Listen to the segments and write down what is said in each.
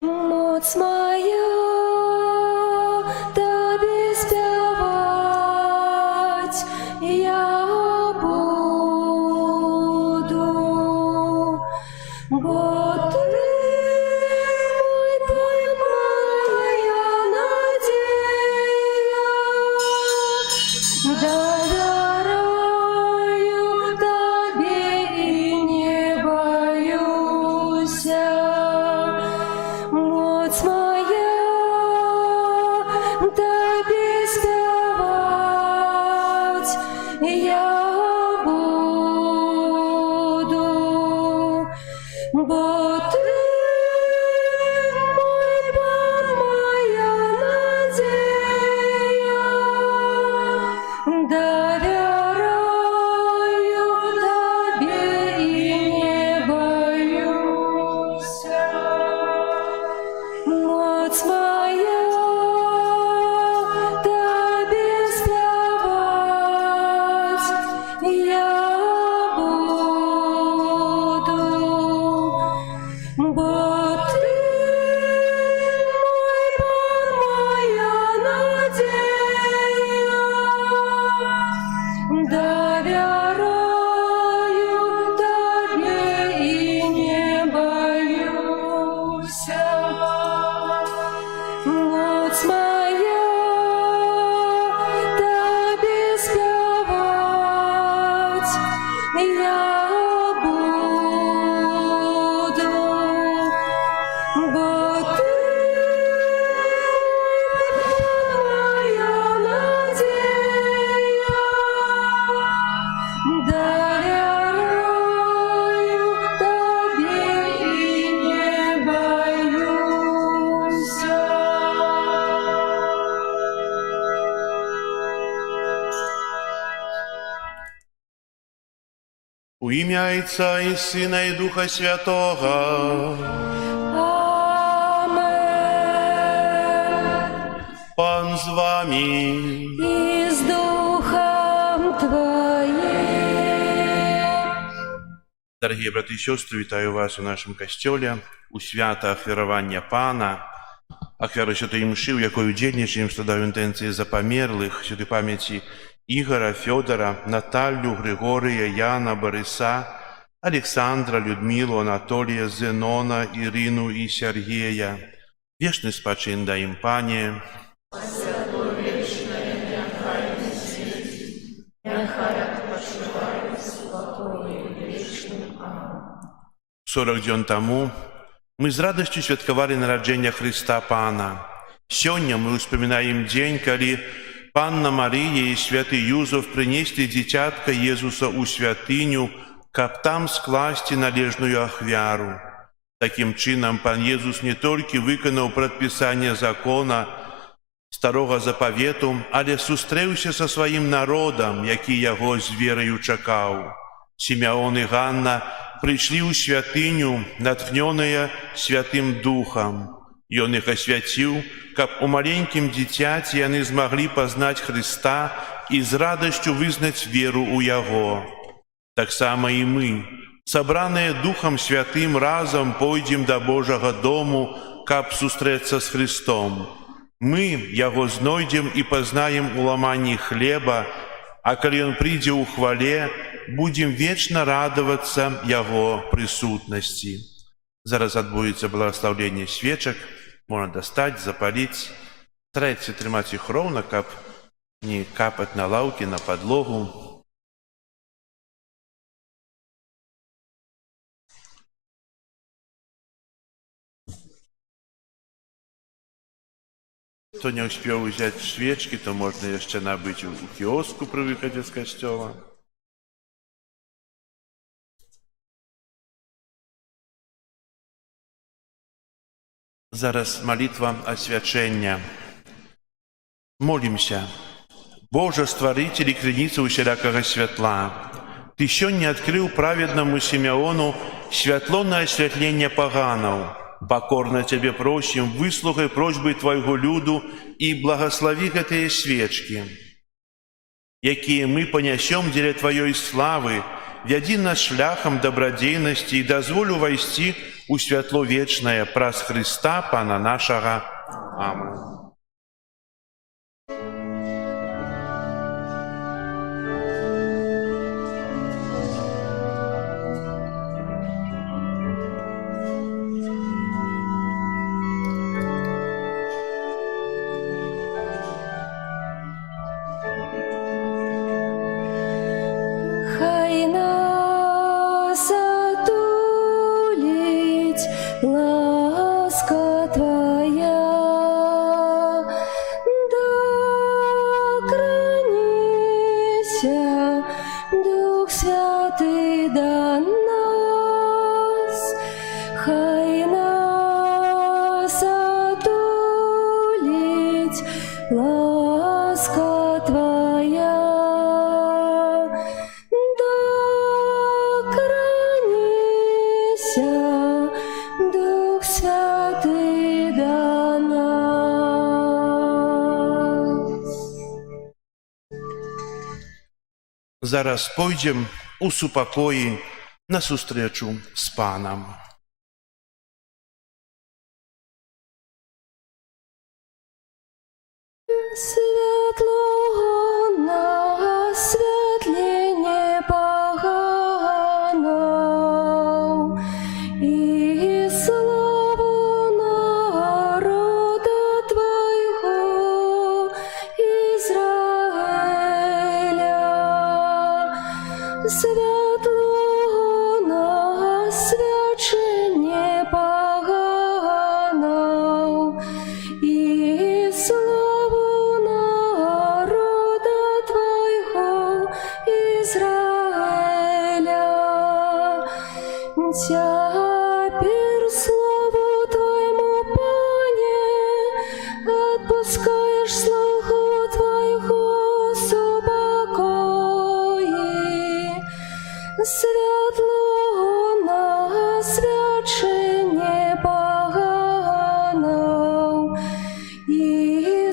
Моц моя, Тобі співать я буду, бо Ти мой Бог, моя надія, доверяю Тобі і не боюся. Моц моя, Тобі співать я буду, бо Ти мой Бог, моя надія, доверяю Тобі і не боюся. Моц моя, Тобі співать я буду, бо Ти мой Бог, моя надія, доверяю Тобі і не боюся. Моц моя, Тобі співать я буду, бо Ти моя надія, доверяю Тобі і не боюся. У ім'я Отця і Сина і Духа Святого. Амен. Пан з вами. І з Духом Твоїм. Дорогі брати і сестри, вітаю вас у нашому костьолі, у свята ахвярування Пана, ахвяру Святої Мши, у якої удзельнічаем, складаю інтенції за померлих, святої пам'яті Ігора, Федора, Наталью, Григорія, Яна, Бориса, Александра, Людмилу, Анатолія, Зенона, Ірину і Сергія. Вічний спачин дай їм, Пане. Нехай відпочивають спокою вічним. Амінь. 40 дзён таму мы з радасцю святкавалі нараджэння Хрыста Пана. Сёння мы ўспамінаем дзень, калі Панна Марія і святы Юзеф прынеслі дзіцятка Езуса ў святыню, каб там скласці належную ахвяру. Такім чынам, Пан Езус не толькі выканаў прадпісанне закона старога запавету, але сустрэўся са сваім народам, які яго з вераю чакаў. Сімеон і Ганна прыйшлі ў святыню, натхнёныя Святым Духам. Ён іх асвяціў, каб у маленькім дзіцяці яны змаглі пазнаць Хрыста і з радасцю вызнаць веру ў Яго. Таксама і мы, сабраныя Духам Святым, разам пойдзем да Божага дому, каб сустрэцца з Хрыстом. Мы Яго знойдзем і пазнаем у ламанні хлеба, а калі Ён прыйдзе ў хвале, будзем вечна радавацца Яго прысутнасці. Зараз адбудзецца благаслаўленне свечак, можна дастаць, запаліць. Старайцеся трымаць іх роўна, каб не капаць на лаўкі, на падлогу. Хто не успел взять свечки, то можно еще набыть у киоску при выходе с костела. Зараз молитва освячения. Молимся. Боже, Створитель и Крыница усялякого святла, Ты еще не открыл праведному Симеону святло на освятление поганов. Покорно Тебе просим, выслухай просьбы Твоего люду и благослови гэтые свечки, якие мы понесем для Твоей славы, вяди нас шляхом добродейности и дозволь увойти у святло вечное праз Христа, Пана нашего. Аминь. Хай нас отулить ласка Твоя, докранися, Дух Святый до нас. Хай нас отулить ласка Твоя, докранися, Дух Святый до нас. Зараз пойдем у супокої на зустрічу з Паном. Святлого на освятление поганов и славу народа Твоего Израиля. Святлого на освячение поганов и славу народа Твоего Израиля. Теперь слову Твоему, Пане, отпускаешь слугу Твоего супокои. Светло на освячение поганов и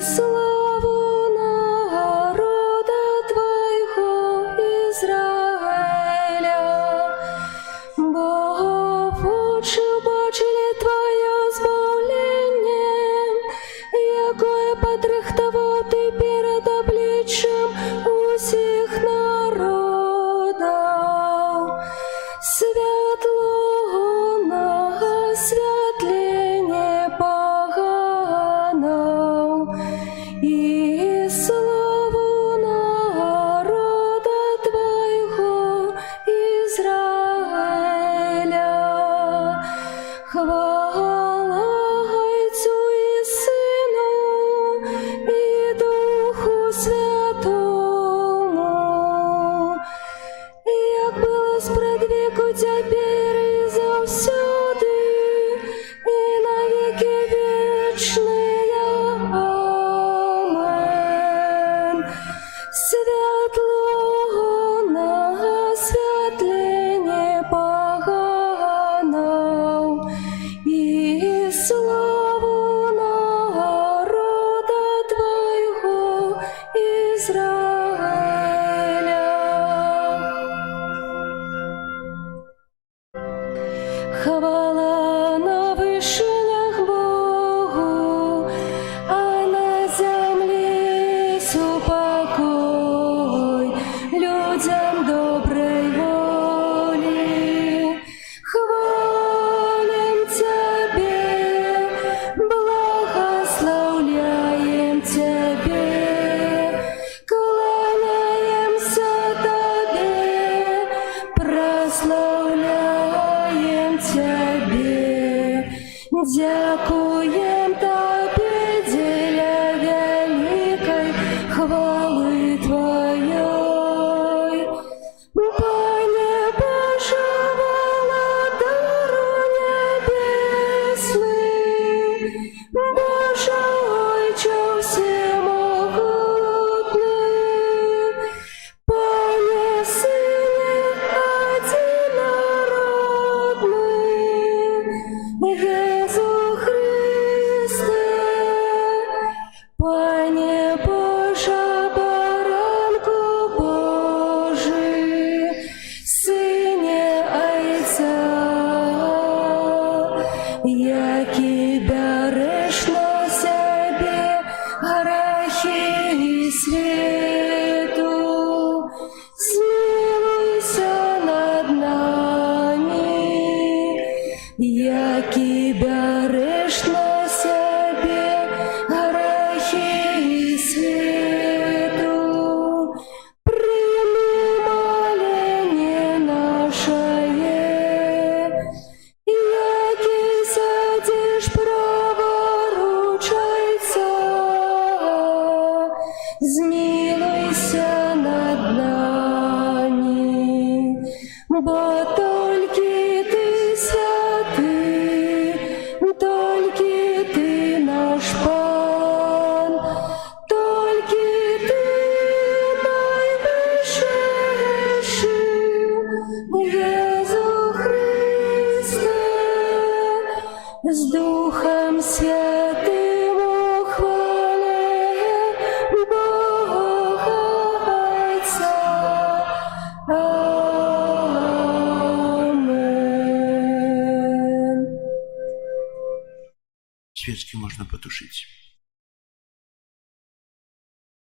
славу народа Твоего Израиля. Бо очи бачили Твое збавление, якое подрихтовал Ты перед обличием усіх народов. Светло на освятление поганов и славу народа Твоего Израиля. Хвала Отцу и Сыну и Духу Святому, як було спред веку, теперь и завсюди, и на веки вечные. Амен. Светло на освятление поганов и славу народа Твоего Израиля. Хвала на вышинях Богу, а на земле супокой людям доброй воли. Хвалим Тебе, благословляем Тебе, кланяемся Тебе, прославляем Тебе, дякуем Тебе, деля змилуйся над нами, які береш на себе грехи і світу. Прими моление наше, яки сядешь праворуч Отца, змилуйся над нами, бо тільки ти святий, тільки ти наш Пан, тільки ти найвищий, Єсу Христе, з Духом Святим у хвалі Бога Отця. Амен. Свечки можно потушить.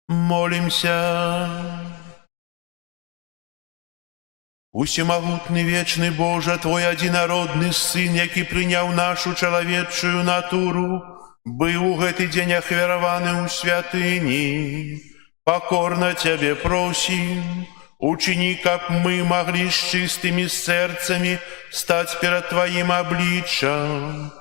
Молимся. Усемогутный вечный Боже, Твой одинародный Сын, який прийняв нашу чоловічую натуру, был у гэты день ахвярованы у святыни. Покорно Тебе просим, учини, как мы могли с чистыми сердцами стать перед Твоим обличием.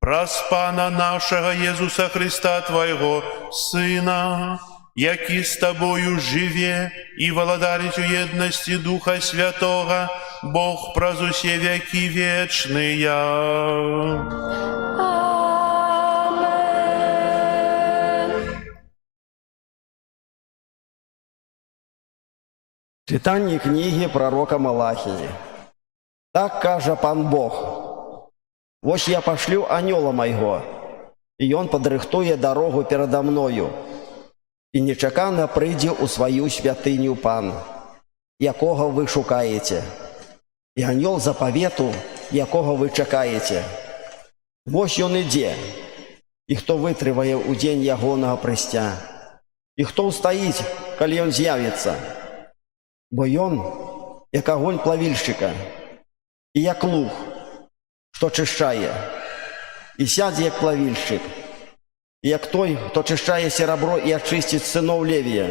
Прос Пана нашего Иисуса Христа, Твоего Сына, який с Тобою живе и владарить у едности Духа Святого, Бог праз усе веки вечные. Амен. Читання книги пророка Малахії. Так каже пан Бог: «Ось я пошлю анёла майго, і он подрихтує дорогу передо мною, і нечакано прийде у свою святиню пан, якого ви шукаєте, і анёл заповіту, якого ви чекаєте. Ось он іде, і хто витриває у день ягоного пристя, і хто устоїть, коли он з'явиться. Бо он, як огонь плавильщика, і як луг, що чищає, і сяде, як плавильщик, і як той, хто чищає серебро і очистить синов Левія,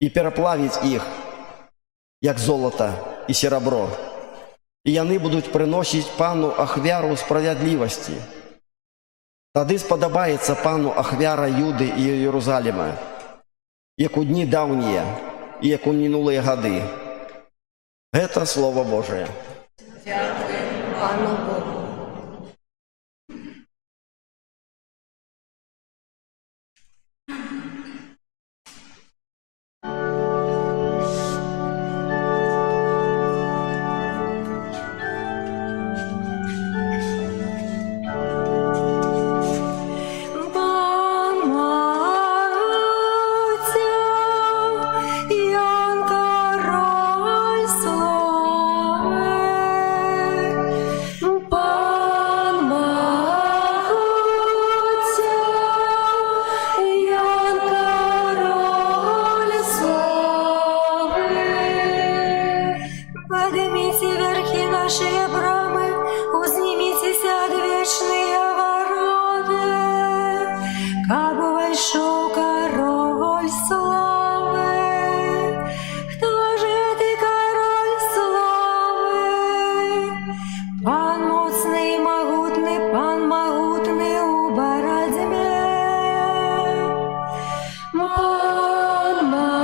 і переплавить їх, як золото і серебро. І вони будуть приносити пану ахвяру справедливості. Тоді сподобається пану ахвяра Юди і Єрусалима, як у дні давні, і як у минулі годи». Это Слово Божие. Пану Богу. Поднимите верхи наши брамы, узнимитесь одвечные ворота, кабы вошел король славы. Кто же ты, король славы? Пан моцный, пан могутный у бородьме. Пан могутя,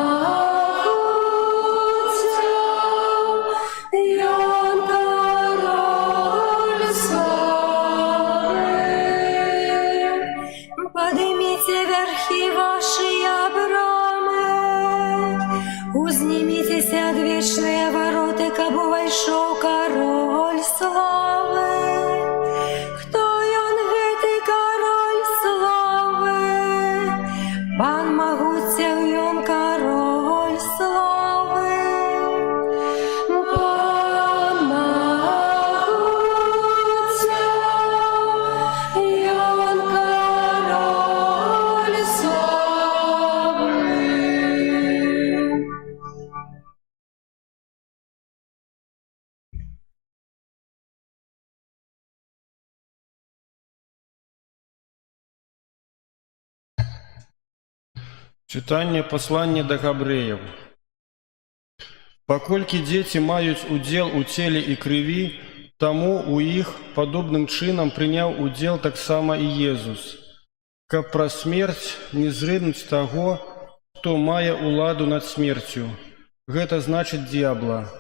Ян король славы. Поднимите верхи ваши брамы, узнимитесь одвечные ворота, кабы вошел король славы. Кто он, гэтый король славы? Пан могуця, он король славы. Пан могутя, Ян король славы. Чытанне паслання да габрэяў. Паколькі дзеці маюць удзел у целе і крыві, таму у іх падобным чынам прыняў удзел таксама і Езус, каб праз смерць не зрынуць таго, хто мае ўладу над смерцю, гэта значыць д'ябла,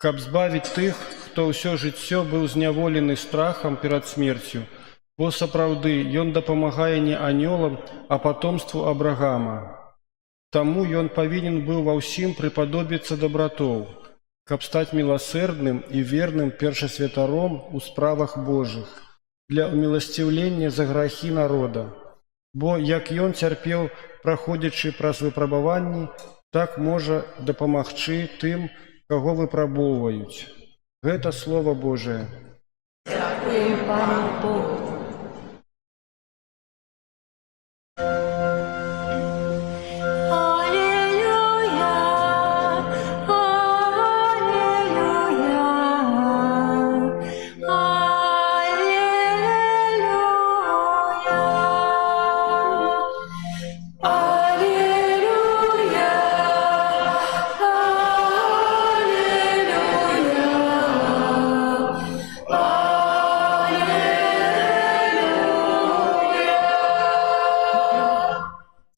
каб збавіць тых, хто ўсё жыццё быў зняволены страхам перад смерцю, бо сапраўды ён дапамагае не анёлам, а патомству Абрагама. Таму ён павінен быў ва ўсім прыпадобіцца дабратоў, каб стаць міласэрдным і верным першасвятаром у справах Божых для ўміласціўлення за грахі народа. Бо як ён цярпеў, праходзячы праз выпрабаванні, так можа дапамагчы тым, каго выпрабоўваюць. Гэта Слова Божие. Дякую Пану Богу. Алілюя, алілюя, алілюя.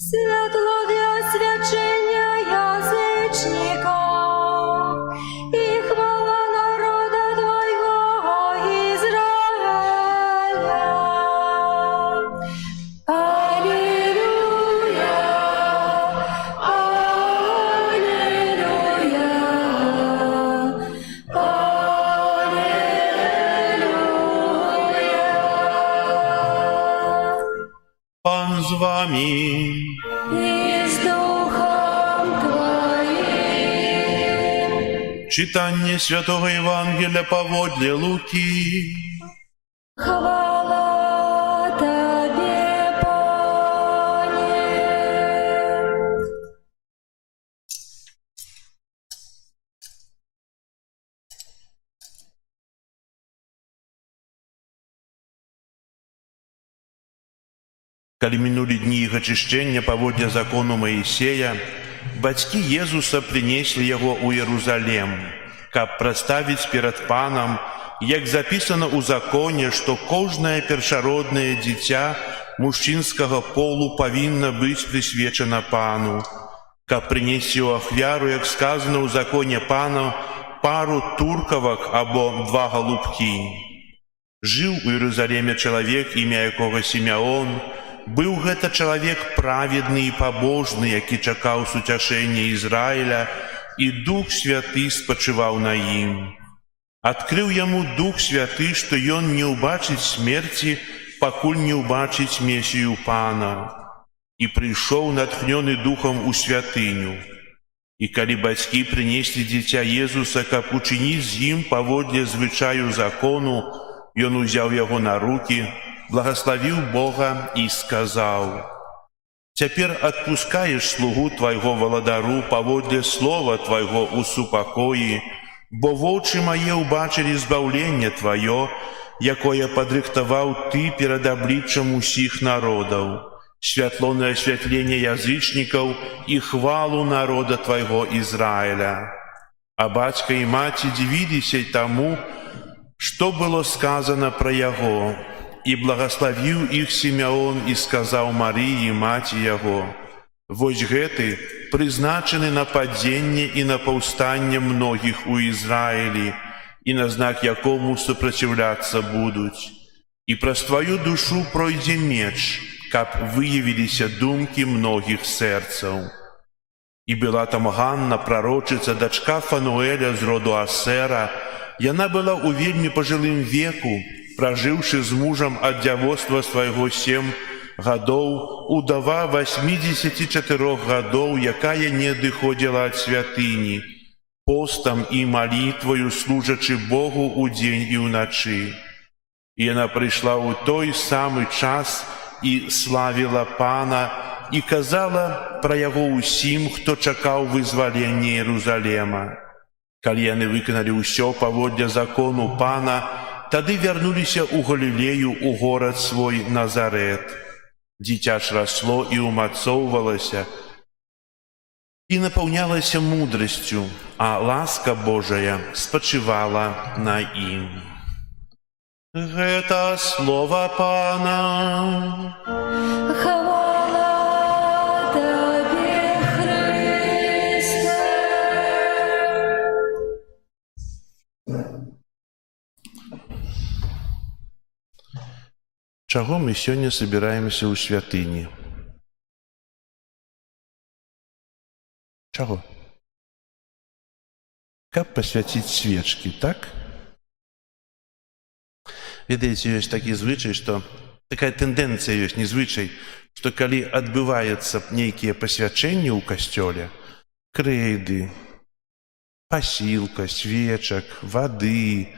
Світло для освячення язичников і хвала народа Твоего Израиля. Аллилуйя, аллилуйя, аллилуйя. Пан з вами. И с Духом Твоим. Читание Святого Евангелия поводле Луки. Хвала Тебе, Пане. Калі мінулі дні іх ачышчэння паводле закону Маісея, бацькі Езуса прынеслі яго ў Єрусалем, каб праставіць перад Панам, як запісана ў законе, што кожнае першароднае дзіця мужчынскага полу павінна быць прысвечана Пану, каб прынесці ў ахвяру, як сказана ў законе Пана, пару туркавак або 2 галубкі. Жыў у Єрусалеме чалавек, імя якога Сімеон. Быў гэта чалавек праведны і пабожны, які чакаў суцяшэння Ізраіля, і Дух Святы спачываў на ім. Адкрыў яму Дух Святы, што ён не ўбачыць смерці, пакуль не ўбачыць Месію Пана. І прыйшоў натхнёны Духам у святыню. І калі бацькі прынеслі дзіця Езуса, каб учыніць з ім паводле звычаю закону, ён узяў яго на рукі, благословил Бога и сказал: «Цяпер отпускаешь слугу Твайго валадару паводле слова Твайго у супакоі, бо вочы мае ўбачылі збаўленне Тваё, якое падрыхтаваў Ты перад абліччам усіх народаў, святло на асвятленне язычнікаў і хвалу народа Твайго Ізраіля». А бацька і маці дзівіліся таму, што было сказано пра яго. І благословіў іх Сімеон і сказаў Марыі, маці яго: «Вось гэты прызначаны на падзенне і на паўстанне многіх у Ізраілі, і на знак якому супраціўляцца будуць. І праз тваю душу пройдзе меч, каб выявіліся думкі многіх сэрцаў». І была там Ганна, прарочыца, дачка Фануэля з роду Асера. Яна была ў вельмі пажылым веку, пражыўшы з мужам ад дзявоцтва свайго 7 гадоў, удава 84 гадоў, якая не адыходзіла ад святыні, постам і малітваю служачы Богу ў дзень і ўначы. І яна прыйшла ў той самы час і славіла Пана, і казала пра яго ўсім, хто чакаў вызвалення Єрусалема. Калі яны выканалі ўсё паводле закону Пана, тады вярнуліся ў Галілею, у горад свой Назарэт. Дзіця ж расло і ўмацоўвалася, и напаўнялася мудрасцю, а ласка Божая спачывала на ім. Гэта слова Пана. Хвала Тебе, Христе. Чаго мы сёння собираемся ў святыні? Чаго? Каб пасвяціць свечкі, так? Ведаеце, ёсць такі звычай, што такая тэндэнцыя ёсць, не звычай, што калі адбываецца нейкія пасвячэнні ў касцёле, крэйды, пасілка, свечак, вады,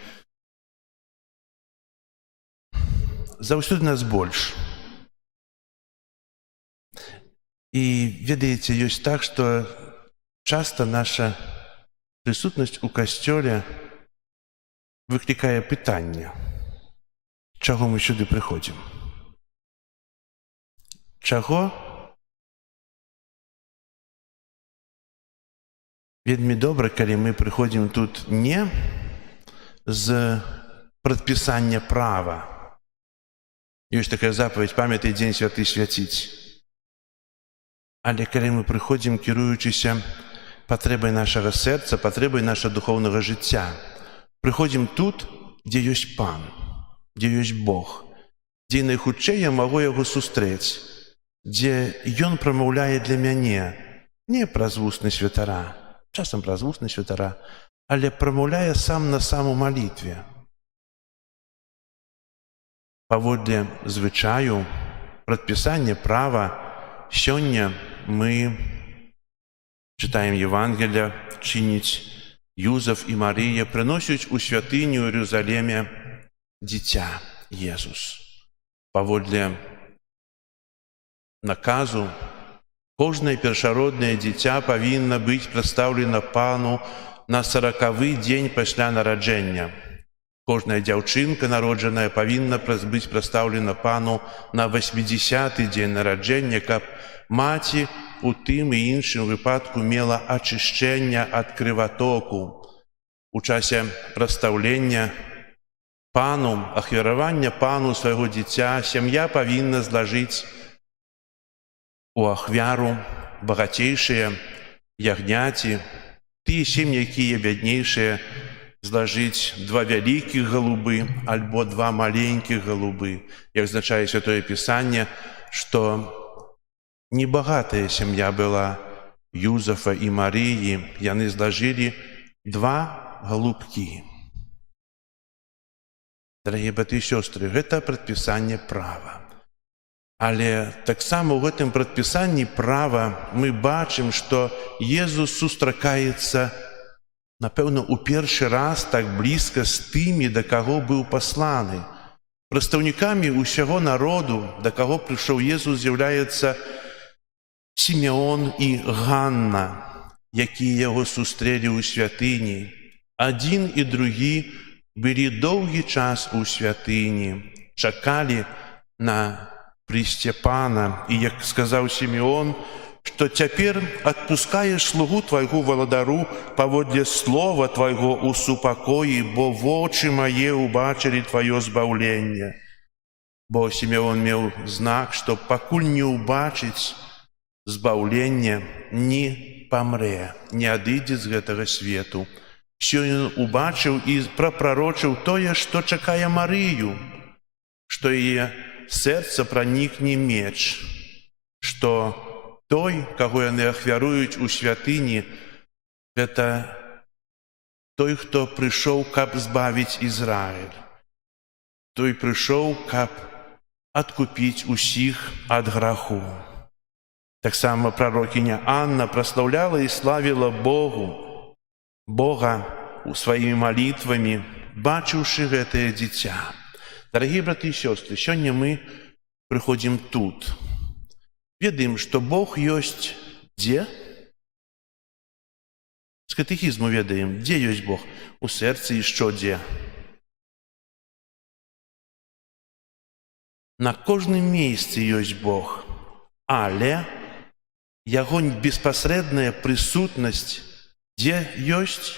заўсёды нас больш. І, ведаеце, ёсць так, што часта наша прысутнасць у касцёле выклікае пытанне. Чаго мы сюды прыходзім? Чаго? Вельмі добра, калі мы прыходзім тут не з прадпісання права. Ёсць такая запаведь «Памятай дзень святы свяціць». Але калі мы прыходзім, кіруючыся патрэбай нашага сэрца, патрэбай нашага духоўнага жыцця, прыходзім тут, дзе ёсць Пан, дзе ёсць Бог, дзе найхутчэй я магу яго сустрэць, дзе Ён прамаўляе для мяне не праз вусны святара, часам праз вусны святара, але прамаўляе сам на сам у малітве. Паводле звычаю, прадпісання права, сёння мы чытаем Евангелія, чыніць Юзаф і Марыя, прыносяць у святыню ў Іерусаліме дзіця Езус. Паводле наказу, кожнае першароднае дзіця павінна быць прадстаўлена Пану на 40-wy дзень пасля нараджэння. Кожная дзяўчынка, народжаная, павінна быць прадстаўлена Пану на 80-й дзень нараджэння, каб маці у тым і іншым выпадку мела ачышчэнне ад крыватоку. У часе прадстаўлення Пану, ахвяравання Пану свайго дзіця, сям'я павінна злажыць у ахвяру багацейшыя ягняці, тыя сем'і, якія бяднейшыя, злажыць 2 вялікіх галубы альбо 2 маленькіх галубы. Як азначае Святое Пісанне, што небагатая сям'я была Юзафа і Марыі, яны злажылі 2 галубкі. Дарагія браты і сёстры, гэта прадпісанне права. Але таксама ў гэтым прадпісанні права мы бачым, што Езус сустракаецца, напэўна, у першы раз так блізка з тымі, да каго быў пасланы. Прадстаўнікамі ўсяго народу, да каго прыйшоў Езус, з'яўляецца Сімеон і Ганна, якія яго сустрэлі ў святыні. Адзін і другі былі доўгі час у святыні, чакалі на прыйсце Пана. І, як сказаў Сімеон, што цяпер адпускаеш слугу твайго валадару паводле слова твайго ў супакоі, бо вочы мае ўбачылі тваё збаўленне. Бо Сімеон меў знак, што пакуль не ўбачыць збаўленне, не памрэ, не адыдзе з гэтага свету. Сёння ён убачыў і прапрарочыў тое, што чакае Марыю, што яе сэрца пранікне меч, што той, каго яны ахвяруюць у святыні, гэта той, хто прыйшоў, каб збавіць Ізраіль. Той прыйшоў, каб адкупіць усіх ад граху. Таксама прарокіня Анна праслаўляла і славіла Бога сваімі малітвамі, бачыўшы гэтае дзіця. Дарагія браты і сёстры, сёння мы прыходзім тут. Ведаем, што Бог ёсць дзе? З катэхізму ведаем, дзе ёсць Бог? У сэрцы і што дзе? На кожным месцы ёсць Бог, але Яго беспасрэдная прысутнасць дзе ёсць?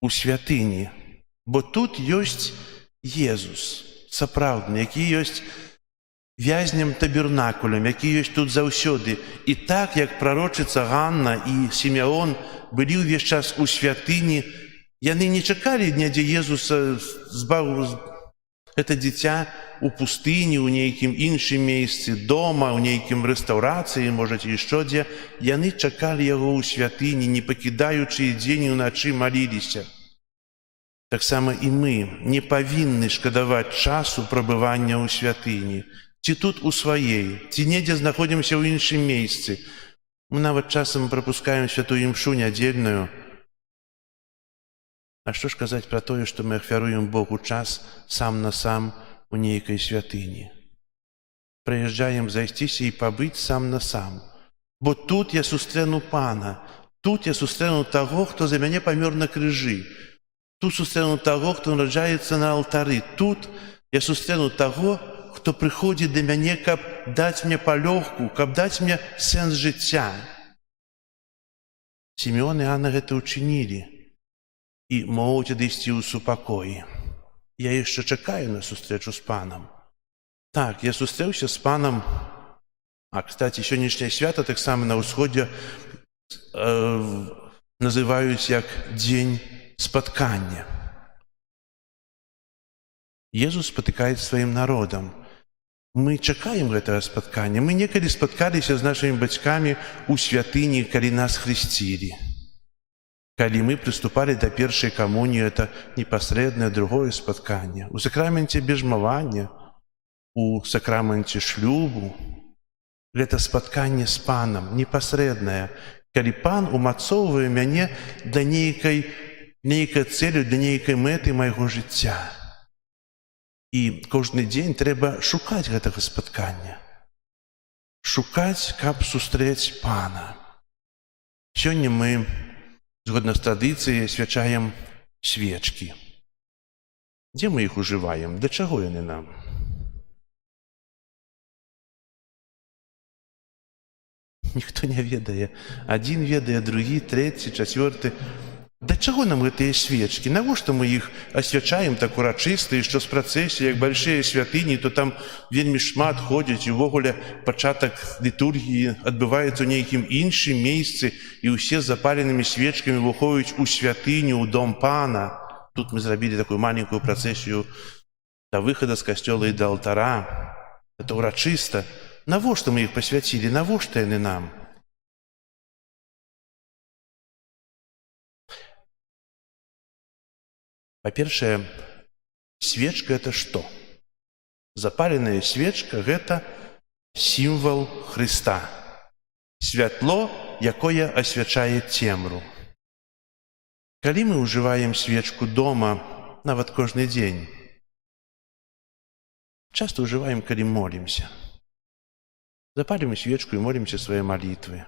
У святыні. Бо тут ёсць Езус, сапраўдны, які ёсць вязнем табернакулем, які ёсць тут заўсёды. І так, як прарочыца Ганна і Сімеон былі ўвесь час у святыні, яны не чакалі дня, дзе Езуса гэта дзіця у пустыні, у нейкім іншым месцы, дома, у нейкім рэстаўрацыі, можа, ці што дзе. Яны чакалі яго ў святыні, не пакідаючы і дзень і ўначы маліліся. Таксама і мы не павінны шкадаваць часу прабывання ў святыні. Ці тут у сваей, ці недзе знаходзімся ў іншым месцы. Мы нават часам прапускаем святую імшу нядзельную. А што ж казаць пра тое, што мы ахвяруем Богу час сам на сам у нейкай святыні? Прыязджаем зайсціся і пабыць сам на сам. Бо тут я сустрэну Пана, тут я сустрэну таго, хто за мяне памёр на крыжы. Тут сустрэну таго, хто нараджаецца на алтары. Тут я сустрэну таго, хто прыходзіць да мяне, каб даць мне палёгку, каб даць мне сэнс жыцця. Сімеон і Анна гэта ўчынілі і могуць адысці ў супакоі. Я яшчэ чакаю на сустрэчу з Панам. Так, я сустрэўся з Панам. А, кстати, сённяшняе свята таксама на ўсходзе называюць як дзень спаткання. Езус спатыкаецца сваім народам. Мы чакаем гэтага спаткання. Мы некалі спаткаліся з нашымі бацькамі ў святыні, калі нас хрысцілі. Калі мы прыступалі да першай камуніі, это непасрэднае другое спатканне. У сакраменце бежмавання, у сакраменце шлюбу. Гэта спатканне з Панам, непасрэднае. Калі Пан умацоўвае мяне да нейкай цэлю, да нейкай мэты майго жыцця. І кожны дзень трэба шукаць гэтага спаткання. Шукаць, каб сустрэць Пана. Сёння мы, згодна з традыцыяй, асвячаем свечкі. Дзе мы іх ужываем? Для чаго яны нам? Ніхто не ведае. Адзін ведае, другі, трэці, чацвёрты. Да чаго нам гэтыя свечкі? Навошта мы іх асвячаем так урачыста, і што з працэсіі, як большія святыні, то там вельмі шмат ходзяць, і ўвогуле пачатак літургіі адбываецца ў нейкім іншым месцы, і ўсе з запаленымі свечкамі выходзяць у святыню, у дом Пана. Тут мы зрабілі такую маленькую працэсію да выхада з касцёла і да алтара. Это урачыста. Навошта мы іх пасвяцілі? Навошта яны нам? Па-першае, свечка – это што? Запаленая свечка – гэта сімвал Хрыста. Святло, якое асвячае цемру. Калі мы ўжываем свечку дома, нават кожны дзень, часта ўжываем, калі молімся. Запалім свечку і молімся свае малітвы.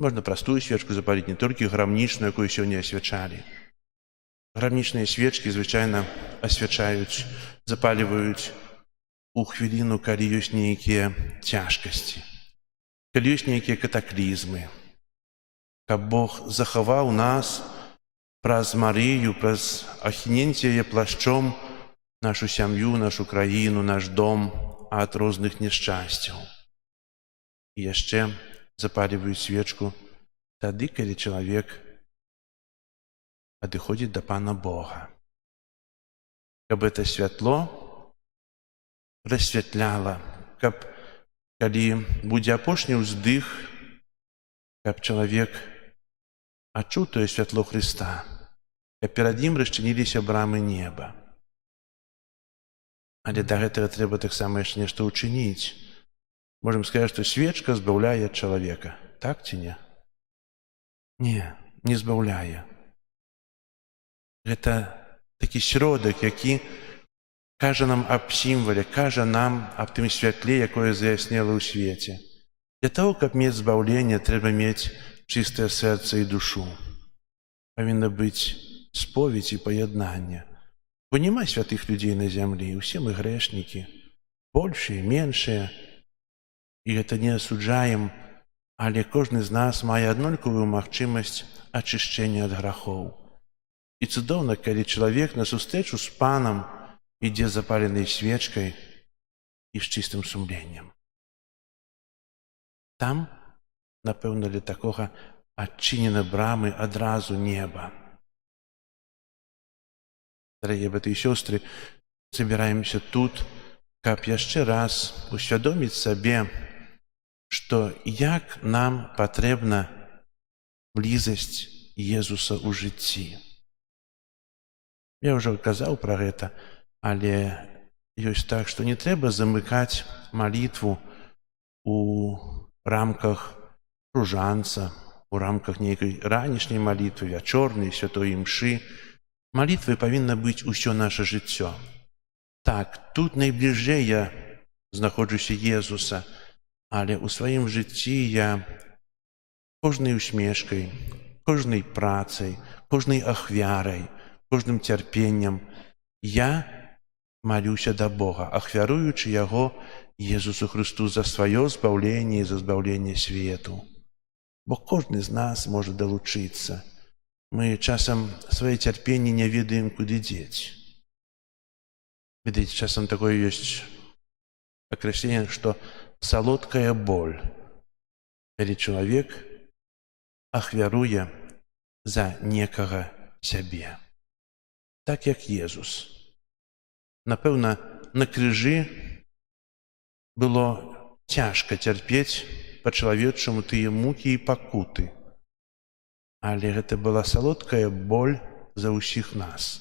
Можна простую свечку запаліць, не толькі грамнічную, якую сёння асвячалі. Грамнічныя свечкі звычайна асвячаюць, запаліваюць у хвіліну, калі ёсць нейкія цяжкасці, калі ёсць нейкія катаклізмы, каб Бог захаваў нас праз Марыю, праз ахіненце яе плашчом нашу сям'ю, нашу краіну, наш дом ад розных няшчасцяў. І яшчэ запаліваюць свечку тады, калі чалавек адыходзіць да Пана Бога. Каб это святло расвятляла, каб, калі будзе апошні ўздых, каб чалавек адчуў тое святло Хрыста, каб перад ім расчыніліся брамы неба. Але да гэтага трэба таксама яшчэ нешта ўчыніць. Можам сказаць, што свечка збаўляе чалавека. Так ці не? Не, не збаўляе. Гэта такі сродак, які кажа нам аб сімвале, кажа нам аб тым святле, якое заяснела ў свеце. Для таго, каб мець збаўленне, трэба мець чыстае сэрца і душу. Павінна быць споведь і паяднанне. Бо няма святых людзей на зямлі, усе мы грэшнікі, большыя, меншыя. І гэта не асуджаем, але кожны з нас мае аднолькавую магчымасць ачышчэння ад грахоў. І цудоўна, калі чалавек на сустрэчу з Панам ідзе з запаленай свечкай і з чыстым сумленнем. Там, напэўна, для такога адчынены брамы адразу неба. Дарагія браты і сёстры, забіраемся тут, каб яшчэ раз усвядоміць сабе, што як нам патрэбна блізасць Езуса ў жыцці. Я ўжо казаў пра гэта, але ёсць так, што не трэба замыкаць малітву у рамках ружанца, у рамках нейкай ранішняй малітвы, вячорнай, святой імшы. Малітвай павінна быць усё наша жыццё. Так, тут найбліжэй я знаходжуся Езуса, але ў сваім жыцці я кожнай усмешкай, кожнай працай, кожнай ахвярай, кожным цярпеннем я малюся да Бога, ахвяруючы Яго Езусу Христу за сваё збаўленне і за збаўленне свету. Бо кожны з нас можа далучыцца. Мы часам свае цярпенне не ведаем, куды дзець. Ведаеце, часам такое ёсць акрэсленне, што салодкая боль, калі чалавек ахвяруе за некага сябе. Так як Езус. Напэўна, на крыжы было цяжка цярпець па-чалавечаму тыя мукі і пакуты. Але гэта была салодкая боль за ўсіх нас.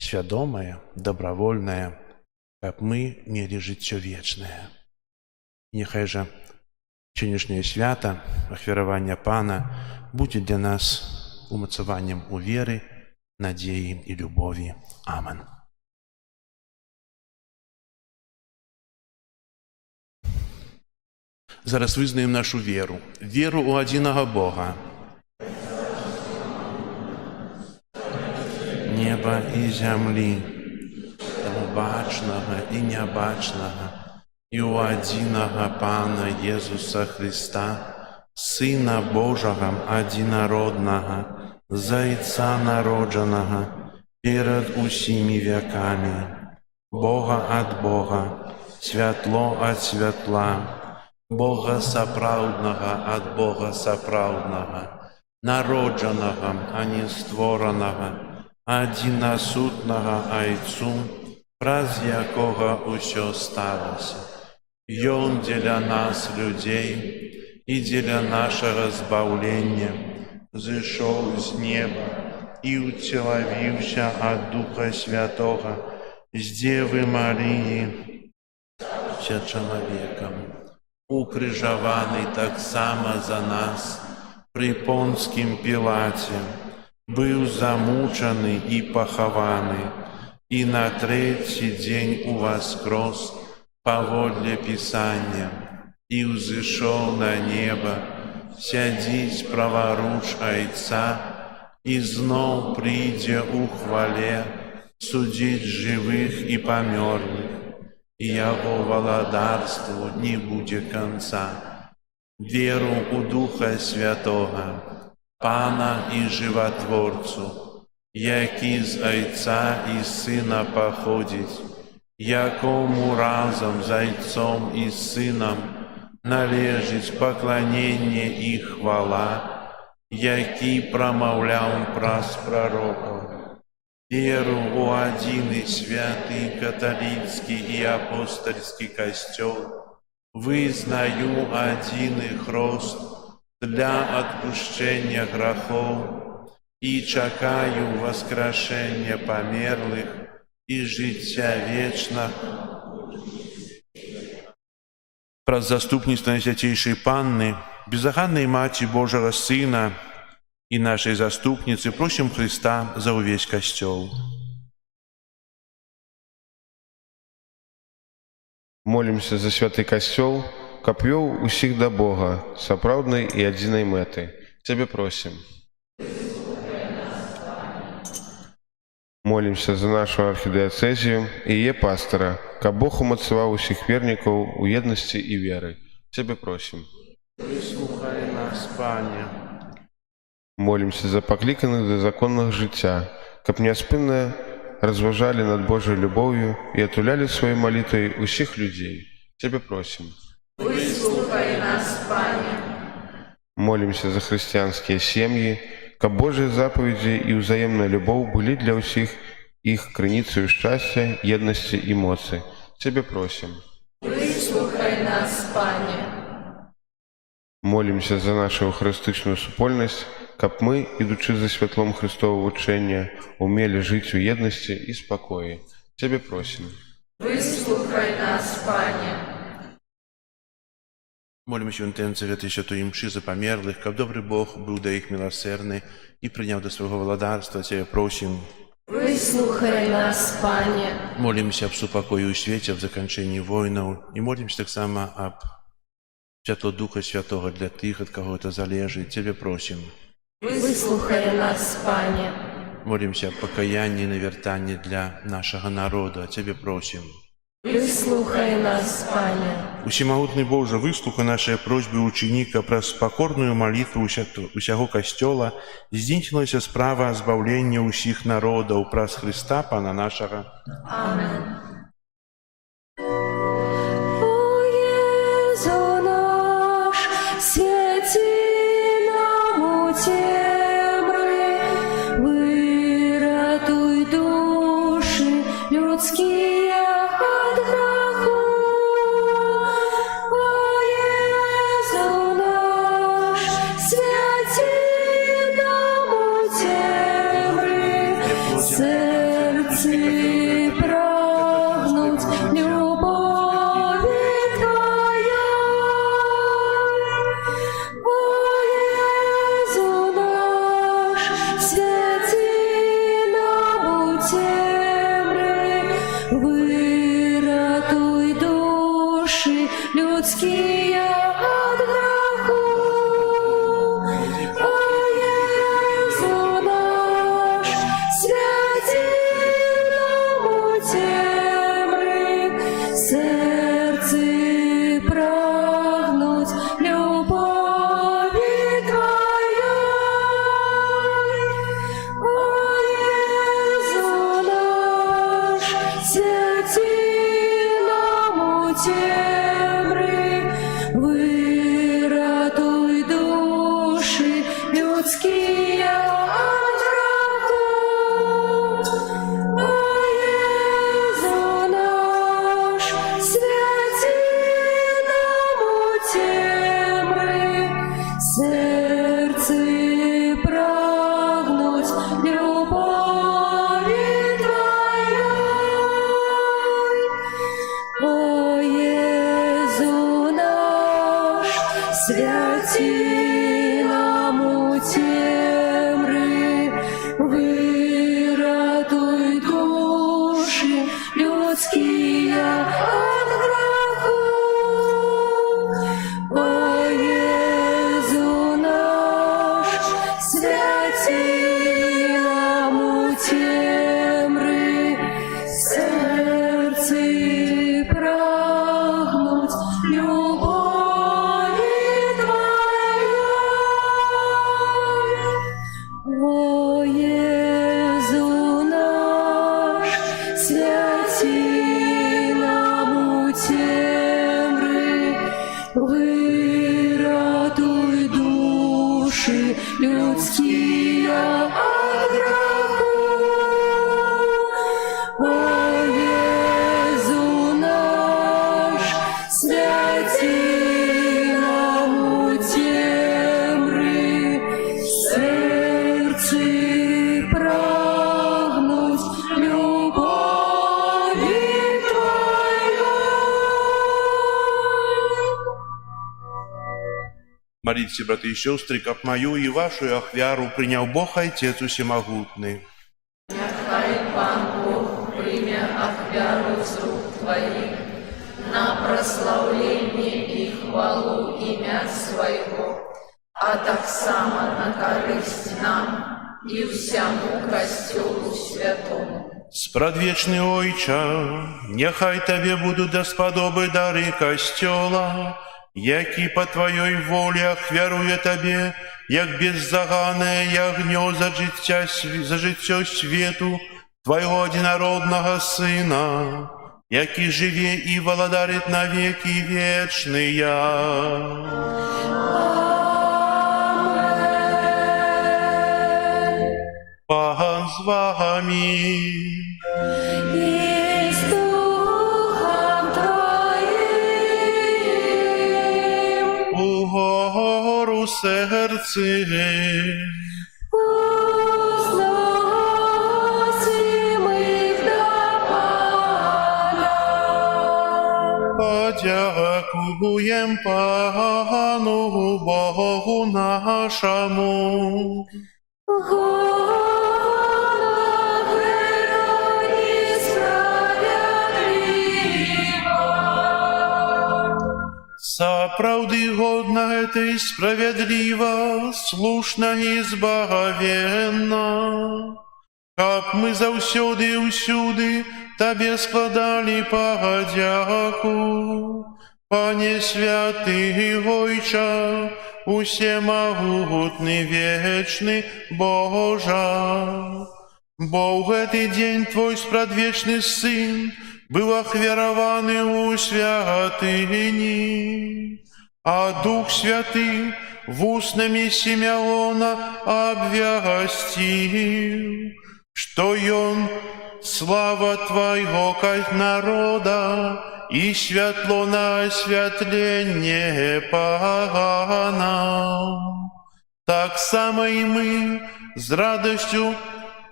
Свядомая, добравольная, каб мы мелі жыццё вечнае. Няхай жа сённяшняе свята, ахвяравання Пана, будзе для нас умацаваннем у веры, надзеі і любові. Амен. Зараз вызнаем нашу веру. Веру ў адзінага Бога. Неба і зямлі, бачнага і нябачнага, і ў адзінага Пана Езуса Христа, Сына Божага адзінароднага, Зайца народжанага, перад усімі вякамі, Бога ад Бога, святло ад святла, Бога сапраўднага ад Бога сапраўднага, народжанага, а не створанага, адзінасутнага Айцу, праз якога ўсё сталася. Ён дзеля нас, людзей, і дзеля нашага збаўлення зышоў з неба і ўцелавіўся ад Духа Святога з Дзевы Марыі, ся чалавекам, укрыжаваны таксама за нас пры Понскім Пілаце, быў замучаны і пахаваны, і на трэці дзень уваскрос паводле Пісання, і ўзышоў на неба, сядзіць праваруч Айца, і зноў прыйдзе ў хвале судзіць жывых і памёрлых, і яго валадарству не будзе канца. Веру ў Духа Святога, Пана і Жыватворцу, які з Айца і Сына паходзіць, якому разам з Айцом і Сынам належыць пакланенне і хвала, які прамаўляў праз прарока. Веру ў адзіны святы каталіцкі і апостальскі касцёл, вызнаю адзіны хрост для адпушчэння грахоў і чакаю васкрашэння памерлых і жыцця вечнага. Праз заступніцтва Найсвяцейшай Панны, безаганнай Маці Божага Сына і нашай заступніцы просім Христа за ўвесь касцёл. Молімся за святы касцёл, каб вёў усіх да Бога, сапраўднай і адзінай мэты. Цябе просім. Молімся Молимся за нашу архидиоцезию и ее пастора, каб Бог умацаваў усіх вернікаў у еднасці і веры. Цябе просім. Вислухай нас, Пане. Молимся за пакліканых да законных жыцця, каб няспынна разважалі над Божай любоўю і атулялі сваёй малітвай усіх людзей. Цябе просім. Выслухай нас, Пане. Молимся за хрысціянскія сем'і, каб Божыя запаведзі і ўзаемная любоў былі для ўсіх іх крыніцаю шчасця, еднасці і моцы. Цябе просім. Выслухай нас, Пане. Молимся за нашу эўхарыстычную супольнасць, каб мы, ідучы за святлом Христового вучэння, умелі жыць у еднасці і спакоі. Цябе просім. Выслухай нас, Пане. Молимся у інтэнцыі гэтай святой імшы за памерлых, каб добры Бог быў да іх міласэрны і прыняў да свайго валадарства. Цябе просім. Выслухай нас, Пане. Молимся аб супакоі ў свеце, аб заканчэнні войнаў і молимся таксама аб святло Духа Святого для тых, ад каго гэта залежыць. Цябе просім. Выслухай нас, Пане. Молимся аб пакаянні і навяртанні для нашага народа. Цябе просім. Выслухай нас, Пане. Усемагутны Божа, выслухай нашыя просьбы ученіка праз пакорную малітву усяго касцёла, здзейснілася справа збаўлення ўсіх народаў праз Хрыста Пана нашага. Амен. О Єзу наш, святі нам у темри, виратуй душі людські от греху. О Єзу наш, святі нам у темри, серці прагнуть любові Твоя. О Єзу наш, святі нам у темри, виратуй душі людські от греху. О Єзу наш, святі нам у темри, серці прагнуть любові Твоя. О Єзу наш, святі нам у темри, виратуй душі людські от греху. О Єзу наш, святі нам у темри, серці прагнуть любові Твоя. О Єзу наш, святі нам у темри, виратуй душі людські от греху. О Єзу наш, святі нам у темри, серці прагнуть любові Твоя. О Єзу наш, святі нам у темри, виратуй душі людські от греху. О Єзу наш, святі нам у темри, серці прагнуть любові Твоя. Моліться, брати і сестри, каб мою і вашу ахвяру прийняв Бог Отець Усемогутний. Нехай Пан Бог прийме ахвяру з рук Твоїх на прославлення і хвалу ім'я Своєго, а так само на користь нам і всьому Костюлу Святому. Спрадвечны Ойча, няхай Табе будут даспадобы дары касцёла, які по Твоей волі ахвяруе Табе, як беззаганне ягнё за жыццё свету Твайго адзінароднага Сына, які жыве і валадарыць на векі вечныя. Пан з вами. И с Духом Твоим. Угору серці, Возносим их до Пана. подякуєм Пану Богу нашому. Сапраўды годна это и справядліва, слушна и збагавенна, каб мы заўсёды і ўсюды Табе складалі падзяку. Пане святы Ойча, усемагутны вечны Божа, бо ў гэты дзень Твой спрадвечны Сын быў ахвяраваны ў святыні, а Дух Святы вуснамі Сімеона абвясціў, што Ён слава Твайго кать народа і святло на асвятленне паганам. Так само і мы з радасцю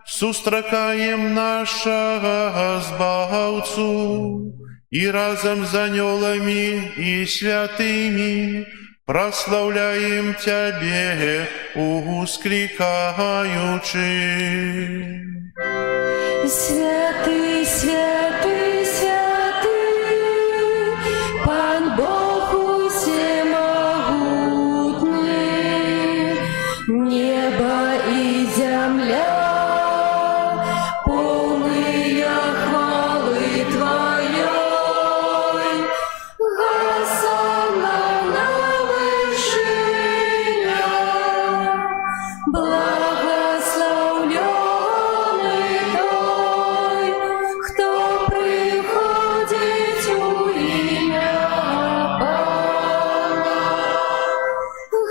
сустракаем нашага Збаўцу і разам з анёламі і святымі праслаўляем Цябе, усклікаючы. Святый, святый, святый, Пан Бог усемогутный, небо и земля полные хвалы Твоей. Госанна на вершинах, благословленный той, кто приходит у имя Пана.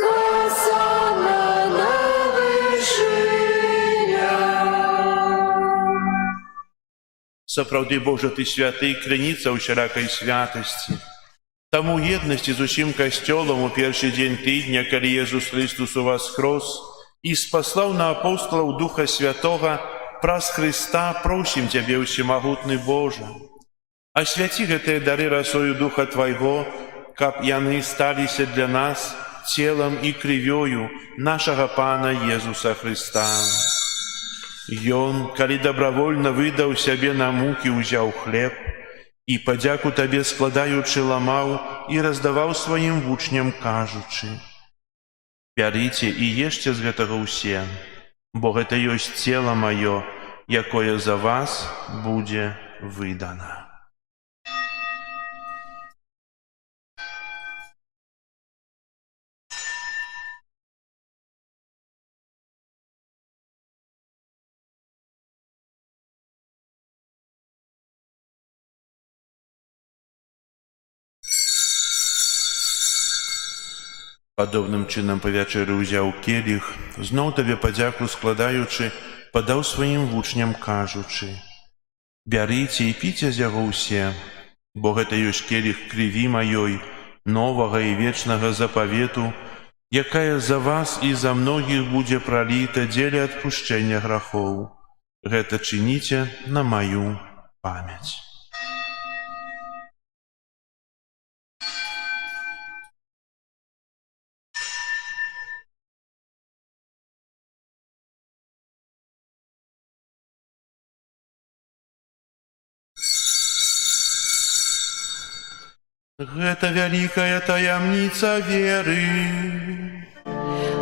Госанна на вершинах. Сапраўды, Божа, Ты святы, крыніца ўсялякай святасці. Таму єднасці з усім касцёлам у першы дзень тыдня, калі Езус Христус уваскрос і спаслаў на апостолаў Духа Святога, праз Христа просім Цябе, усемагутны Божа. Асвяці гэтыя дары расою Духа Твайго, каб яны сталіся для нас целам і крывёю нашага Пана Езуса Христа. Ён, калі добравольна выдаў сябе на мукі, узяў хлеб і падзяку Табе складаючы ламаў і раздаваў сваім вучням, кажучы: «Бярыце і ешце з гэтага ўсе, бо гэта ёсць цела маё, якое за вас будзе выдана». Падобным чынам па вячэры ўзяў келіх, зноў Табе падзяку складаючы, падаў сваім вучням, кажучы: «Бярыце і піце з яго ўсе, бо гэта ёсць келіх крыві маёй, новага і вечнага запавету, якая за вас і за многіх будзе праліта дзеля адпушчэння грахоў. Гэта чыніце на маю памяць». Гэта вялікая таямніца веры.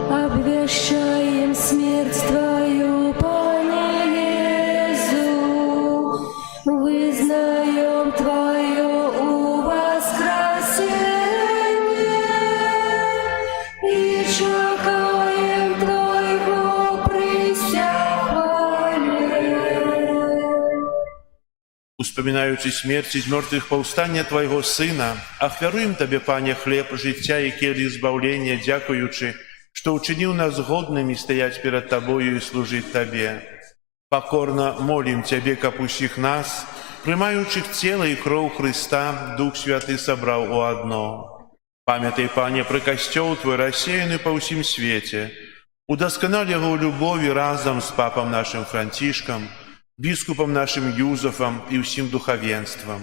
Обвящаем смерть Твою, Пане Иисус, Успоминаючи смерть из мертвых повстання Твоего Сына, ахвяруем Тебе, Пане, хлеб життя и келий избавления, дякуючи, что учинил нас годными стоять перед Тобою и служить Тебе. Покорно молим Тебе, как усіх нас, приймаючих тело и кровь Христа, Дух Святый собрал у одно. Памятай, Пане, про костел Твой, рассеянный по всем свете, удосконали его любовью разом с Папом нашим Франтишком, Біскупом нашим Юзофом и всім духовенством.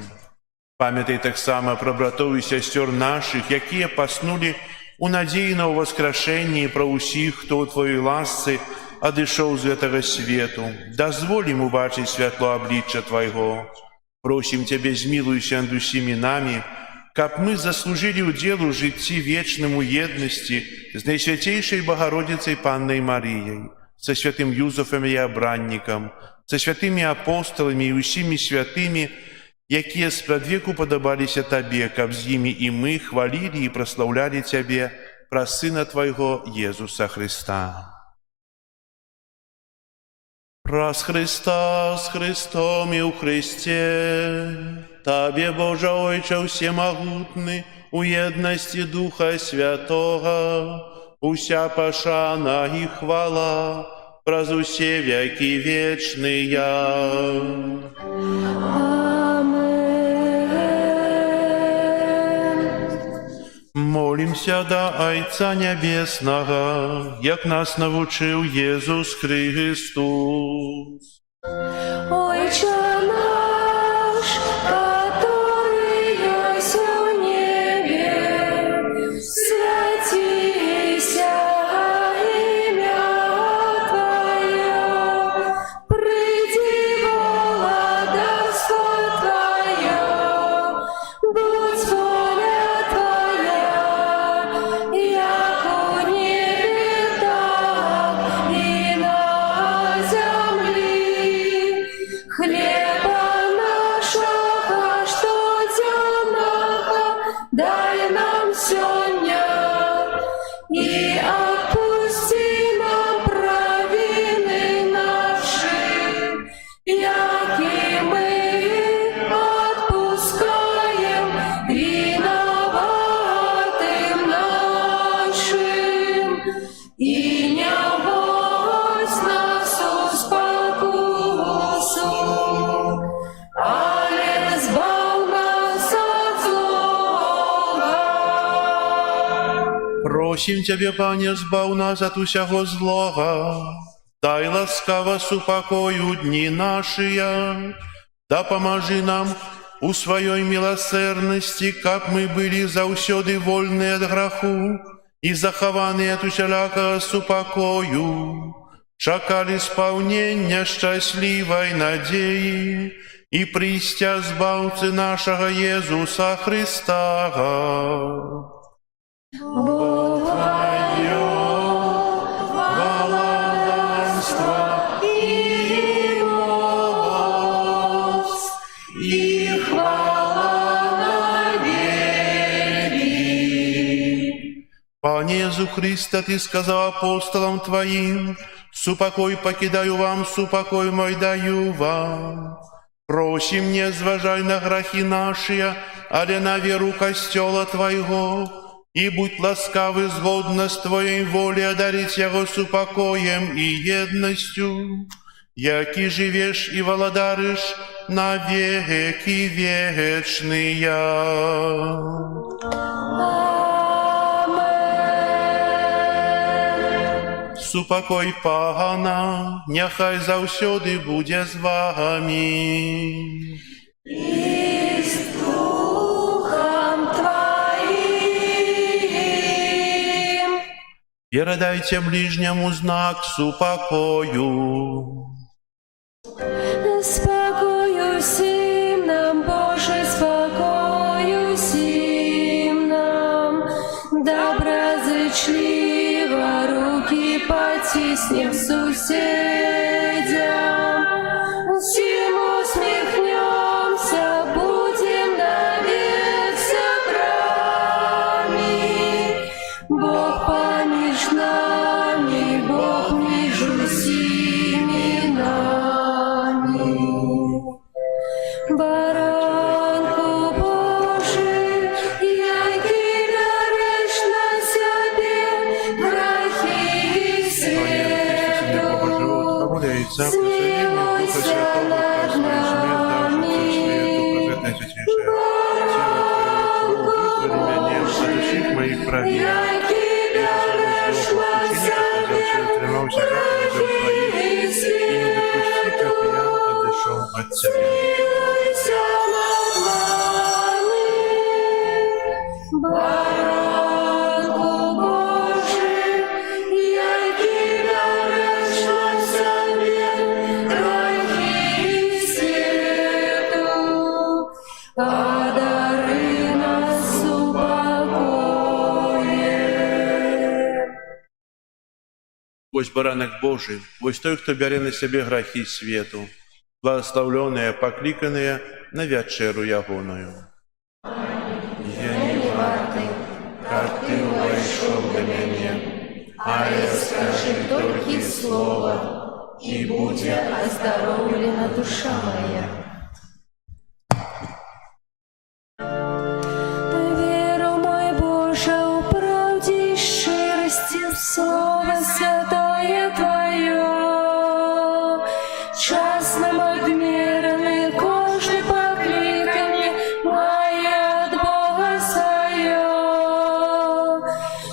Памятай так само про братов и сестер наших, якія поснули у надеї на воскрешение, про усіх, хто у Твоей ласці одышоў з гэтага свету. Дозволь им убачить святло обличчя Твоего. Просим Тебе, змилуйся над усіми нами, каб мы заслужили уделу житті вечному едности с Наисвятейшей Богородицей Панной Марией, со святым Юзофом и Обранником, со святыми апостолами и усіми святыми, якія спрадвеку падабаліся Табе, каб з імі і мы хвалили и прославляли Тебе про Сына Твоего Иисуса Христа. Праз Христа, с Христом и у Христе, Табе, Боже Ойче всемогутный, у едности Духа Святого, уся пошана и хвала, праз усе веки вечные. Молимся до Отца Небесного, як нас навучил Иисус Христос. Отче наш, который есть в небе, святися имя Твое, приди владарство Твое, будь воля Твоя, яко в небе, так и на земли. Хлеба нашего штоденного дай нам сегодня, и отпусти нам провины наши, яки мы отпускаем виноватым нашим, и не вводь нас в спокусу, але избавь нас от злого. Просим Тебе, Пане, збав нас от усяго злого, дай ласкаво с упокою дни наши, да поможи нам у Своей милосердности, как мы были заусёды вольны от греху и захованы от усялякого супокою, чакали исполнения счастливой надеи и пристя збавцы нашего Иисуса Христа. Бог Твое, владарство и мощь, и хвала навеки. Пане Иисус Христе, Ты сказал апостолам Твоим: «Супокой покидаю вам, супокой мой даю вам». Просим, не зважай на грехи наши, але на веру костела Твоего, и будь ласкавый згодно с Твоей волей одарить его супокоем и едностью, яки живешь и владаришь на веки вечные. Супокой Пана, няхай заўсёды будзе з вами. И с Духом Твоим. Передайте ближнему знак супокою. Спокою всім нам, Боже, спокою всім нам, доброзичливо руки потиснем сусідям, всім усміхнемся, будем навек сябрами. Бог поміж нами, Бог між усіми нами. Отца, по совету Духа Святого, Царствуешь мир, давший свету, просветное святейшее. Тело Твое, кровь, вызвали меня от всех моих правил. Я тремался заповедям Твоих, и не допусти, как я отошел от Тебя. Баранку Божий, який навречався від гріхів світу, а дари нас упокоєм. Ось баранок Божий, ось той, кто бере на себе грехи свету, благословленные, покликанные на вечеру ягоною. Я не вартый, как ты вошел до меня, а я скажи только слово, и будет оздоровлена душа моя. Веру, мой Боже, у правде и щирости, Слово святое Твое, частным одмерами, кожный покликами, мое от Бога свое.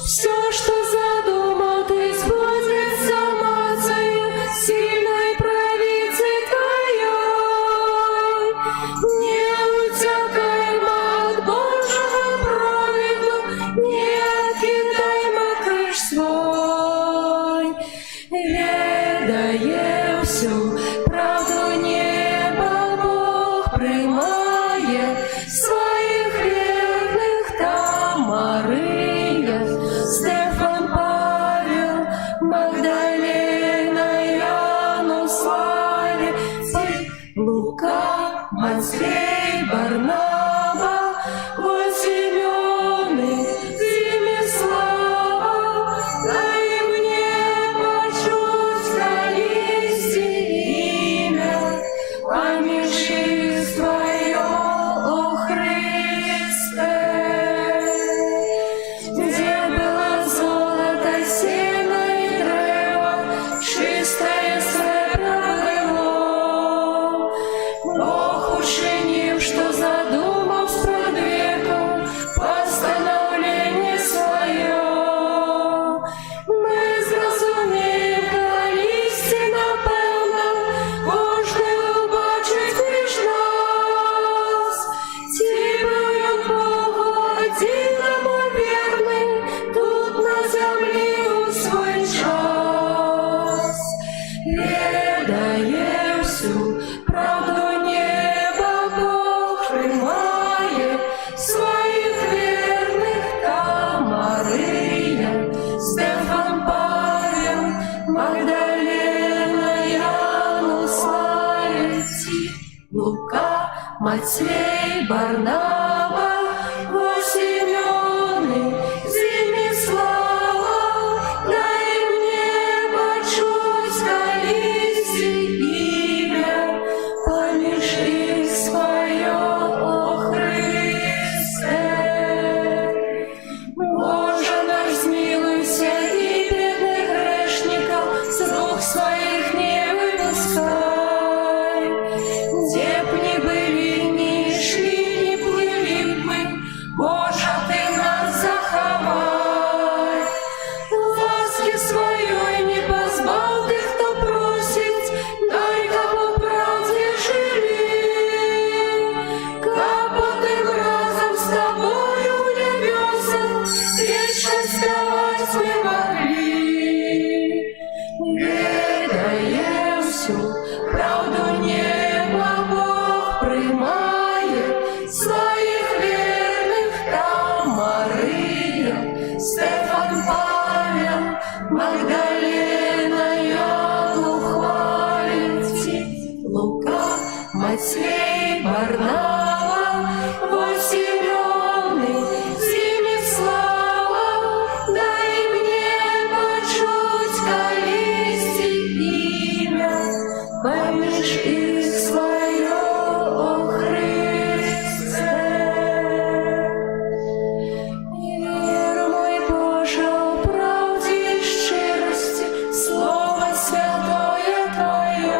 Все, что задумал Ты, сбудется мацею, сильной правицей Твоей. Не утекаймо от Божьего праведу, не откидаймо крыш свой. Ведая всю правду неба, Бог приймає своих верных, там Мария, Стефан, Павел, Магдалена, Иоанн, Славе, Лука, Матвей, Барнаба, вот Симеоны, Зимислава, дай мне почувствовать имя, помяжи Твое, о Христе. Где было золото, сено и древо, чистое сребро было. Бог учинил, что задумал спред веку, постановление свое. Мы зрозуміємо, коли істина певна, кожний убачить між нас. Тебе я Богу одиному верный, тут на землі у свой час. Ведає всю правду неба, Бог приймає своїх верних, там Мария, Стефан, Павел, Магдалена, Иоанн, Славе, Лука, Матвей, Барнаба, вот Симеоны, Зимислава, дай мне почуть колись имя, помяж их свое, о Христе. Боже наш, змилуйся, и бедных грешников с рук своих не выпускай. Где б ни были, ни шли, ни плыли б мы, Боже, Ты нас заховай. Ласки своей не позбав Ты, кто просит, дай кому правде жили. Капотым разом с Тобою в небеса вечность давать мы могли. Ведая всю правду неба, Бог приймає своїх верних, там Мария, Стефан, Павел, Магдалена, Иоанн, хвалить Лука, Матвей, Барнава, вот Симеоны, Зимислава, дай мне почуть колись имя, помяж их свое, о Христе. Веру, мой Боже, у правде и щирости, Слово святое Твое,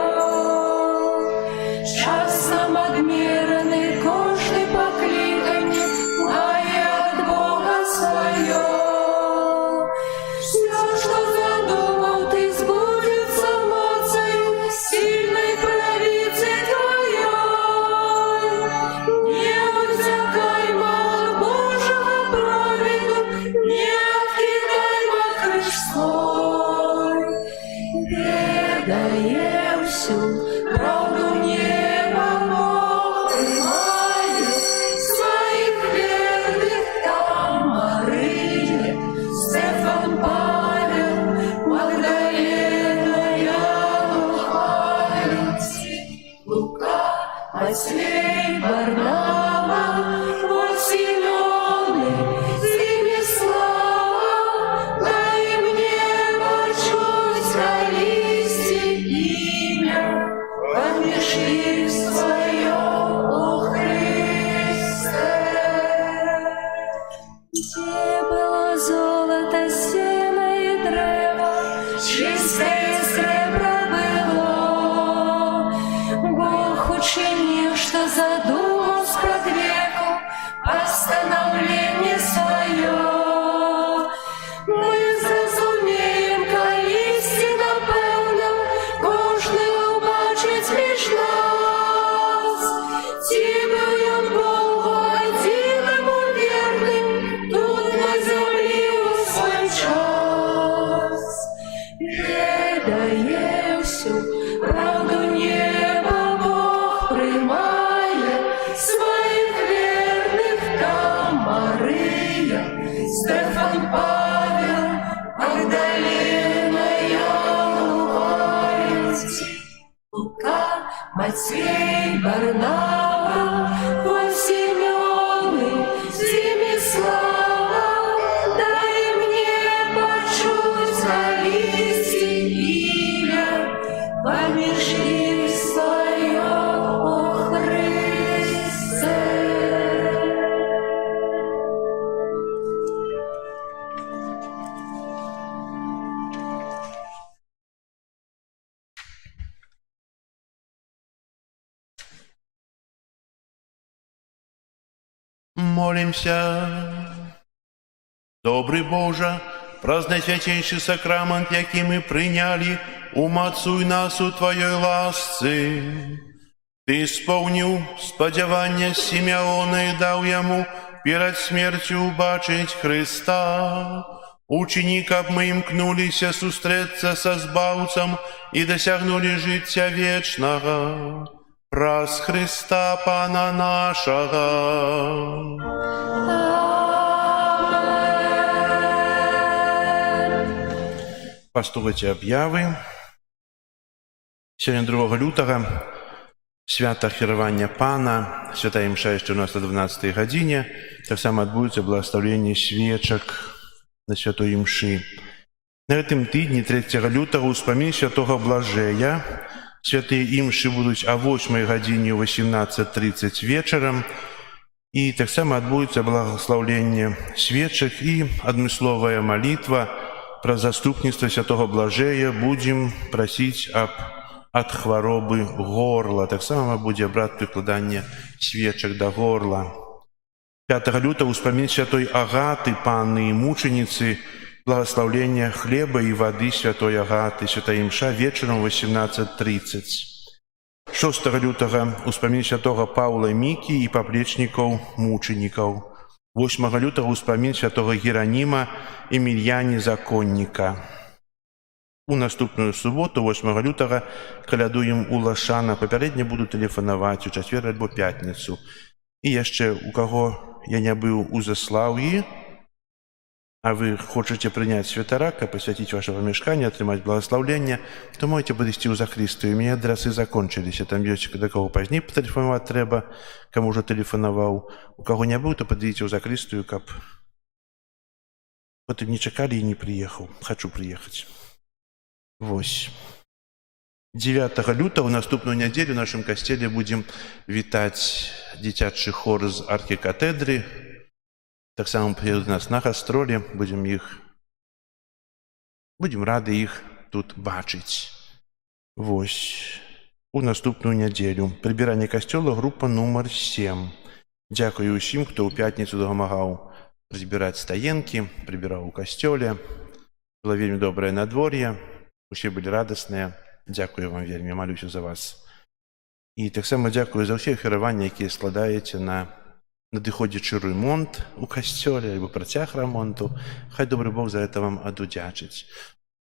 ведае всю правду неба, Бог приймає своїх вірних там Марія, Стефан, Павел, Магдалена, Яна, Лука, Матвей, Варнава, вот Симеоны, с ними слава, дай мне почуть на листе имя, помнишь их свое, о Христе. Где было золото, сено и древо, чистое сребро было, Бог учинил, что задумал спрод веку постановление свое. Мы зразумеем, коли истина певна, кожний убачить лиш нас. Тебе он Богу одиному верным, тут на земле у свой час. Ведає всю правду неба, Бог приймає своїх вірних там Марія, Стефан, Павел, Магдалена, Яна, Лука, Матвей, Варнава, вот Симеоны, с ними слава, дай мне почуть на листе имя, помнишь их свое, о Христе. Молимся. Добрый Боже, праздный святейший сакрамент, який мы приняли, умацуй нас у Твоей ласці. Ты исполнил сподівання Симеона и дал ему перед смертью убачить Христа. Учини, каб мы имкнулися сустреться со Збавцем и досягнули життя вечного. Праз Христа Пана нашего. Пастугаці аб'яви. Сьогодні 2 лютого свята Хіровання Пана, святая імша ще у нас о 12 годині. Так само відбудеться благословення свечок на святой імші. На гэтым тыдні 3 лютого успамін святого Блажея. Святыя імшы будуць о 8 године 18:30 вечарам. І таксама адбудецца благословленне свечак і адмысловая молитва про заступніцтва святого Блажея. Будем просіць ад хваробы горла. Таксама будзе абрад прыкладання свечак да горла. 5 лютого успамін святой Агаты, панны і мученицы, благословление хлеба и воды святой Агаты, святая имша вечером в 18:30. 6 лютого успомин святого Павла Мики и поплечников мучеников. 8 лютого успомин святого Геронима Емельяне Законника. У наступную суботу, 8 лютого, колядуем у Лашана. Попередне буду телефоновать у четвер або пятницу. И еще у кого я не был у Заславьи, а вы хочете принять святорака, посвятить ваше помешкание, отримать благословление, то можете подойти у Захристию. У меня адресы закончились. Там есть, до кого позднее потелефоновать треба, кому уже телефоновал. У кого не был, то подойдите у Захристию, как вот не чекали и не приехал. Хочу приехать. 8. 9 лютого, в наступную неделю в нашем костеле будем вітать дитячий хор з архікатедри. Так само приедут нас на гастролі, будем рады їх тут бачить. Ось. У наступную неделю. Прибирання костела, група номер 7. Дякую усім, хто у п'ятницю допомагав розбирати стаєнки, прибирав у костелі. Було вельми добре надвор'я, усі були радісні. Дякую вам вельми, молюся за вас. І так само дякую за всі хіровання, які складаєте на надыходзячы ремонт у касцёле або працяг ремонту. Хай добры Бог за это вам адудзячыць.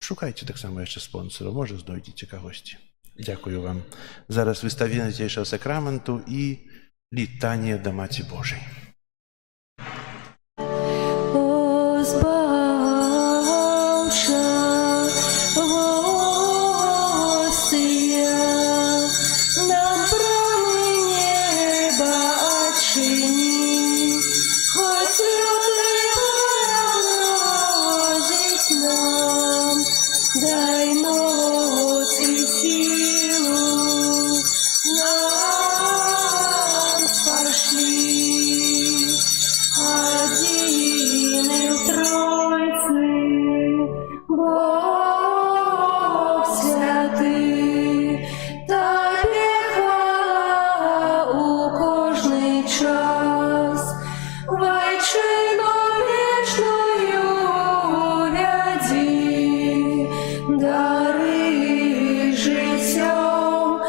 Шукайце таксама яшчэ спонсора, можа знойдзеце кагосьці. Дзякую вам. Зараз выставленне Святейшага сакраменту і літанне да Маці Божай. Дай моці силу нам спошли, один в Тройцы, Бог святый, Тебе хвала у кожний час, Вайчину вічною вяді, дари життям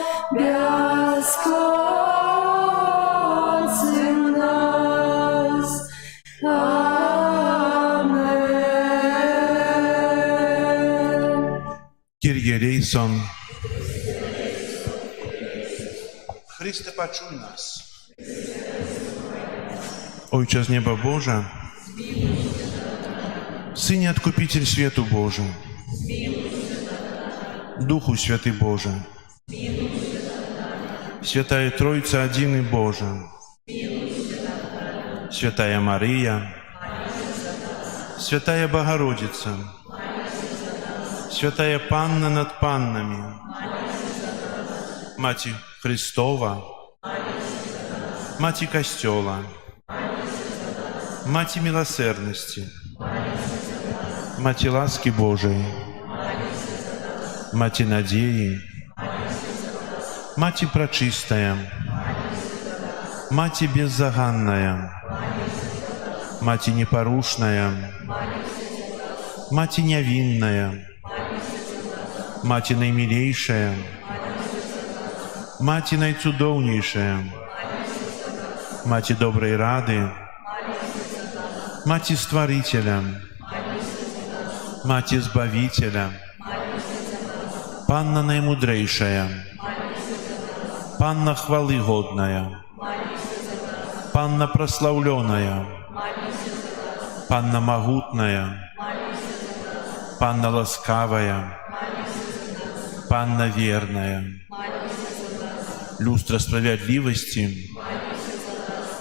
безконцем нас. Amen. Kyrie eleison. Chryste, paczuj nas. Ojcze z nieba Boża, Synie Odkupiciel światu Boży, Duchu Święty Boże, Świętая Trójca Один и Божа, Świętая Maryja, Świętая Bogorodica, Świętая Panna nad Pannami, Macie Chrystowa, Macie Kościoła, Macie Miłosierności, Macie łaski Bożej, Macie nadziei, Macie Preczystая, Macie Беззаганная, Macie Непорушная, Macie Невинная, Macie Najmilejsza, Macie Najcudowniejsza, Macie Dobrej Rady, Macie Stworителя, Macie Zbawiciela, Panna Najmudrzejsza, Panna Chwały Godna, Panna Прославленная, Panna Могутная, Panna Ласкавая, Panna Верная, Люстра Справедливости,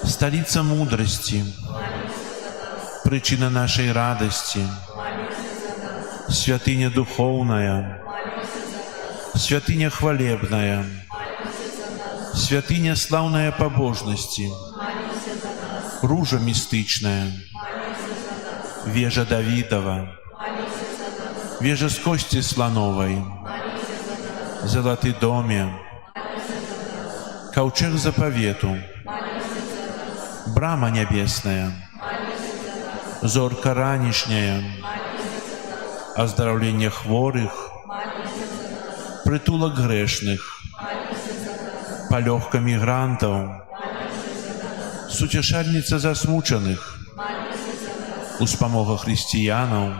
Столица Мудрости, Причина нашей радости, Святыня Духовная, Святыня Хвалебная, Святыня Славная Побожности, Ружа Мистычная, Вежа Давидова, Вежа с кости слоновой, Золотый доме, Ковчег заповету, Брама небесная, Зорка ранішняя, Оздоровление хворых, Притулок грешных, Полегка мигрантов, Сутешальница засмученных, Успомога християнов,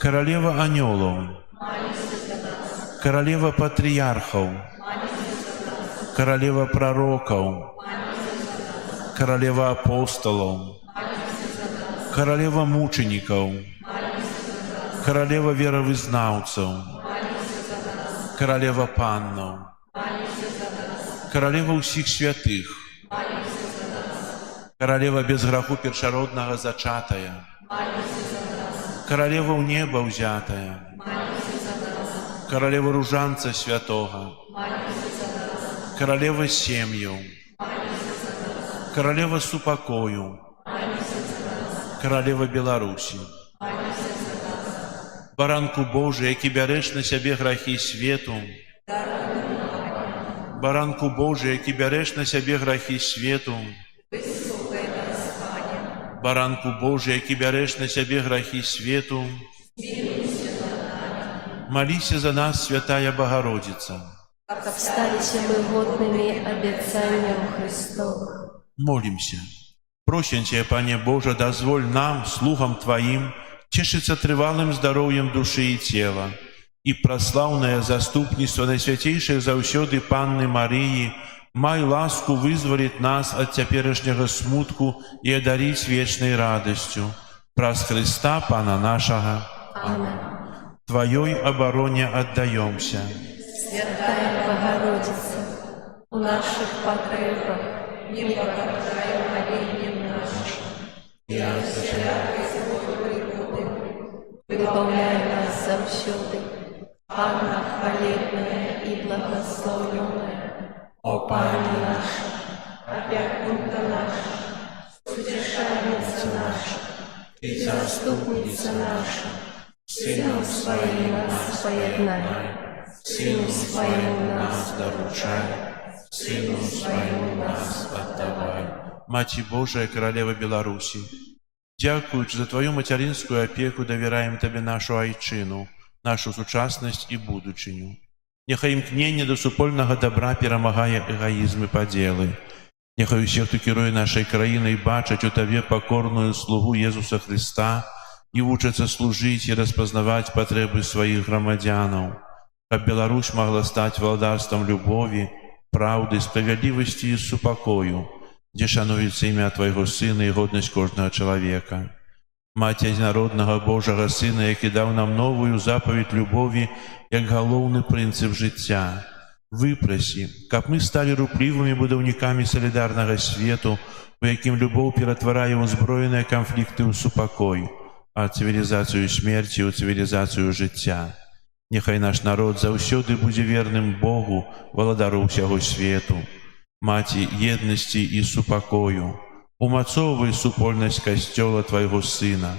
Королева анёлов, Королева патриархов, Королева пророков, Королева апостолов, Королева мучеников, Королева веровызнавцев, Королева паннов, Королева усіх святых, Королева без граху першароднага зачатая, Королева ў неба ўзятая, Королева ружанца святога, Королева сем'яў, Королева супакою, Королева Беларусі, Баранку Божий, які бярэш на сябе грахі свету, Баранку Божий, які бярэш на сябе грахі свету, Баранку Божий, які бярэш на сябе грахі свету, молися за нас, Святая Богородица. Как обстались мы годными обетованием Христовых. Молимся. Просим Тебя, Пане Боже, дозволь нам, слугам Твоим, цешится трывалым здоровьем души и тела, и прославное заступніцтва Найсвятейшей заўсёды Панны Марии, май ласку вызволить нас от цяперашняга смутку и одарить вечной радостью. Праз Христа Пана нашего. Твоей обороне отдаемся. Святая Богородица, у наших потребах не покоряй молением нашим, и освятай свой выбавляй нас завсёды, Анна хвалебная и благословенная, о Пане наша, опекунка наша, утешальница наша и заступница наша, Сыном Своим нас поеднай, Сыну Своему нас доручай, Сыну Своему нас отдавай. Маці Божия, Королева Беларуси, дякуючи за Твою материнскую опеку, доверяем Тебе нашу айчину, нашу сучасность и будучыню. Нехай імкненне до супольного добра перамагае эгоизм и поделы. Нехай усіх, хто кіруе нашей краінай, бачаць у Табе покорную слугу Иисуса Христа и учатся служить и распознавать потребы своих громадянов. Каб Беларусь могла стать владарством любови, правды, справедливости и супокою, где шануется имя Твоего Сына и годность кожного человека. Мать Единородного Божьего Сына, який дав нам новую заповедь любови, як головний принцип життя. Выпроси, каб мы стали рупливыми будовниками солидарного свету, у яким любовь ператварае узброенные конфликты у супокой, а цивилизацию смерти у цивилизацию життя. Нехай наш народ заўсёды будзе верным Богу, валадару ўсяго свету. Маці еднасці і супакою, умацоўвай супольнасць Касцёла Твайго Сына.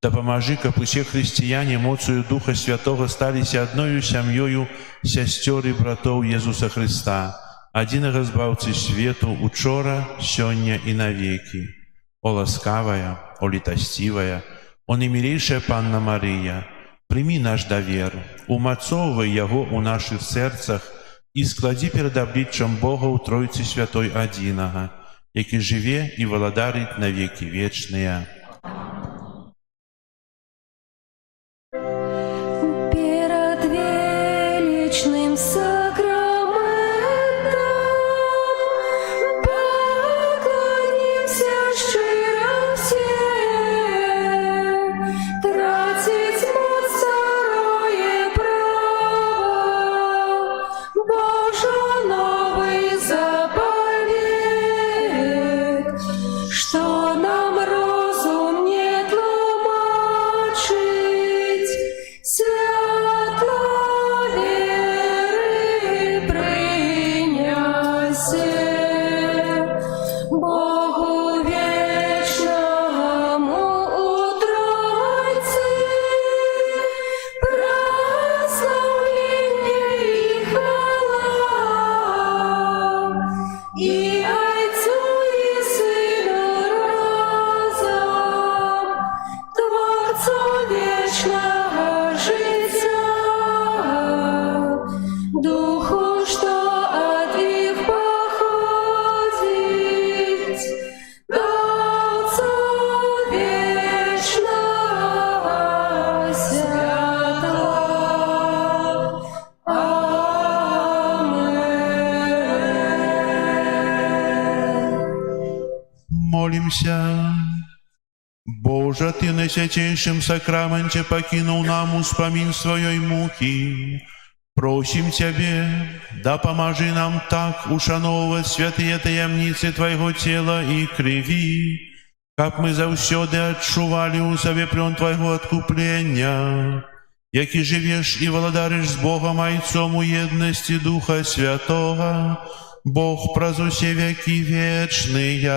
Дапамажы, каб усе хрысціяне моцою Духа Святого сталіся адною сям'ёю сясцёр і братоў Езуса Христа, адзінага збаўцы свету учора, сёння і навекі. О ласкавая, о літасцівая, о немилейшая Панна Мария, прими наш давер, умацоўвай яго ў нашых сэрцах і складзі перад абліччам Бога ў Тройцы Святой Адзінага, які жыве і валадарыць на векі вечныя. Перед величным сакраментом поклонимся щиро все, тратить моц второе право, Божа новый заповедь, что нам розум не тлумачить, святла веры принясе, Богу вечному у Тройцы прославление и хвала, и Отцу и Сыну разом, Творцу вечного життя, Духу, что от их походит, Отцу вечного святого. Аминь. Молимся. Боже, Ты на святейшем сакраменте покинул нам успомин своей муки. Просим Тебе, да поможи нам так ушановывать святые таямницы Твоего тела и крови, как мы заўсёды адчували у себе плен Твоего откупления, які живешь и владаришь с Богом Отцом у едности Духа Святого, Бог праз усе веки вечные.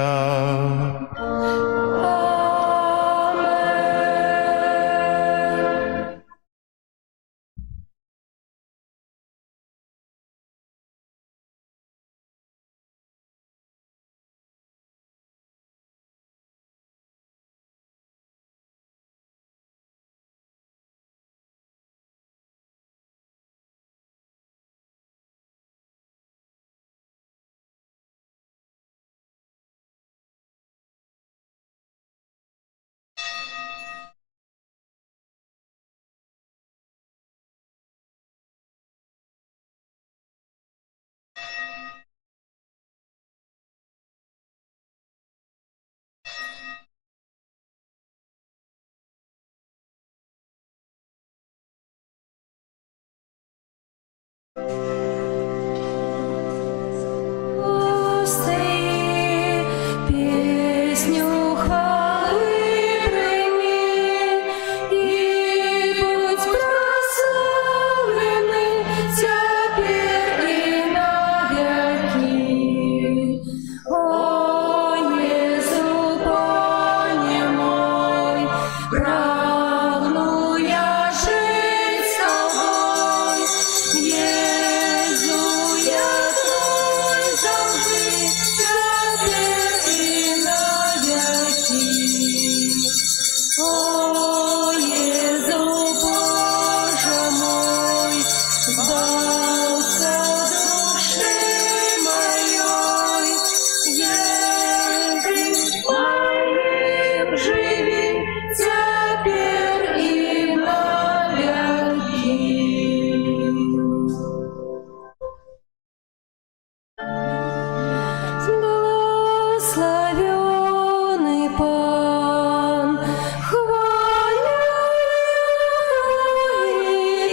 Пусти, песню хвалы прими, и будь прославлены теперь и навеки. О, Иисус, Боже мой, прагну я жить с тобой. Єзу, я твой завжди, тепер і навіки. О, Єзу, Боже мой, збавця душі моєї, єси моїм живі, тепер і навіки. Благословенный Пан, хвалю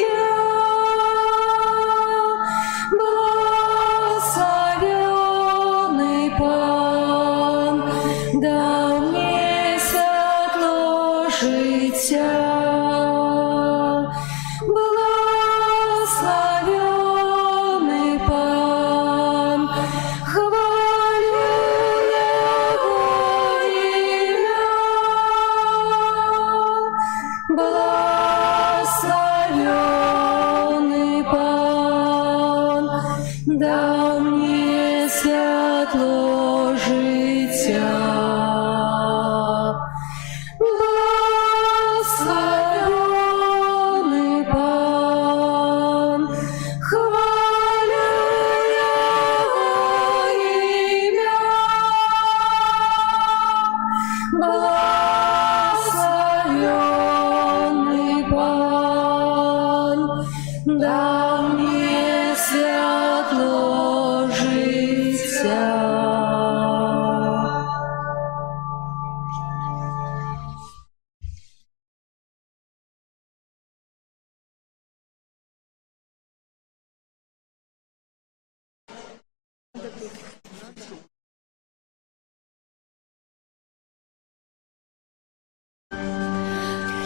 я. Благословенный Пан, дав мне світло життя. Благословенный Пан, хвалю Його ім'я. Благословенный Пан, дав мне світло життя. Благословенный Пан, хвалю Його ім'я. Благословенный Пан, дав мне світло життя.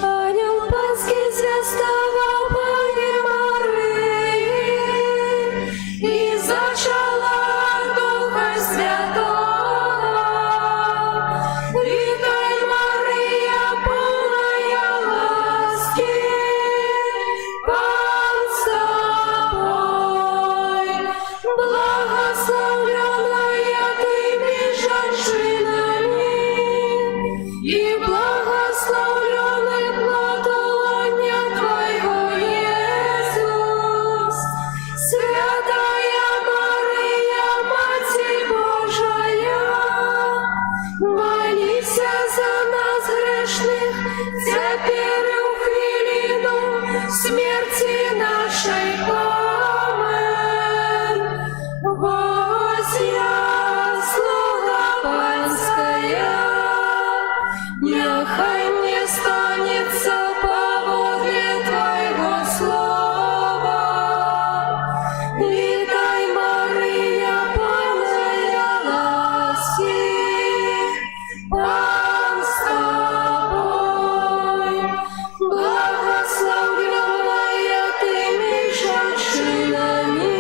Ангел Пасхи звездовал Пане Марии, и зачала Духа Святого. Витай, Мария, полная ласки, Пан с тобой. Благословенная ты между женщинами, и благословенный плод лона Твоего, Иисус. Святая Мария, Мать Божия, молись за нас грешных, теперь и в хвилину смерти нашей. Аминь. Вось я, слуга Панская, нехай мне станется по воле Твоего слова. Витай, Мария, полная ласки, Пан с тобой. Благословенная ты между женщинами,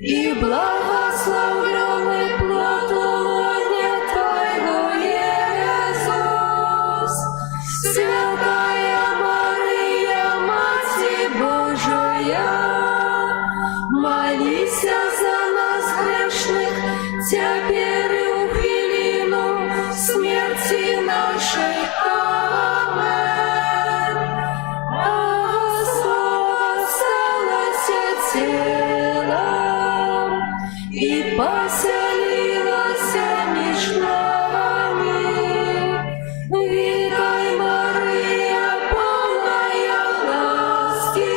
и благословенный плод лона Твоего, Иисус. Святая Мария, Мать Божия, молись за нас грешных, теперь и в хвилину смерти нашей. Аминь. А Слово сталось телом и поселилось между нами. Витай, Мария, полная ласки,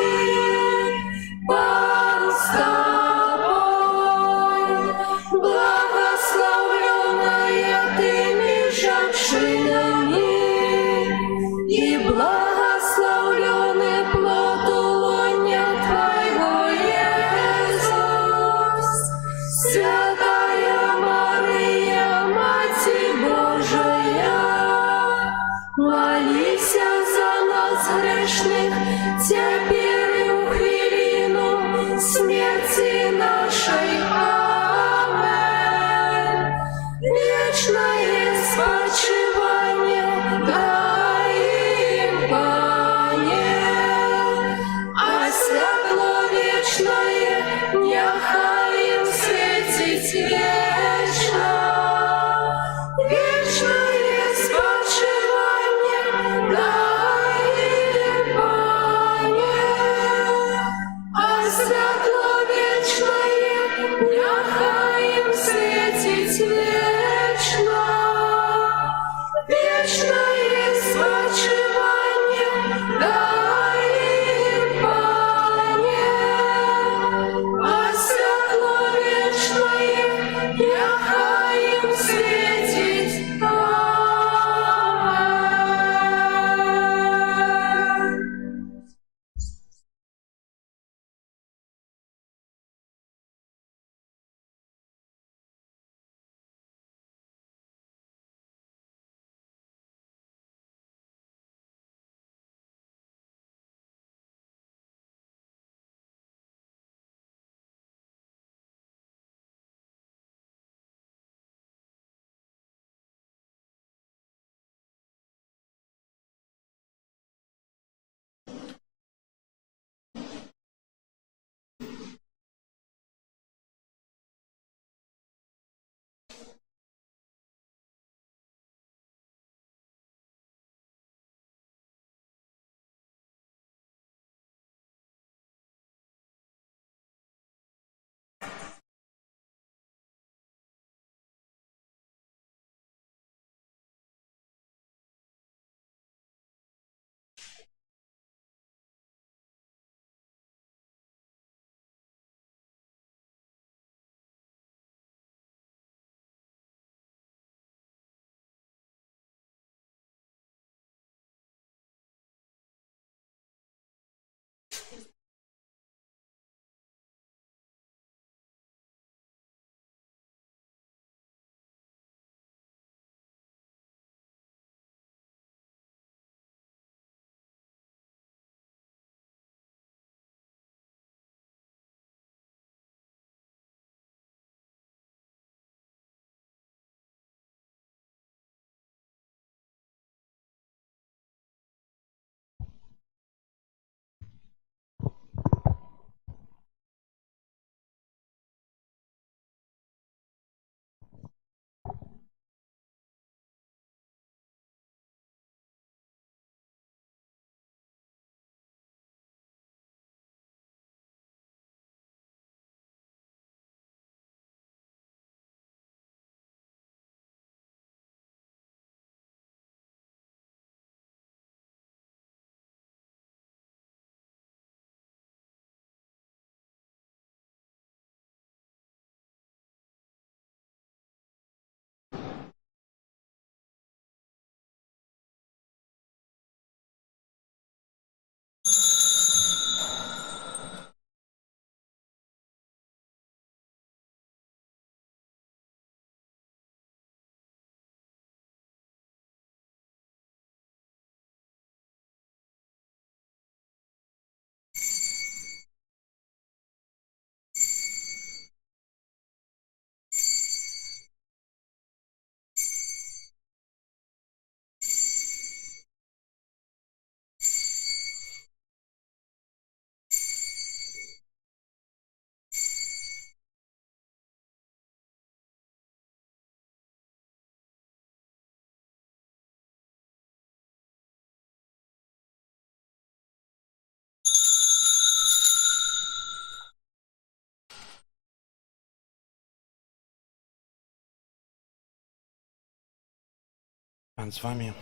Пан з вами.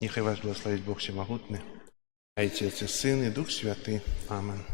Нехай вас благословить Бог Всемогутний, Отец и Сын и Дух Святый. Аминь.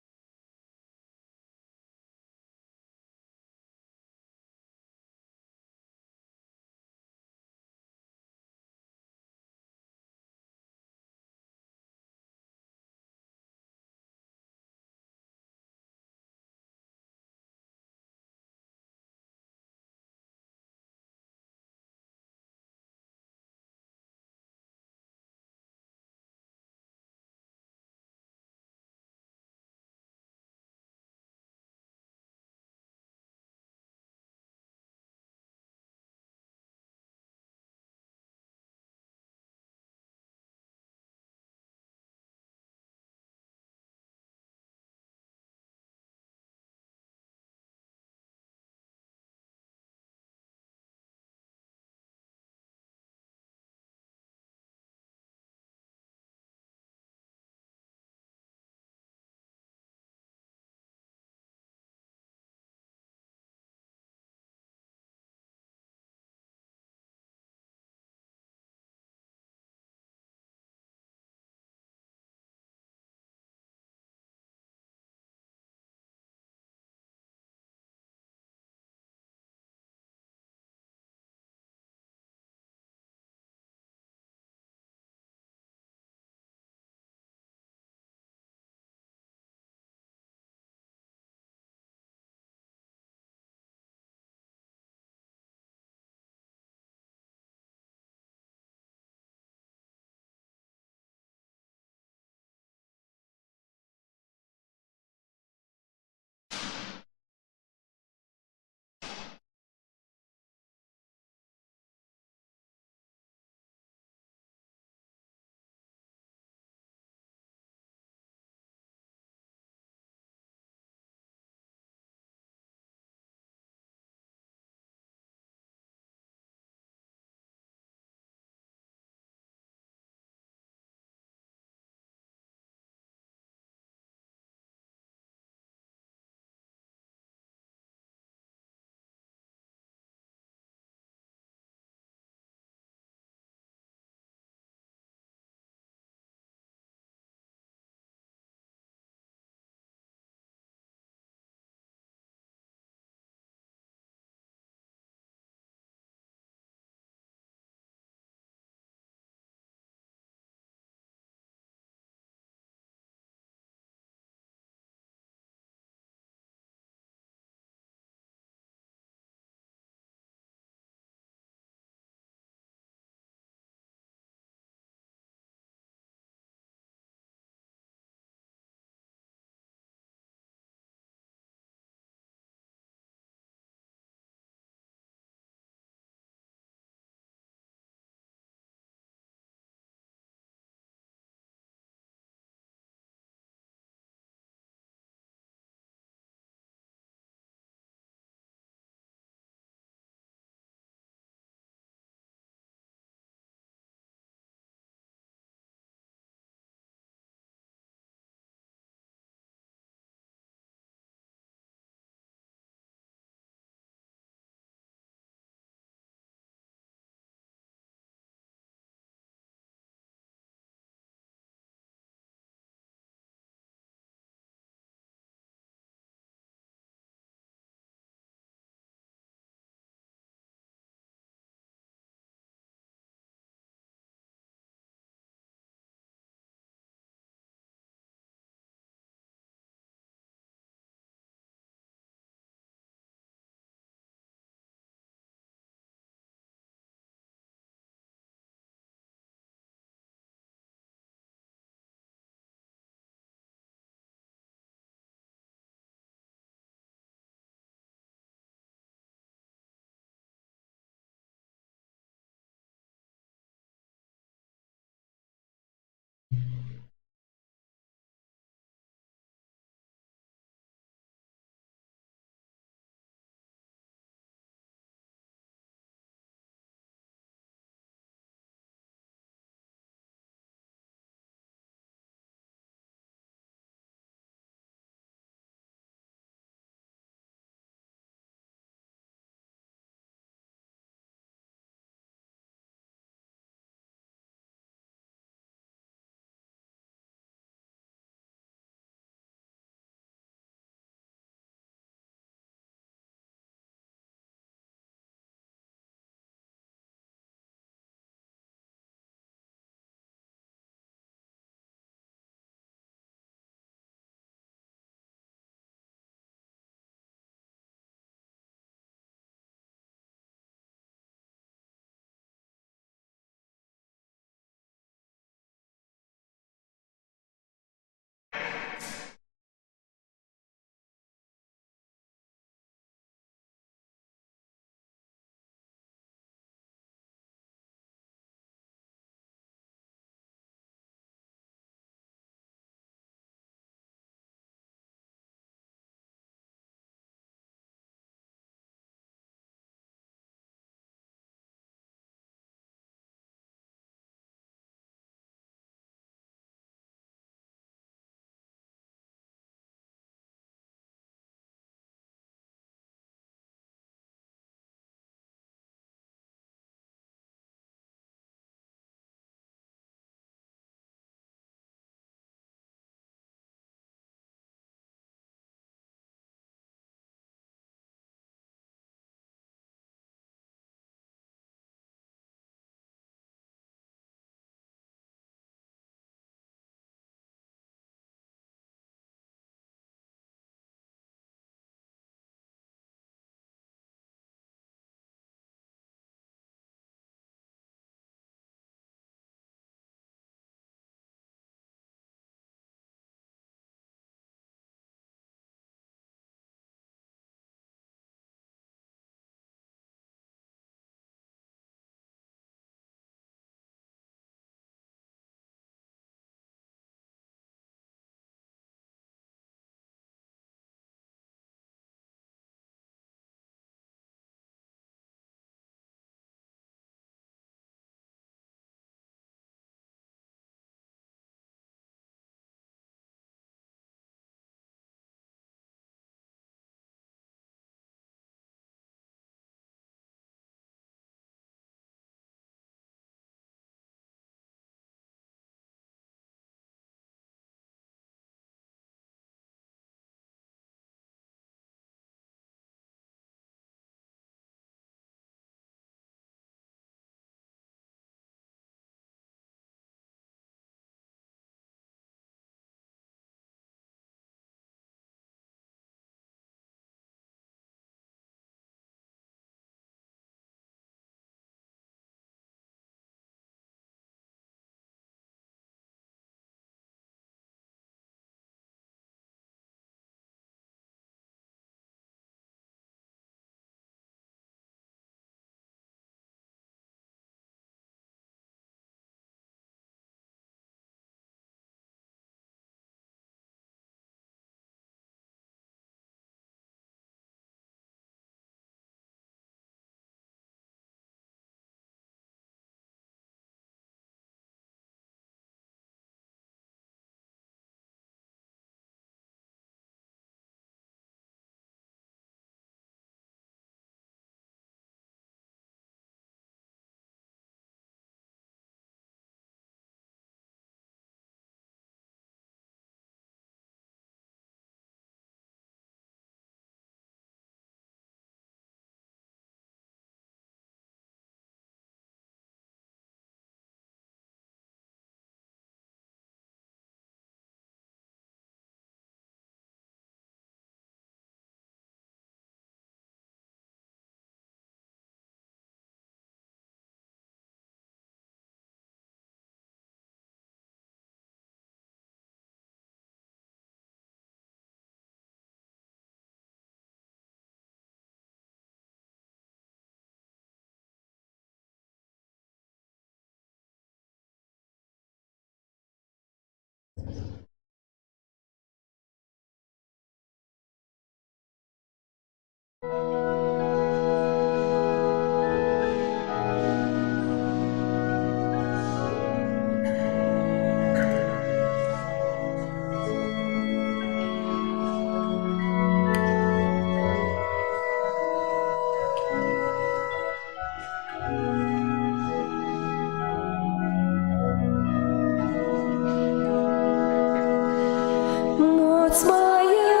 моц моя,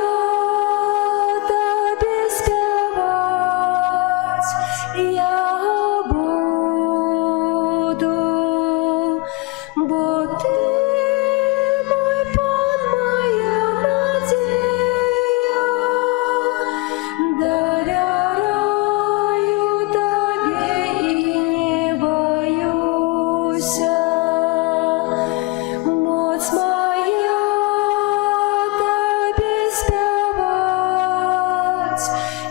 Тебе спевать я буду, бо Ты мой Пан, моя надея, доверяю Тебе и не боюсь. Моц моя, Тебе спевать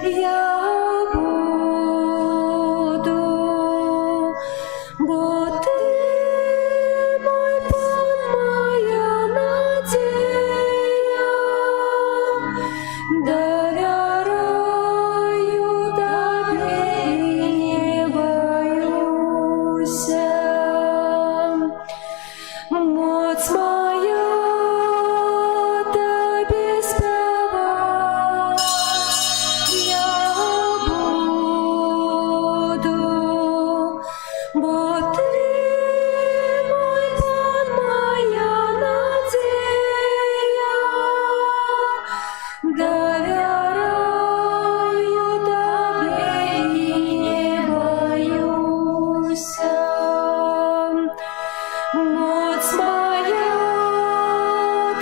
я буду, бо Ты мой Пан, моя надея, доверяю Тебе и не боюсь. Моц моя, Тебе спевать я буду, бо Ты мой Пан, моя надея, доверяю Тебе и не боюсь. Моц моя,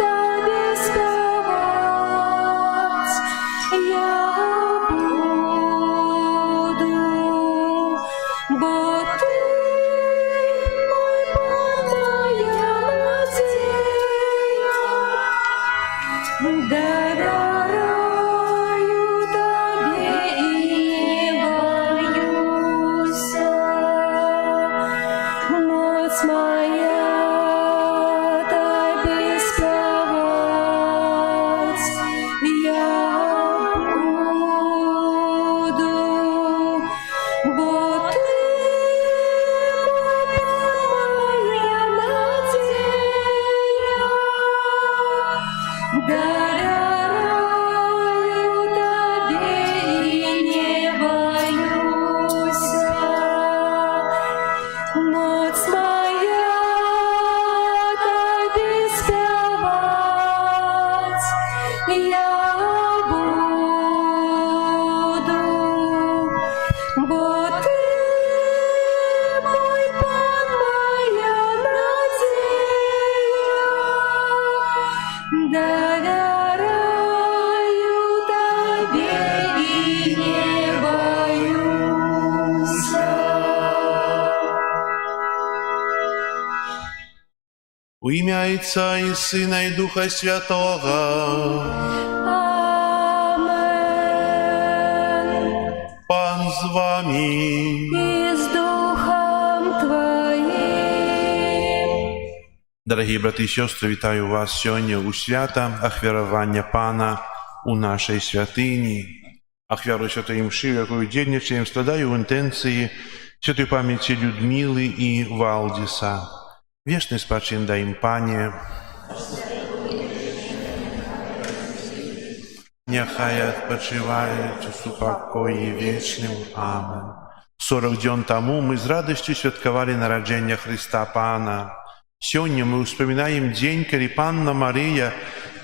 Тебе спевать я буду, бо Ты мой Пан, моя надея, доверяю Тебе и не боюсь. Моц моя, Тебе спевать я буду, бо Ты мой Пан, моя надея, доверяю Тебе и не боюсь. Моц моя, Тебе спевать я буду, бо Ты мой Пан, моя надея, доверяю Тебе и не боюсь. У ім'я Отця і Сина і Духа Святого. Амен. Пан з вами. И с Духом Твоим. Дорогі брати і сестри, вітаю вас сьогодні у свята ахвярування Пана у нашій святині. Ахвяру Святої Мши, яку дільничаємо, складаю в інтенції святої пам'яті Людмили і Валдіса. Вічний спачин дай їм, Пане. Нехай відпочивають у супокої вічним. Амен. 40 днів тому ми з радістю святкували народження Христа Пана. Сьогодні ми вспоминаємо день, коли Панна Марія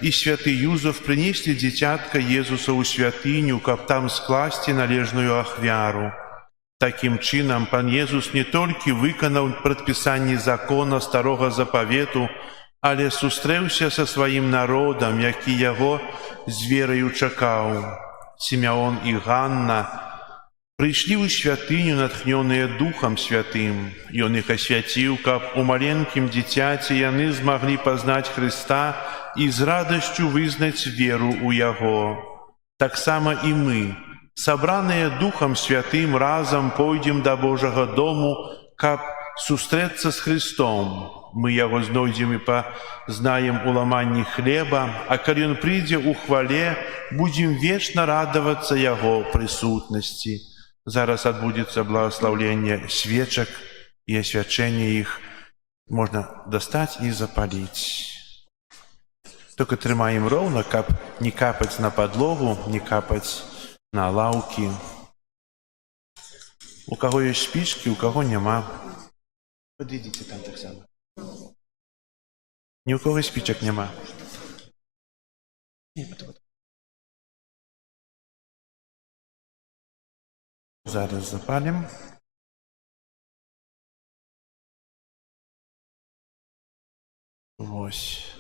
і святий Юзеф принесли дитятка Єзуса у святиню, каб там скласти належную ахвяру. Таким чином, Пан Єзус не тільки виконав предписання закона Старого Заповіту, але зустрівся зі своїм народом, який його з вірою чекав. Симеон і Ганна прийшли у святиню, натхненные Духом Святым, і Он їх освятив, каб у маленьким дитяті яны змогли познать Христа і з радостью визнать віру у Його. Так само і ми, собранные Духом Святым, разом пойдем до Божого дому, каб сустреться с Христом. Мы Его знойдем и познаем у ламанні хлеба, а коли Он придет у хвале, будем вечно радоваться Его присутности. Зараз отбудется благословление свечек и освячение их. Можно достать и запалить. Только тримаем ровно, каб не капать на подлогу, не капать на лавки. У кого есть спички, у кого нема. Подойдите там так само. Ни у кого спичек нема. Зараз запалим. Ось.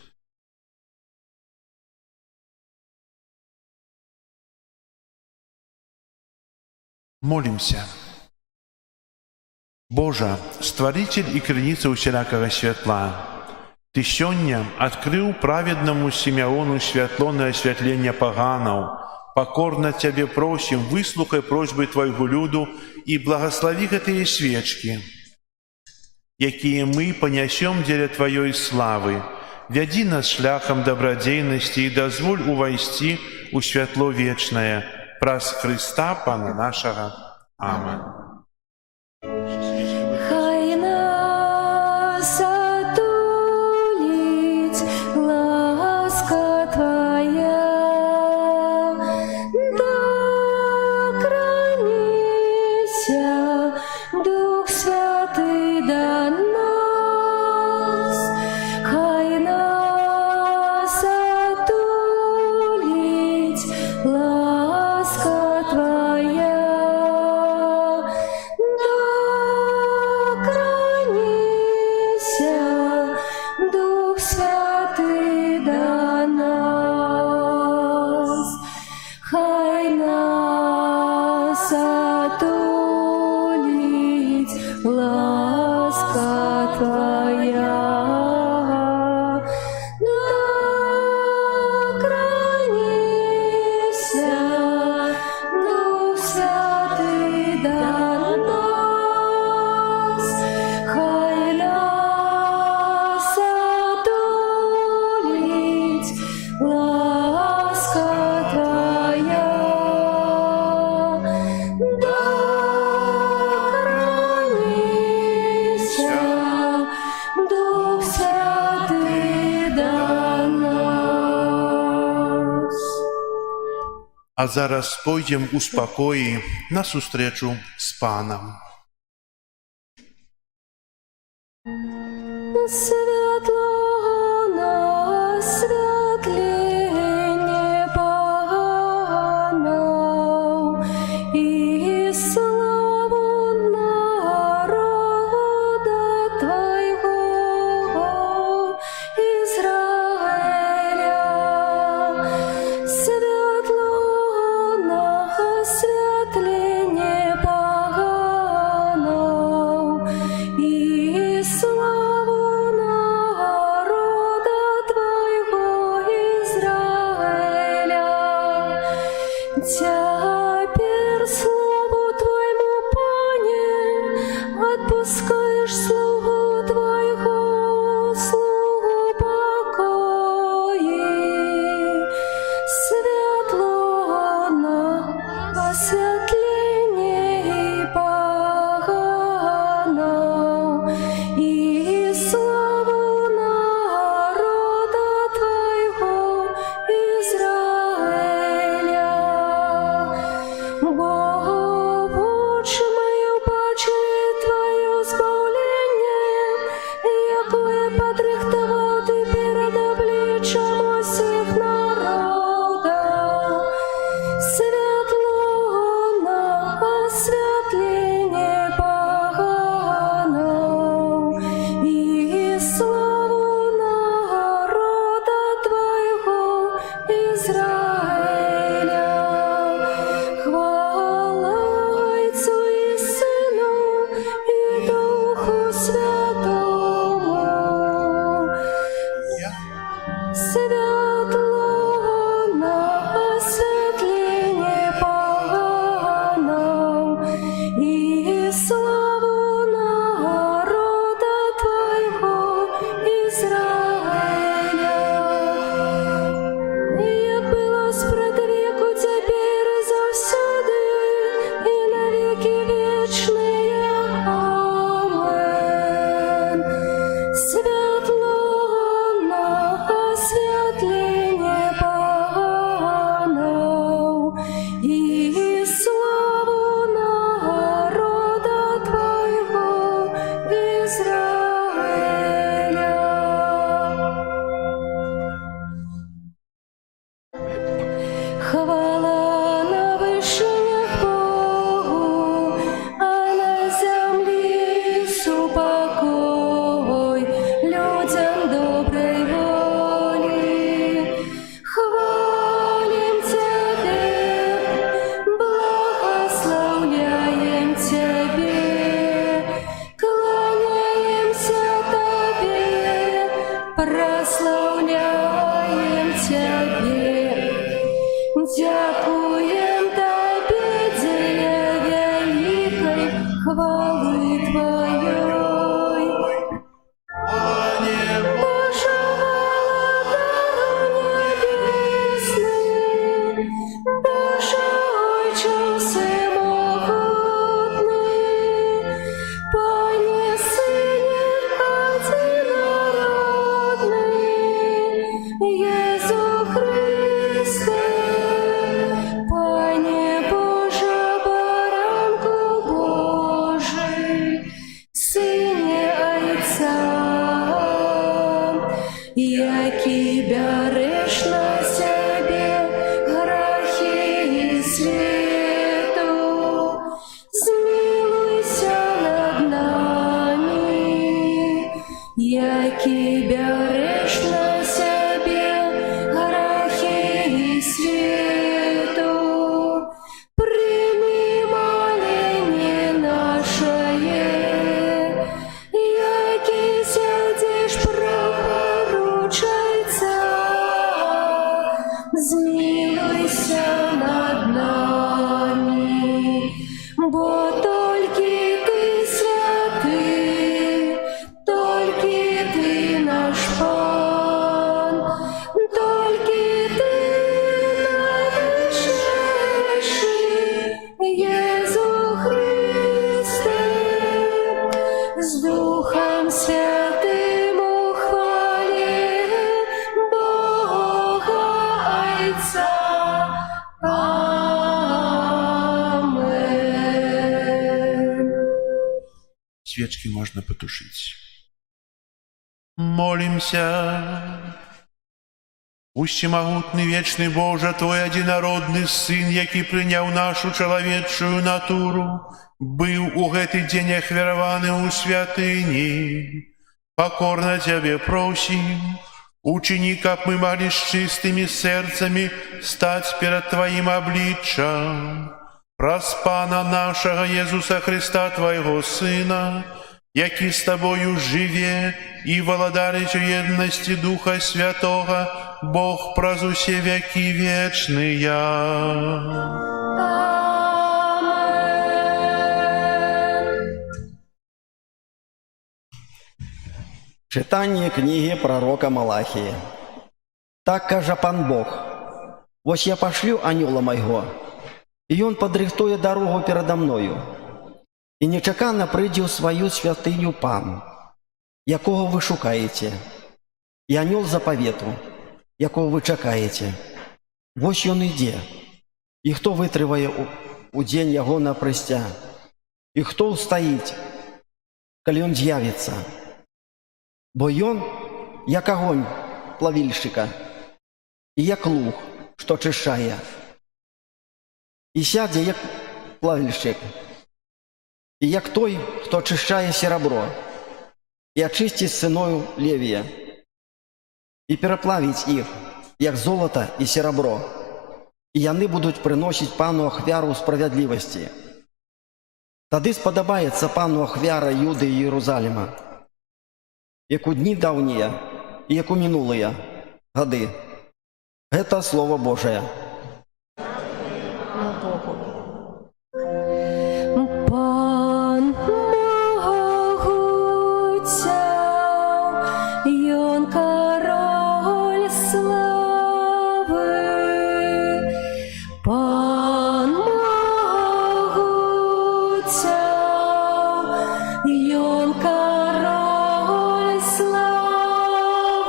Молимся. Божа, Створитель и Крыница усялякого светла, Ты сёння открыл праведному Симеону святло на освятление поганов. Покорно Тебе просим, выслухай просьбы Твоего люду и благослови гэтые свечки, якие мы понесем деля Твоей славы. Вяди нас шляхом добродейности и дозволь увойти у святло вечное. Праз Христа Пана нашего. Аминь. Хай нас отулить ласка Твоя, докранися, Дух Святый до нас. Хай нас отулить ласка Твоя, докранися, Дух Святый до нас. Хай нас отулить ласка Твоя, докранися, Дух Святый до нас. Хай нас отулить ласка Твоя, докранися, Дух Святый до нас. А зараз пойдем у спокої на зустрічу з Паном. Світло на освятлення поганов і славу народа Твоего, Израиля. Світло на освятлення поганов і славу народа Твоего, Израиля. Теперь слову Твоему, Пане, отпускаешь слугу Твоего, слугу покои. Светло на освятление поганов и славу народа Твоего, Израиля. змилуйся над нами, бо тільки ти святий, тільки ти наш пан, тільки ти найвищий, Єсу Христе, з Духом Святим у хвалі Бога Отця. Амен. Свечки можно потушить. Молимся. Всемогутный вечный Боже, Твой одинародный Сын, який прийняв нашу чоловічую натуру, был у гэты день ахвяраваны у святыни. Покорно Тебе просим, учини, как мы могли с чистыми сердцами стать перед Твоим обличчям. Праз Пана нашего Иисуса Христа, Твоего Сына, який с Тобою живе и владарить у едности Духа Святого, Бог праз усе веки вечные. Амен. Читання книги пророка Малахії. Так каже пан Бог: «Ось я пошлю анёла майго, і ён падрыхтуе дорогу передо мною, і нечакано прийде у свою святиню пан, якого ви шукаєте, і анёл заповіту, якого ви чекаєте. Ось ён іде, і хто витриває у день його на престя, і хто устоїть, коли він з'явиться. Бо ён, як огонь плавильщика, і як луг, що чищає. І сяде, як плавильщик, і як той, хто очищає серебро, і очистить синою левія, і переплавить їх, як золото і серебро, і яны будуть приносить пану ахвяру справедливості. Тады сподобається пану ахвяра Юди і Єрусалима, як у дні давние, і як у минулые годы. Это Слово Божие. Пан могуця, ён король слави. Пан могуця, ён король слави.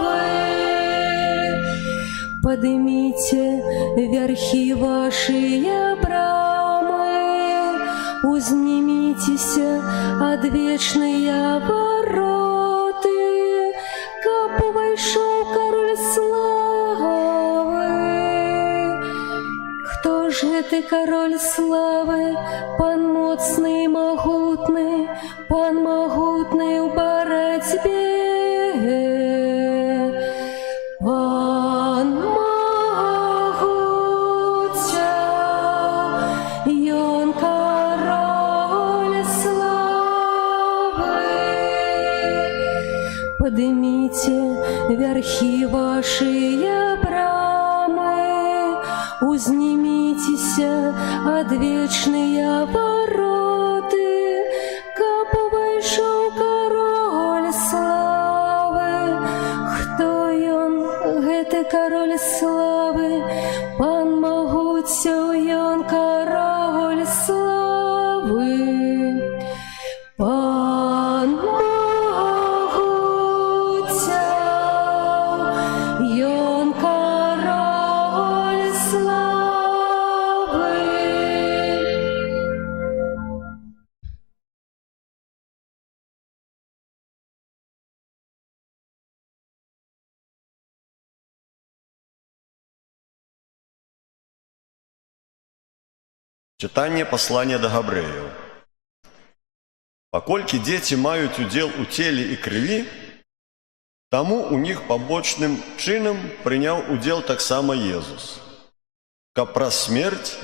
Поднимите верхи ваши брамы, узнимитесь одвечные вороты, каб войшов король славы. Кто же ты, король славы? Пан моцный, могутный, пан могутный у боротьбе. Пан могуця, ён король славы. Поднимите верхи ваши брамы, узнимитесь одвечные вороты, каб войшов король славы. Хто ён, гэты король славы? Пан могуця, ён король славы. Пан могуця, ён король славы. Читание послания до Габрею. Покольки дети мают удел у теле и крови, тому у них побочным чином принял удел так само Иисус. Каб праз смерть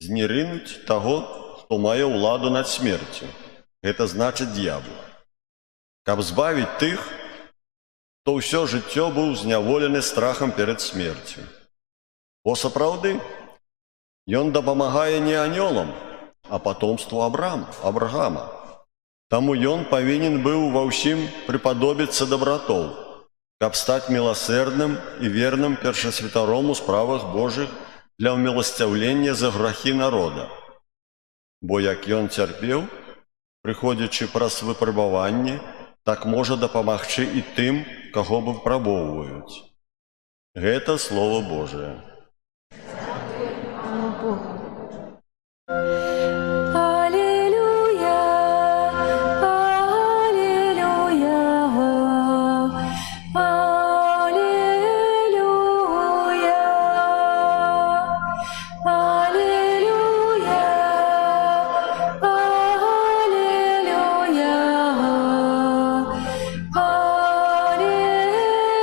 знерынуть того, кто мае ўладу над смертью, это значит дьявола. Каб збавить тых, кто ўсё жыццё быў зняволены страхом перед смертью. Бо сапраўды, ён дапамагае не анёлам, а патомству Абрагама. Таму ён павінен быў ва ўсім прыпадобіцца дабратоў, каб стаць міласэрдным і верным першасвятаром у справах Божых для ўміласцяўлення за грахі народа. Бо як ён цярпеў, прыходзячы праз выпрабаванне, так можа дапамагчы і тым, каго выпрабоўваюць. Гэта Слово Божие. Аллилуйя, аллилуйя, аллилуйя, аллилуйя,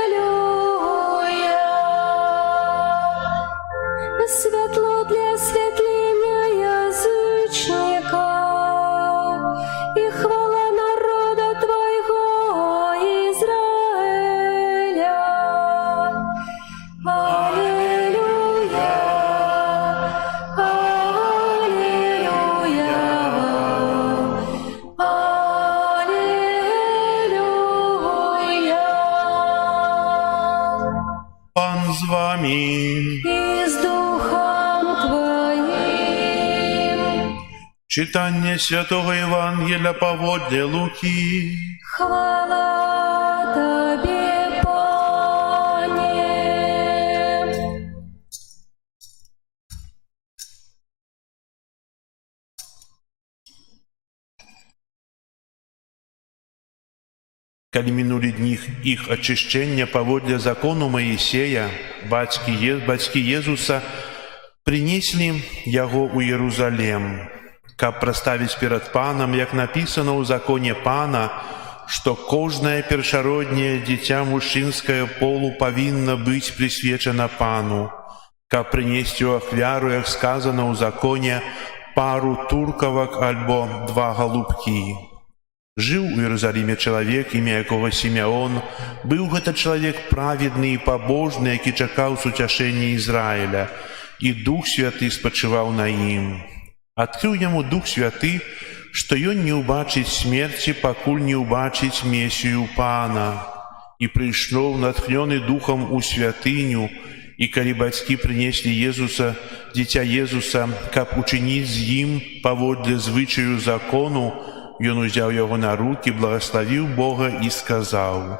аллилуйя. Светло для осветления язычника и хвала народа Твоего Израиля. Аллилуйя, аллилуйя, аллилуйя. Пан з вами. И с Духом Твоим. Читання Святого Євангелія паводле Луки. Хвала Тебе, Пане. Калі мінулі дні іх ачышчэння паводле закону Маісея, бацькі Езуса прынеслі яго ў Єрусалем, каб праставіць перад панам, як напісана ў законе пана, што кожнае першародняе дзіця мужчынскае полу павінна быць прысвечана пану, каб прынесці ў ахвяру, як сказана ў законе, пару туркавак альбо 2 галубкі. Жыў у Іерусаліме чалавек, імя якога Сімеон. Быў гэта чалавек праведны і пабожны, які чакаў суцяшэння Ізраіля, і Дух Святы спачываў на ім. Адкрыў яму Дух Святы, што ён не ўбачыць смерці, пакуль не ўбачыць Месію Пана. І прыйшоў натхнёны Духам у святыню, і калі бацькі прынеслі дзіця Езуса, каб учыніць з ім паводле звычаю закону, ён узяў яго на рукі, благаславіў Бога і сказаў: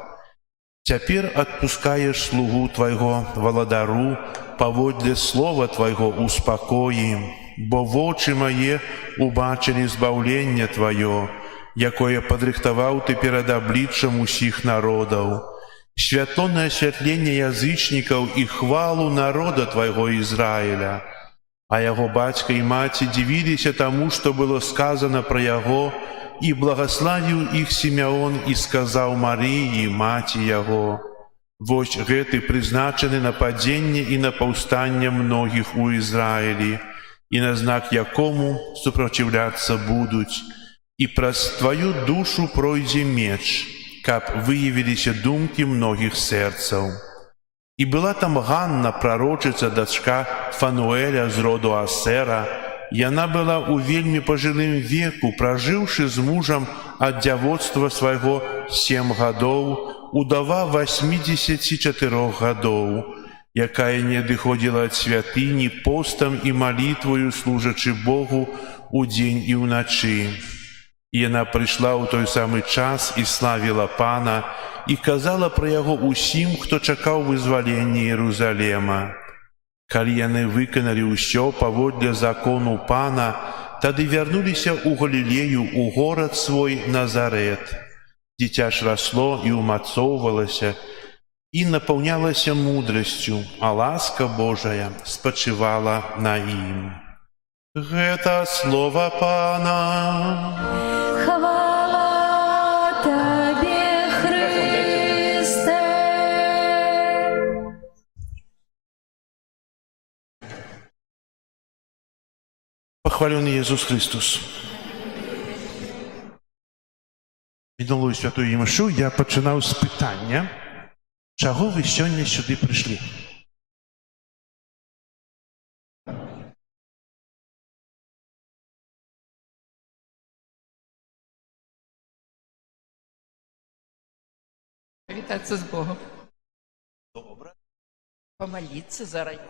«Цяпер адпускаеш слугу Твайго валадару паводле слова Твайго ў спакоі, бо вочы мае убачылі збаўленне Тваё, якое падрыхтаваў Ты перад абліччам усіх народаў, святло на асвятленне язычнікаў і хвалу народа Твайго Ізраіля». А яго бацька і маці дзівіліся таму, што было сказана пра яго, і благаславіў іх Сімеон і сказаў Марыі, маці яго: «Вось гэты прызначаны на падзенне і на паўстанне многіх у Ізраілі, і на знак якому супраціўляцца будуць, і праз тваю душу пройдзе меч, каб выявіліся думкі многіх сэрцаў». І была там Ганна, прарочыца, дачка Фануэля з роду Асера. Яна была ў вельмі пажылым веку, пражыўшы з мужам ад дзявоцтва свайго 7 гадоў, удава 84 гадоў, якая не адыходзіла ад святыні, постам і малітваю служачы Богу удзень і ўначы. І яна прыйшла ў той самы час і славіла Пана, і казала пра яго ўсім, хто чакаў вызвалення Іерусалема. Калі яны выканалі ўсё паводле закону Пана, тады вярнуліся ў Галілею, у горад свой Назарэт. Дзіця ж расло і умацоўвалася, і напаўнялася мудрасцю, а ласка Божая спачывала на ім. Гэта слова Пана. Хвала Тебе, Христе. Похвалений Ісус Христос. Минулую святую Ємшу я починав з питання, чого ви сьогодні сюди прийшли? Привітатися з Богом. Добре. Помолитися за район.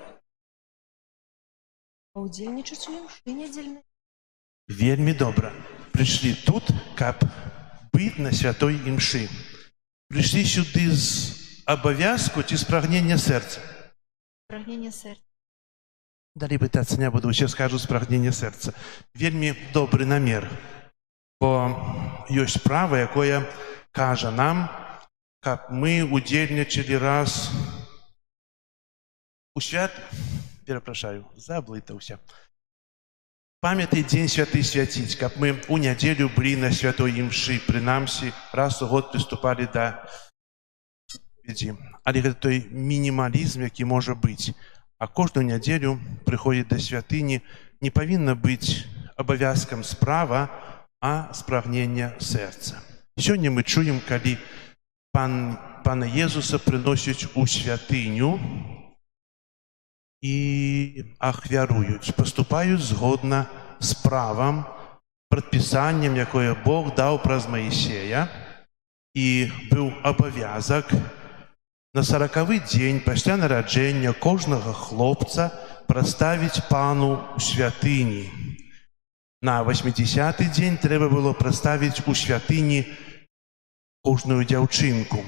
Удзельнічаць у імшы нядзельнай. Вельмі добра. Прыйшлі тут, каб быць на святой імшы. Прыйшлі сюды з абавязку ці з прагнення сэрца. Прагненне сэрца. Далей пытацца не буду, усе скажуць з прагнення сэрца. Вельмі добры намер, бо ёсць права, якое кажа нам, каб мы удзельнічалі раз у свят... Перапрашаю, заблытаўся. Памятай дзень святы свяціць, каб мы у нядзелю былі на святой імшы, прынамсі, раз у год прыступалі да ведзі. Але гэта той мінімалізм, які можа быць. А кожную нядзелю прыходзіць да святыні не павінна быць абавязкам справа, а спрагнення сэрца. Сёння мы чуем, калі Пана Езуса прыносяць у святыню і ахвяруюць, паступаюць згодна з правам, прадпісаннем, якое Бог даў праз Маісея, і быў абавязак на 40-й дзень пасля нараджэння кожнага хлопца праставіць Пану у святыні. На 80-й дзень трэба было праставіць у святыні кожную дзяўчынку.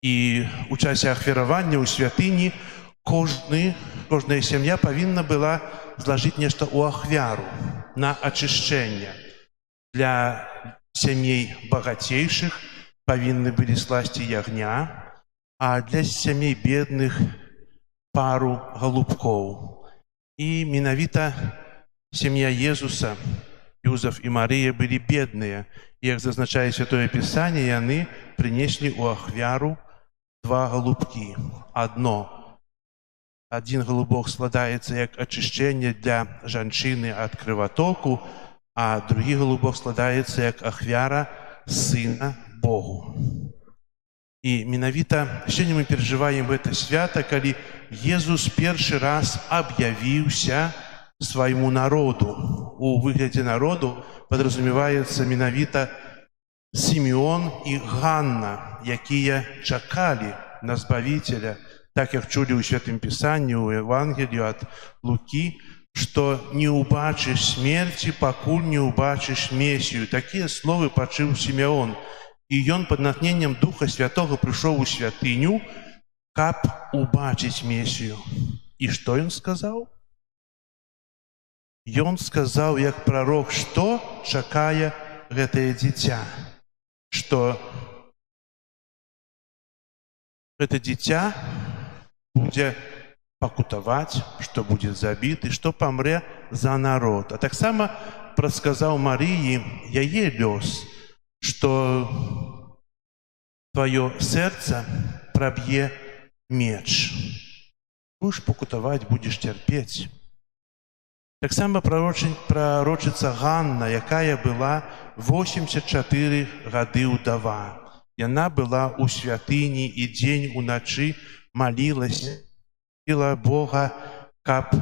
І у часе ахвяравання ў святыні кожная сям'я павінна была злажыць нешта ў ахвяру на ачышчэнне. Для сямей багацейшых павінны былі сласці ягня, а для сямей бедных пару галубкоў. І менавіта сям'я Езуса, Юзаф і Марыя былі бедныя. І, як зазначае Святое Пісанне, яны прынеслі ў ахвяру 2 галубкі. Адзін галубок складаецца як ачышчэнне для жанчыны ад крыватоку, а другі галубок складаецца як ахвяра Сына Богу. І менавіта сёння мы перажываем гэта свята, калі Езус першы раз аб'явіўся свайму народу. У выглядзе народу падразумеваецца менавіта Сімеон і Ганна, якія чакалі на Збавіцеля, так як чулі ў Святым Пісанні, у Евангелію ад Лукі, што не ўбачыш смерці, пакуль не ўбачыш Месію. Такія словы пачуў Сімеон. І ён пад натхненнем Духа Святога прыйшоў у святыню, каб убачыць Месію. І што ён сказаў? Ён сказаў, як прарок, што чакае гэтае дзіця. Што гэта дзіця будзе пакутаваць, што будзе забіты, што памрэ за народ. А таксама прадказаў Марыі яе лёс, што тваё сэрца праб'е меч. Будзеш пакутаваць, будзеш цярпець. Таксама прарочыца Ганна, якая была 84 гады ўдава. Яна была ў святыні і дзень уначы малілася, просіла Бога, каб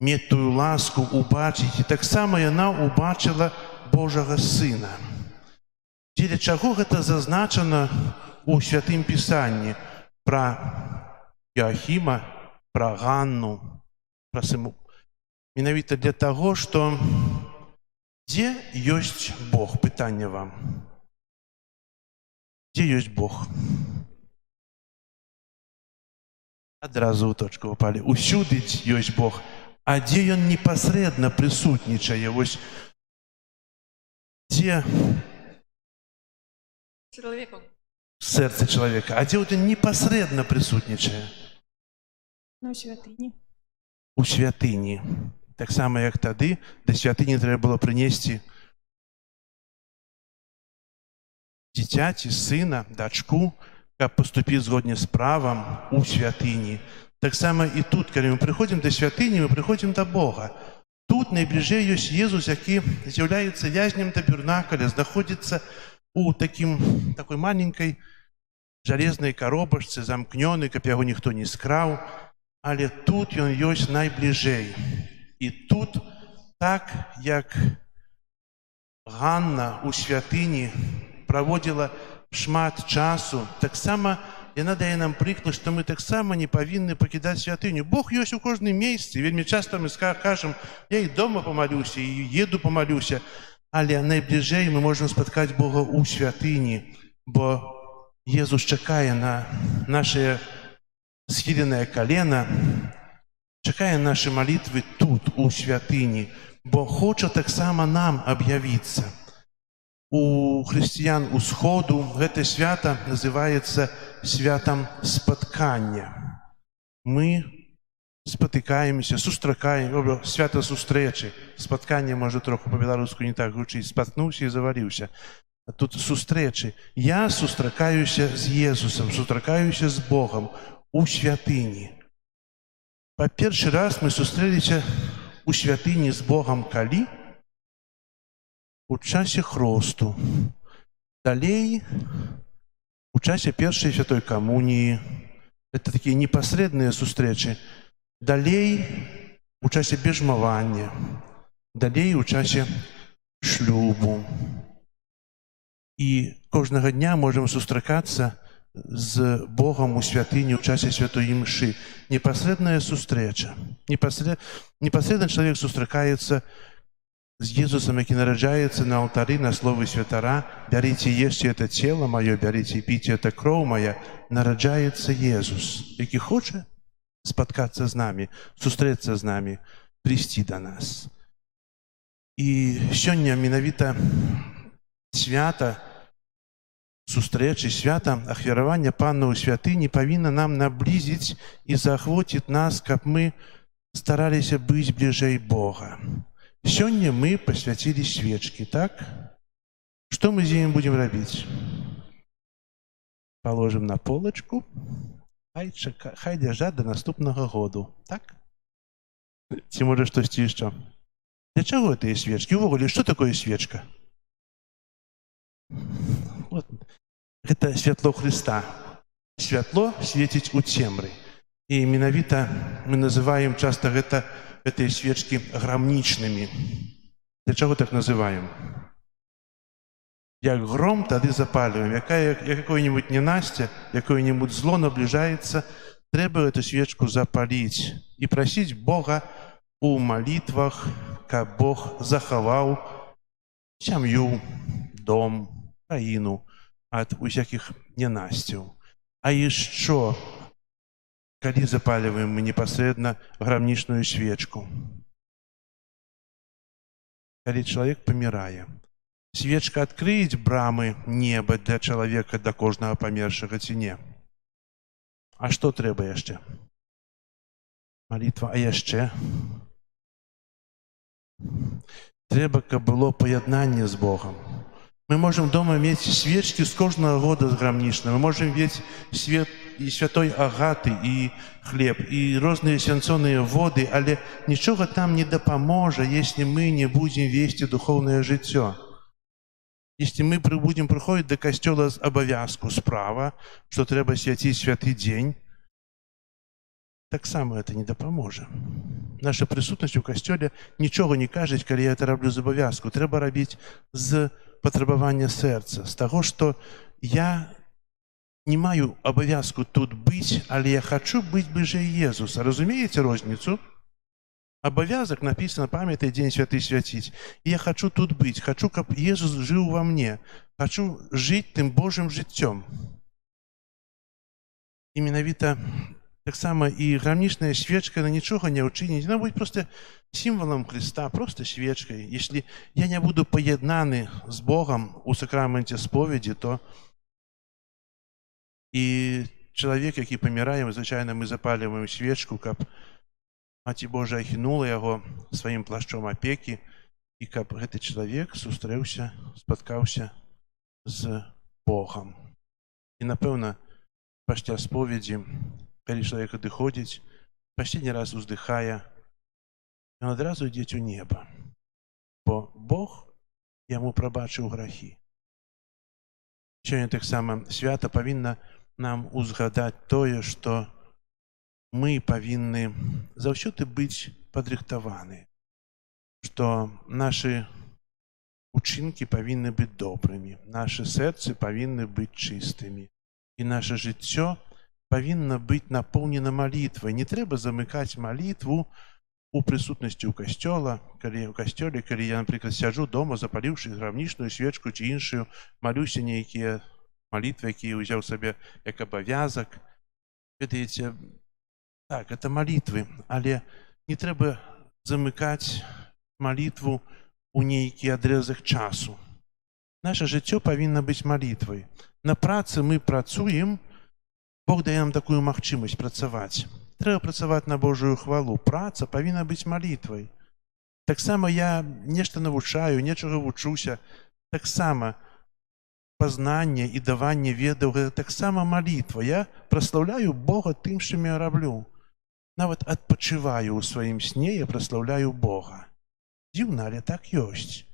мець тую ласку убачыць. І таксама яна убачыла Божага Сына. Дзеля чаго гэта зазначана ў Святым Пісанні пра Іахіма, пра Ганну, пра Сыму? Менавіта для таго, што дзе ёсць Бог? Пытанне вам. Дзе ёсць Бог? Адразу ў точку папалі. Усюды ёсць Бог. А дзе ён непасрэдна прысутнічае? Вось дзе сэрца чалавека? А дзе ён непасрэдна прысутнічае? У святыні. У святыні. Таксама, як тады, да святыні трэба было прынесці дзіцяці, сына, дачку, каб паступіць згодна з правам у святыні. Таксама і тут, калі мы прыходзім да святыні, мы прыходзім да Бога. Тут найбліжэй ёсць Езус, які з'яўляецца вязнем табернакля, знаходзіцца у такой маленькай жалезнай коробачцы, замкнёны, каб яго ніхто не скраў. Але тут ён ёсць найбліжэй. І тут, так як Ганна у святыні праводзіла шмат часу, таксама яна дае нам прыклад, што мы таксама не павінны пакідаць святыню. Бог ёсць у кожным месцы. Вельмі часта мы кажам, я і дома памалюся, і еду памалюся, але найбліжэй мы можам спаткаць Бога ў святыні, бо Езус чакае на нашае схіленае калена, чакае нашы малітвы тут, у святыні, бо хоча таксама нам аб'явіцца. У хрысціян усходу гэта свята называецца святам спаткання. Мы спатыкаемся, сустракаем, свята сустрэчы. Спатканне, можа, троху па-беларуску не так гучыць, спаткнуўся і заваліўся. А тут сустрэчы. Я сустракаюся з Езусам, сустракаюся з Богам у святыні. Па першы раз мы сустрэліся у святыні з Богам калі? У часе хросту. Далей, у часе першай святой камуніі. Это такія непасрэдныя сустрэчы. Далей, у часе бежмавання. Далей, у часе шлюбу. І кожнага дня можам сустракацца з Богам у святыні ў часе святой імшы. Непасрэдная сустрэча. Непасрэдна чалавек сустракаецца з Езусам, які нараджаецца на алтары, на словы святара. Бярыце, ешце, это цело маё, бярыце і піце, это кроў моя. Нараджаецца Езус, які хоча спаткацца з намі, сустрэцца з намі, прыйсці да нас. І сёння менавіта свята сустрэчы, свята ахвяравання Панна ў святыні павінна нам наблізіць і заахвоціць нас, каб мы стараліся быць бліжэй Бога. Сёння мы пасвяцілі свечкі, так? Што мы з імі будзем рабіць? Паложым на полачку, хай ляжаць да наступнага году, так? Ці можа штосьці яшчэ? Для чаго гэтыя свечкі? Увогуле, што такое свечка? Гэта святло Хрыста. Святло свеціць у цемры. І менавіта мы называем часта гэтыя свечкі грамнічнымі. Для чаго так называем? Як гром, тады запальваем. Якое-нибудь ненасце, якое-нибудь зло набліжаецца, трэба эту свечку запаліць і прасіць Бога у малітвах, каб Бог захаваў сям'ю, дом, краіну ад усякіх ненасцяў. А яшчэ, калі запальваем мы непасрэдна грамнічную свечку? Калі чалавек памірае. Свечка адкрыць брамы неба для чалавека, для кожнага памершага ці не? А што трэба яшчэ? Малітва, а яшчэ? Трэба, каб было паяднанне з Богам. Мы можам дома мець свечкі з кожнага года з грамнічнага. Мы можам мець свет і святой агаты, і хлеб, і розныя свянцоныя воды, але нічога там не дапаможа, если мы не будзем весці духоўнае жыццё. Если мы будем прыходзіць да касцёла з абавязку справа, што трэба свяціць святы дзень, таксама это не дапаможа. Наша прысутнасць у касцёле нічога не кажа, калі я это раблю з абавязку. Трэба рабіць з патрабавання сэрца, з таго, што я не маю абавязку тут быць, але я хачу быць бліжэй Езуса. Разумееце розніцу? Абавязак напісана, памятай дзень святы свяціць. І я хачу тут быць, хачу, каб Езус жыў ва мне, хачу жыць тым Божым жыццём. І менавіта таксама і грамнічная свечка, яна нічога не ўчыніць, яна будзе проста сімвалам Хрыста, проста свечкай. Если я не буду паяднаны з Богам у сакраменце споведзі, то і чалавек, які памірае, звычайна мы запальваем свечку, каб Маці Божая ахінула яго сваім плашчом апекі, і каб гэты чалавек сустрэўся, спаткаўся з Богам. І, напэўна, пасля споведзі, калі чалавек адыходзіць, пасledні раз уздыхае, ён адразу ідзе ў неба, бо Бог яму прабачыў грахі. Сёння таксама свята павінна нам узгадаць тое, што мы павінны заўсёды быць падрыхтаваны, што нашы учинки павінны быць добрымі, нашы сэрцы павінны быць чыстымі. І наша жыццё павінна быць напоўнена малітвай. Не трэба замыкаць малітву у прысутнасці ў касцёле, калі я, напрыклад, сяджу дома, запаліўшы грамнічную свечку ці іншую, малюся нейкія малітвы, якія ўзяў сабе як абавязак. Ведаеце, так, это малітвы, але не трэба замыкаць малітву у нейкі адрэзак часу. Наша жыццё павінна быць малітвай. На працы мы працуем, Бог дае нам такую магчымасць працаваць. Трэба працаваць на Божую хвалу. Праца павінна быць малітвай. Таксама я нешта навучаю, нечага вучуся. Таксама пазнанне і даванне ведаў, гэта таксама малітва. Я праслаўляю Бога тым, чым я раблю. Нават адпачываю ў сваім сне, я праслаўляю Бога. Дзіўна, але так ёсць.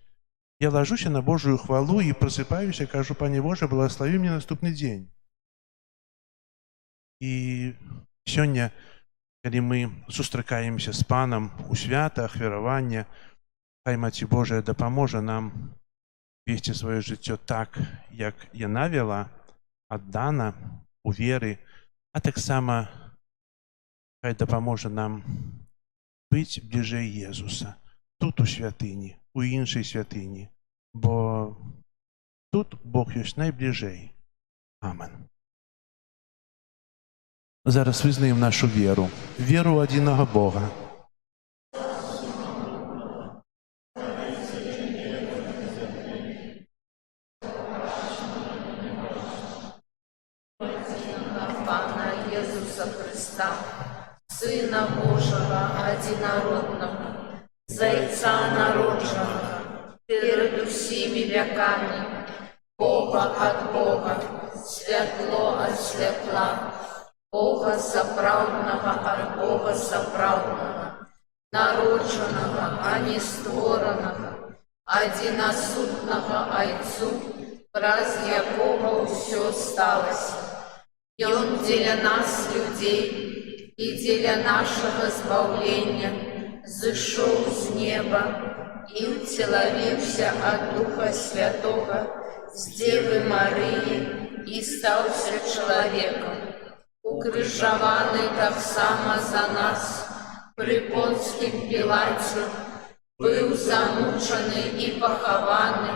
Я лажуся на Божую хвалу і прасыпаюся, кажу: Пане Божа, благаславі мне наступны дзень. І сёння, калі мы сустракаемся з Панам у свята ахвяравання, хай Маці Божая дапаможа нам весці сваё жыццё так, як яна вела, аддана, у веры, а таксама хай дапаможа нам быць бліжэй Езуса, тут у святыні, у іншай святыні, бо тут Бог ёсць найбліжэй. Амен. Зараз вызнаем нашу веру, веру ў адзінага Бога. Пана Иисуса Христа, Сына Божьего Одинородного, Зайца народженного, перед всеми веками, Бога от Бога, светло от светла, Бога соправдного от Бога соправдного, народженного, а не створенного, одиносутного Отцу, раз якого все сталось. И Он для нас, людей, и для нашего избавления, зашел с неба и утеловился от Духа Святого с Девы Марии и стался человеком, укрыжованный так само за нас при Понтским Пилате, был замученный и похованный,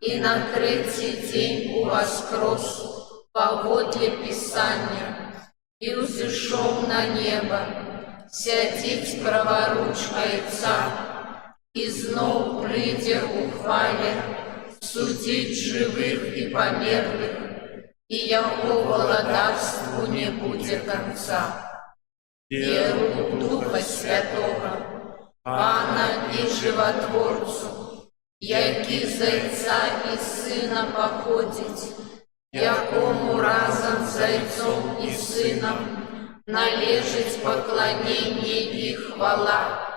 и на третий день воскрес поводле Писания, и взошел на небо, сядеть праворуч Отца, и знов придя у хвале, судить живых и померлых, и яко владарству не будет конца. Веру в Духа Святого, Пана и Животворцу, яки Зайца и Сына походить, якому разом Зайцом и Сыном належить поклонение и хвала,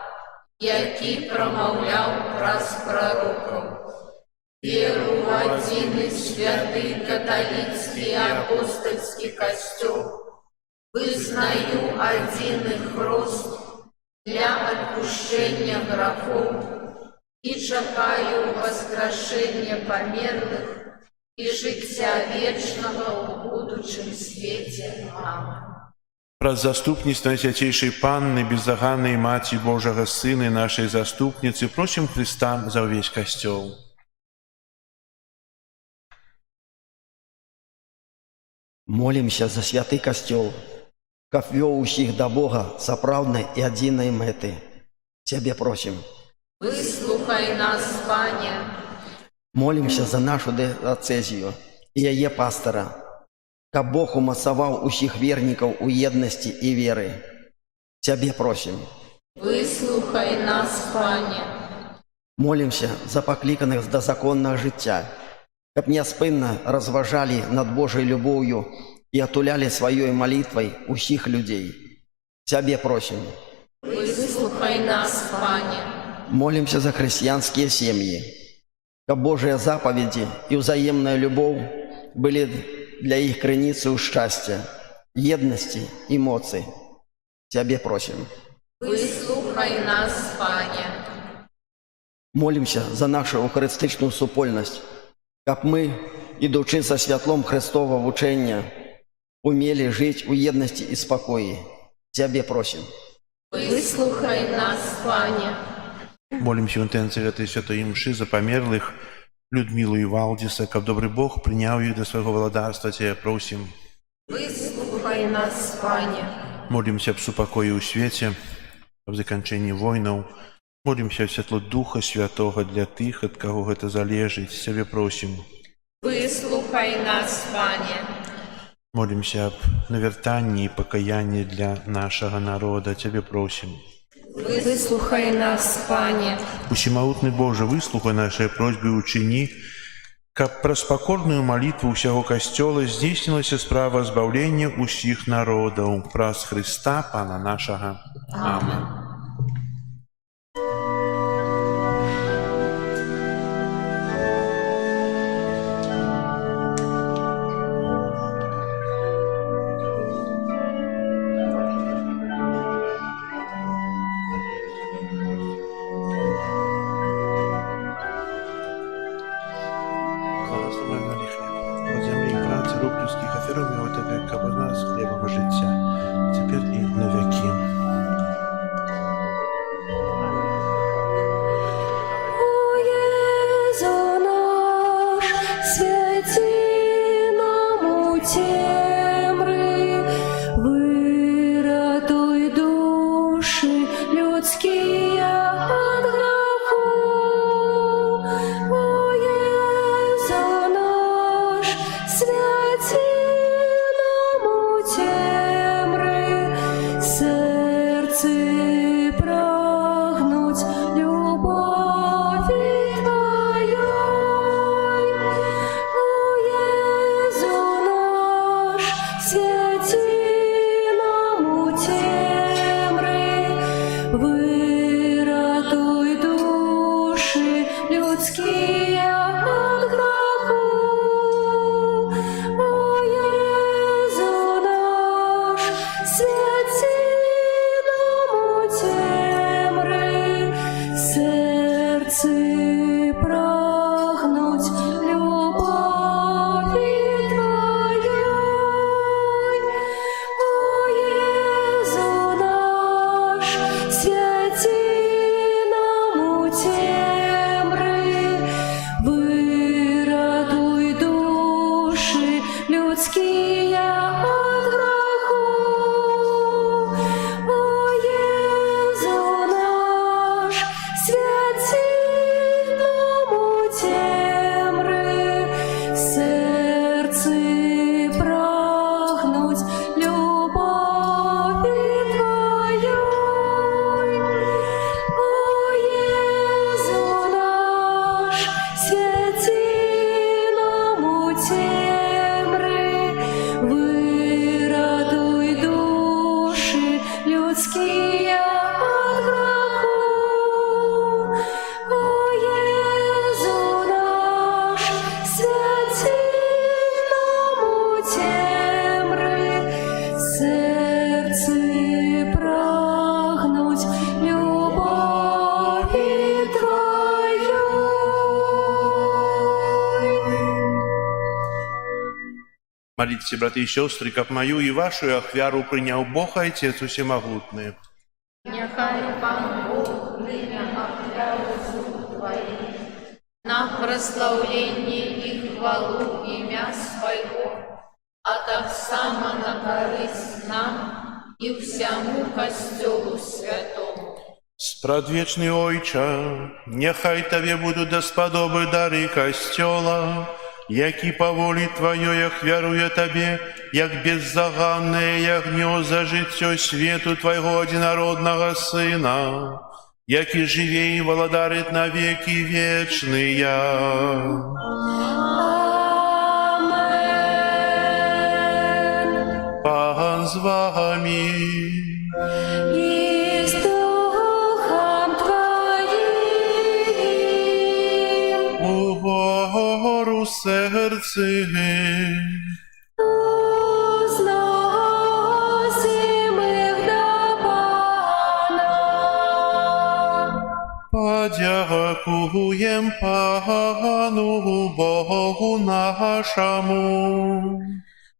яки промовлял праз пророков. Веру в один святый католицкий апостольский костел, вызнаю один их рост для отпущения грехов и чекаю воскрешения померлых и життя вечного в будущем свете. Аминь. Праз заступніцтва Найсвятейшей Панны, бездоганной Маці Божага Сына и нашей заступницы, просим Христа за весь костел. Молимся за святый костел, как вел усіх до Бога соправдной и одиной меты. Тебе просим. Выслухай нас, Пане. Молимся за нашу диацезію і яе пастора, каб Бог умацаваў усіх вернікаў у еднасці і веры. Тебе просим. Выслухай нас, Пане. Молимся за покликанных до законного життя, каб неспынно разважали над Божьей любовью и отуляли своей молитвой усіх людей. Тебе просим. Выслухай нас, Пане. Молимся за христианские семьи, каб Божьи заповеди и взаимная любовь были для их крыницей счастья, едности и моцы. Тебе просим. Выслухай нас, Пане. Молимся за нашу укаристичну супольність, каб ми, ідучи за святлом Христового учення, умели жити у єдності і спокої. Тебе просим. Вислухай нас, Пане. Молимся в інтенції этой святої мши за померлих Людмилу и Валдиса, каб добрый Бог принял их до своего владарства, Тебя просим. Вислухай нас, Пане. Молимся об супокоі у свете, об заканчэнні войнаў. Молимся о святло Духа Святого для тых, ад каго гэта залежыць. Тебе просим. Вислухай нас, Пане. Молимся об навертанні і пакаянні для нашага народа. Тебе просим. Вислухай нас, Пане. Усімагутны Боже, выслухай нашыя просьбы і учыні, каб праз пакорную малітву ўсяго касцёла здзейснілася справа збаўлення ўсіх народаў. Праз Христа, Пана нашага. Амин. Благослови мені хліб, от землі і праці рук людських, оферуй його тебе, каб з нас хлібом життя, тепер і на віки. О Єзу наш, святі нам у темри, вирятуй душі людські від греху. О Єзу наш, святі нам у темри, серці прагнуть любові Твоєї. О Єзу наш, святі нам у темри, вирятуй душі людські від греху. О Єзу наш, святі нам у темри, серці прагнуть любові Твоєї. О Єзу наш, святі нам у темри, вирятуй душі людські від греху. О Єзу наш, святі нам у темри, серці прагнуть любові Твоєї. О Єзу наш, святі нам у темри, вирятуй душі людські від греху. О Єзу наш, святі нам у темри, серці прагнуть любові Твоєї. Молитесь, браты и сестры, каб мою и вашу ахвяру принял Бог, Отец Усемогутный. Нехай Пан Бог прийме ахвяру рук Твоїх, на прославлення і хвалу ім'я Свого, а так само на користь нам і всьому костьолу святому. Спрадвечный Ойче, нехай Тебе будут досподобы дары костела, які по волі Твоей ахвяруя Тебе, як беззаганне ягнё за життя свету Твоего одинародного Сына, які живе и владарит на веки вечные. Амен. Пан з вами. І з Духом Твоїм. Угору серці, Узносим їх до Пана. подя дякуєм Пану Богу нашому.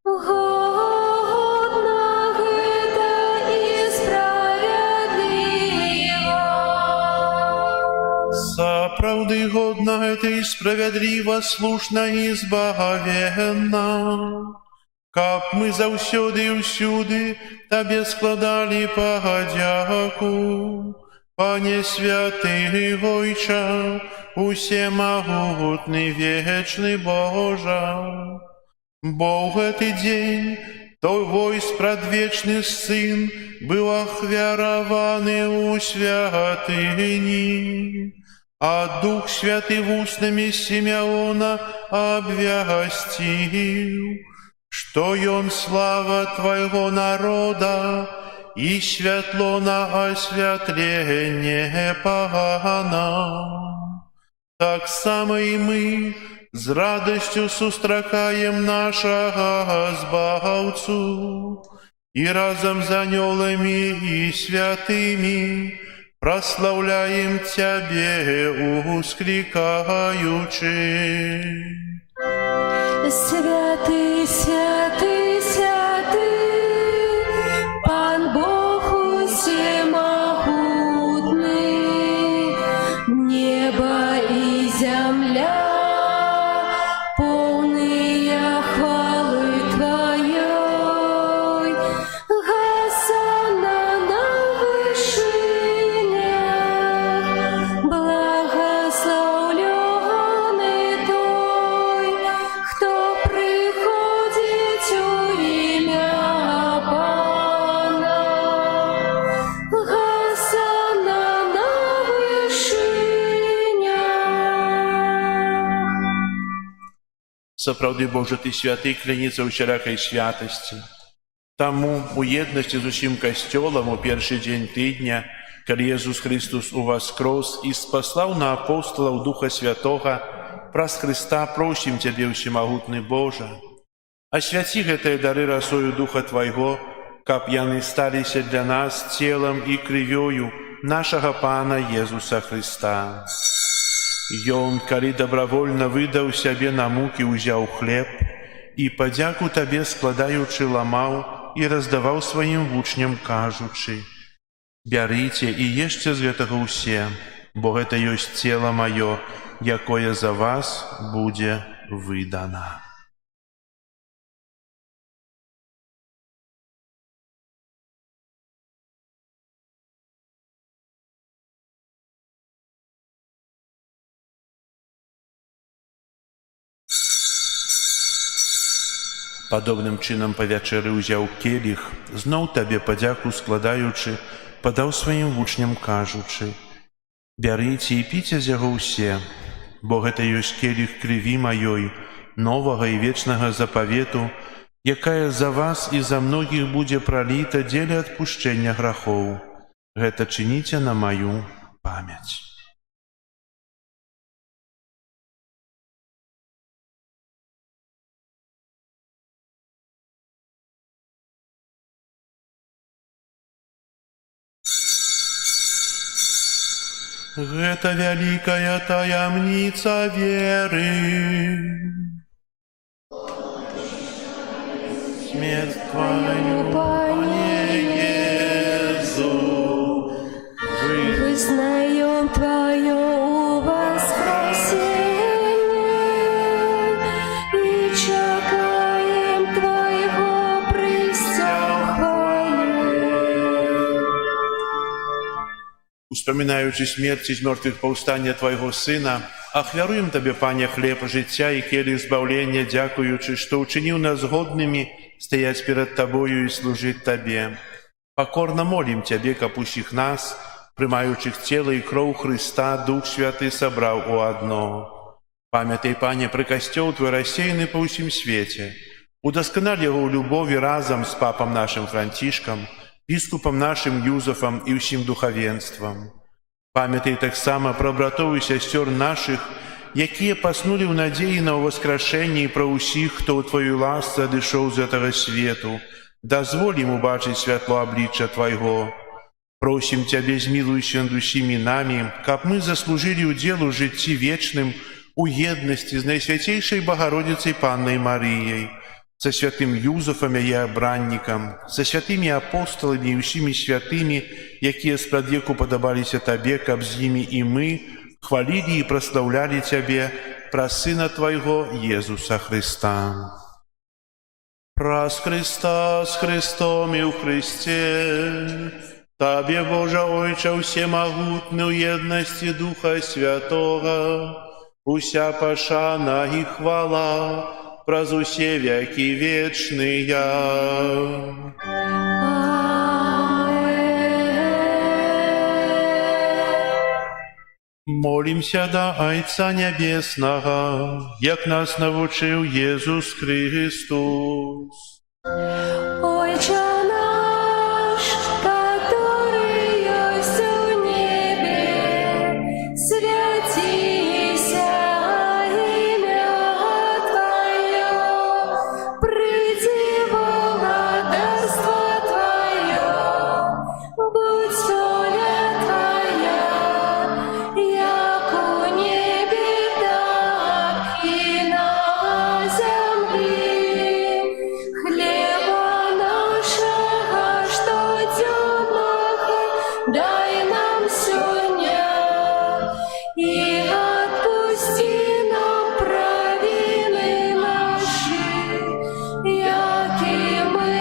Годна гэта і справядліва. Сапраўды годна гэта і справядліва, слушна і збагавенна. Каб мы заўсёды і ўсюды Табе складалі падзяку. Пане святы Ойча, усемагутны вечны Божа, бо ў гэты дзень Твой спрадвечны Сын быў ахвяраваны ў святыні, а Дух Святы вуснамі Сімеона абвясціў, што Ён слава Твайго народа і святло на асвятленне пана. Так само і мы з радасцю сустракаем нашага Збавцу і разам з анёламі і святымі праслаўляем Цябе, усклікаючы. Святы, святы, святы, Пан Бог усемагутны, неба і зямля полныя хвалы Твоей. Гасана на вышынях, благословлены той, хто приходить у ім'я Пана. Гасана на вышынях. Сапраўды, Божа, Ты святы, кляніца ўсялякай святасці. Таму у еднасці з усім касцёлам у першы дзень тыдня, калі Езус Христус уваскрос і спаслаў на апостолаў Духа Святога, праз Христа просім Цябе, усемагутны Божа, асвяці гэтыя дары расою Духа Твайго, каб яны сталіся для нас целам і крывёю нашага Пана Езуса Христа. Ён, калі добравольна выдаў сябе на мукі, узяў хлеб і падзяку Табе складаючы ламаў і раздаваў сваім вучням, кажучы: «Бярыце і ешце з гэтага ўсе, бо гэта ёсць цела маё, якое за вас будзе выдана». Падобным чынам па вячэры ўзяў келіх, зноў Табе падзяку складаючы, падаў сваім вучням, кажучы: «Бярыце і піце з яго ўсе, бо гэта ёсць келіх крыві маёй, новага і вечнага запавету, якая за вас і за многіх будзе праліта дзеля адпушчэння грахоў. Гэта чыніце на маю памяць». Гэта вялікая таямніца веры. Смерць Твою, Пане Езу, Вызнаем Твое воскресенье и чекаем Твоего прыцця хвалы. Успамінаючы смерць і з мёртвых паўстання Твайго Сына, ахвяруем Табе, Пане, хлеб жыцця і келіх збаўлення, дзякуючы, што ўчыніў нас годнымі стаяць перад Табою і служыць Табе. Пакорна молім Цябе, каб усіх нас, прымаючых цела і кроў Хрыста, Дух Святы сабраў у адно. Памятай, Пане, пра касцёл Твой рассеяны па ўсім свеце. Удасканаль яго ў любові разам з папам нашым Францішкам, біскупам нашым Юзафам і ўсім духавенствам. Памятай таксама пра братоў і сясцёр нашых, якія паснулі ў надзеі на ўваскрашэнне, і пра ўсіх, хто ў Тваёй ласцы адышоў з гэтага свету. Дазволь ім убачыць святло аблічча Твайго. Просим Тебя, змилуйся над усімі нами, каб мы заслужили удел у житті вечным, у едности з Найсвятейшей Богородицей Панной Марией, со святым Юзефом и обранником, со святыми апостолами и усими святыми, якія спрадвеку подобалися Тебе, каб з ими и мы хвалили и прославляли Тебе, про Сына Твоего Иисуса Христа. Прас Христа с Христом и у Христе, Тебе, Боже Ойче, всемогутный, у едности Духа Святого, уся пошана и хвала, праз усе веки вечные. Молимся до Отца Небесного, як нас навучил Иисус Христос. Отче наш, который есть в небе, святися имя Твое, приди владарство Твое, будь воля Твоя, як у небе, так и на земле. Хлеба нашего штоденного дай нам сегодня, и отпусти нам провины наши, яки мы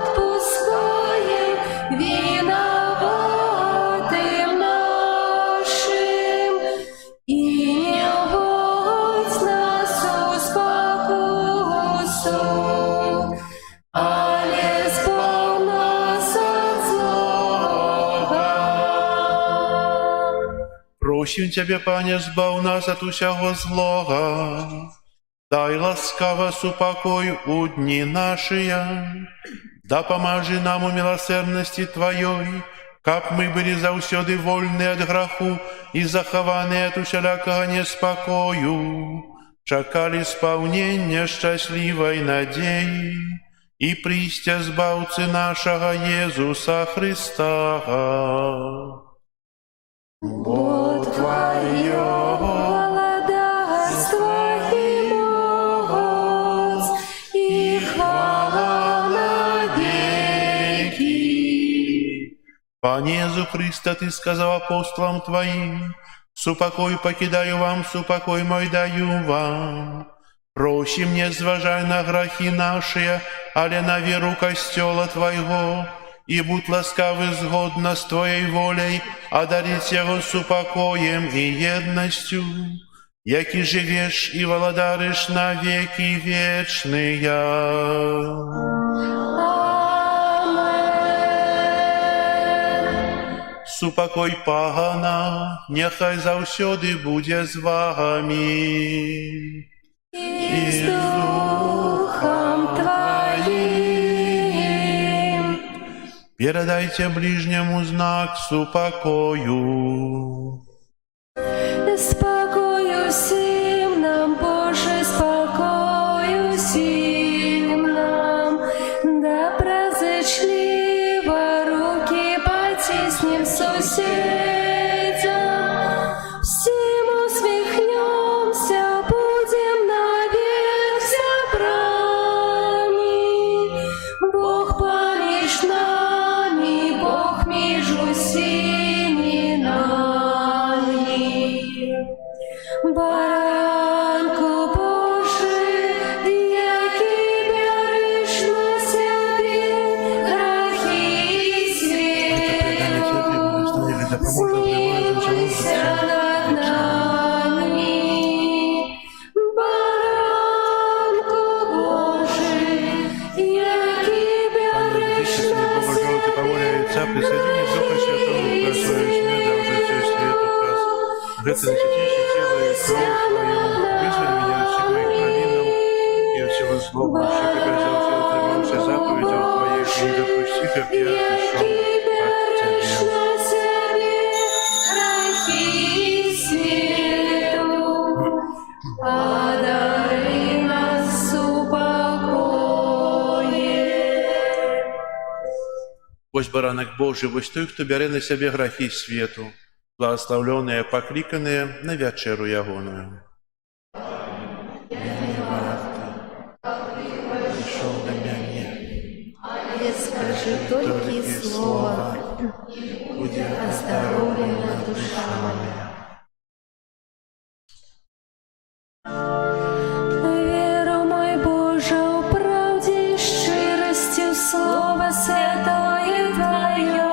отпускаем виноватым нашим, и не вводь нас в спокусу, але избавь нас от злого. Просим Тебя, Пане, збав нас от усяго злого, дай ласкаво супокой у дни наши, да поможи нам у милосердности Твоей, каб мы были заусёды вольны от граху и захованы от усялякого неспокою, чакали исполнения счастливой надеи и пристя збавцы нашего Иисуса Христа. Бо Твое владарство и моц, и хвала навеки. Пане Иисус Христе, Ты сказал апостолам Твоим, «Супокой покидаю вам, супокой мой даю вам». Просим, не зважай на грехи наши, але на веру костела Твоего, и будь ласкавы згодно с Твоей волей одарить его супокоем и едностью, яки живешь и владаришь на веки вечные. Супокой пагана, нехай заўсёды будзе з вами. И с Духом Твоим. Передайте ближнему знак супокою. Спокою всім нам, Боже, спокою всім нам, доброзичливо руки потиснем сусідям, всім усміхнемся, будем навек собрані. Бог поміж нами, Бог між усіми нами. Баранку Божий, який береш на себе грехи світу, змилуйся над нами. Баранку Божий, який береш на Божого помоляется, присоедини Духа Святого, про свою смерть, да уже всю свету праз. Это святейшее тело и кровь Твою, вызвали меня от всех моих провинов и от всего злого, что Тебя взял все отрывался заповедям Твоих, и не допусти, как я отошел от Тебя. Одари нас упокоем. Вось баранак Божий, вось той, хто бярэ на сябе грахі свету, благословленыя, пакліканыя на вячэру ягоную. Пришел до мяне, Але скажи толькі слова, будзе оздоровлена душа моя. Веру, мой Боже, у правде и щиростью Слово Святое Твое.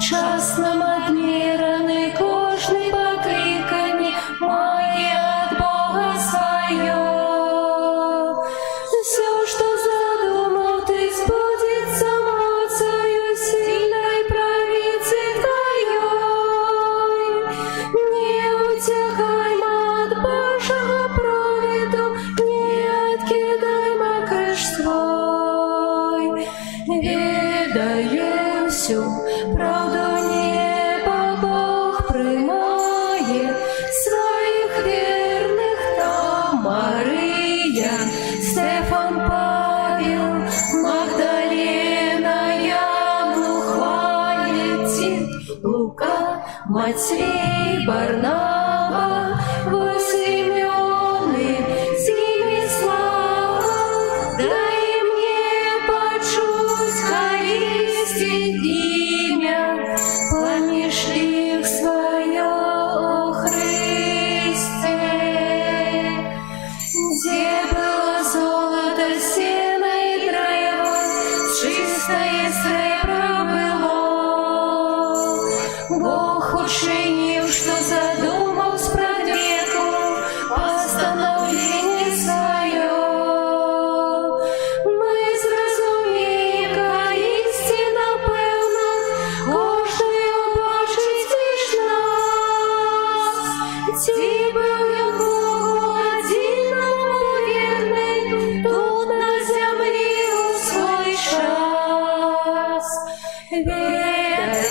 Час нам отмеренный, кожный покликанье мои от Бога свое. Все, что задумал Ты, сбудется мощью сильной правицы Твоей. Не утекаймо от Божьего провиду, не откидаймо крыш свой. Ведая всю правду неба, Бог примає своих верных там Мария, Стефан, Павел, Магдалена, Яну хвалит Тит, Лука, Матвей, Барнаба, Симеоны, с ними слава. Дай мне почуть корыстить имя, помеж их свое, о Христе. Где было золото, сено и древо, чистое сребро было. Бог учинил, что задумал спрадвеку постановление свое. Мы зразумеем, ка истина певна, кожною бачить лиш нас. Ті был я Богу одиному верный, тут на земле у свой час. Ведая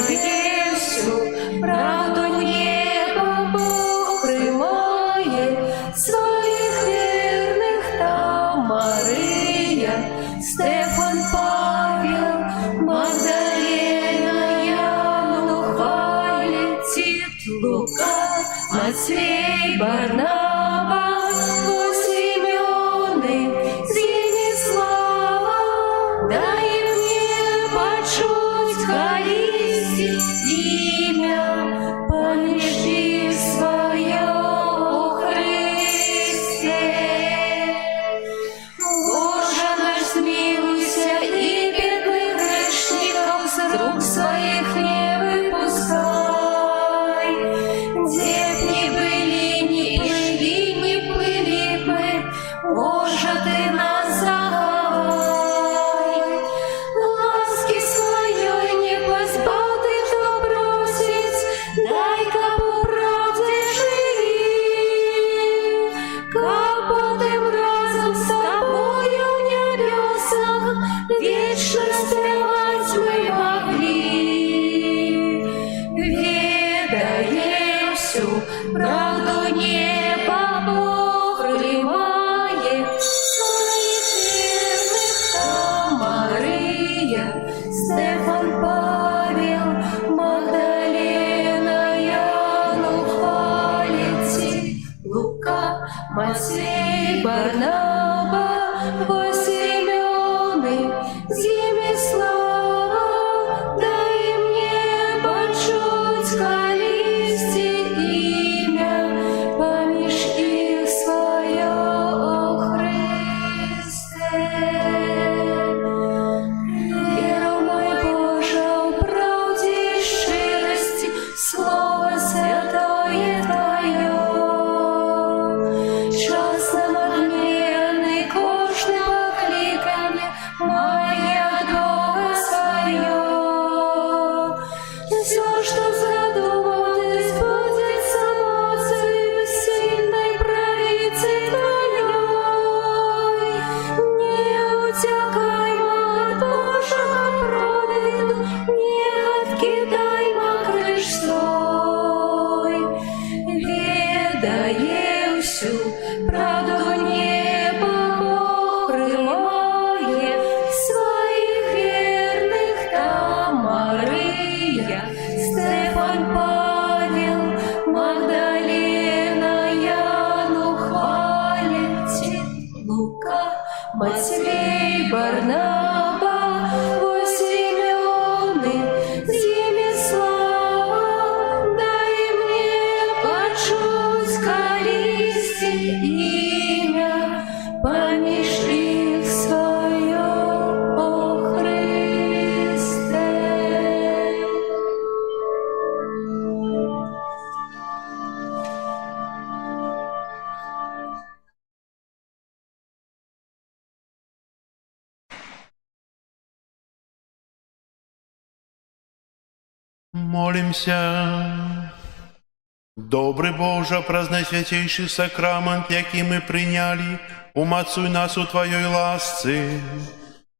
всю правду неба, Бог примає своих верных там Мария, Стефан, Павел, Магдалена, Яну хвалит Тит, Лука, Матвей, Барнаба, Симеоны, с ними слава. Дай мне почуть корыстить имя, помеж их свое, о Христе. Боже наш, смилуйся, и бедных грешников с рук своих не выпускай. Где б ни были, ни шли, ни плыли мы, Боже, Ты нас заховай. Ласки своей не позбав Ты, что бросил Молимся. Добрый Боже, праздносвятейший сакрамент, який мы приняли, умацуй нас у Твоей ласцы.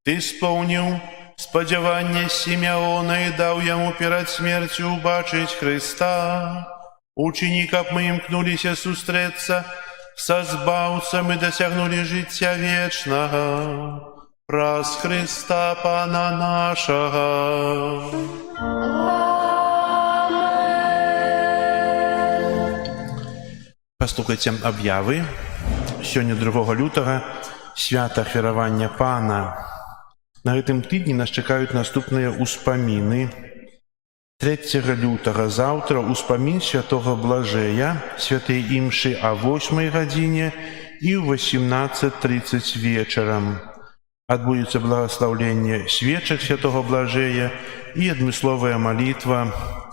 Ты исполнил сподівання Симеона и дал ему перед смертью убачить Христа. Учини, каб мы имкнулись сустреться со Збавцем и досягнули життя вечного. Праз Христа Пана нашего. Паслухайте аб'яви. Сёння 2 лютага свята ахвяравання Пана. На гэтым тыдні нас чакаюць наступныя ўспаміны. 3 лютага заўтра ўспамін святога Блажэя, святыя імшы о 8 гадзіне і ў 18:30 вечарам. Адбудзецца благаслаўленне свечак святога Блажэя і адмысловая малітва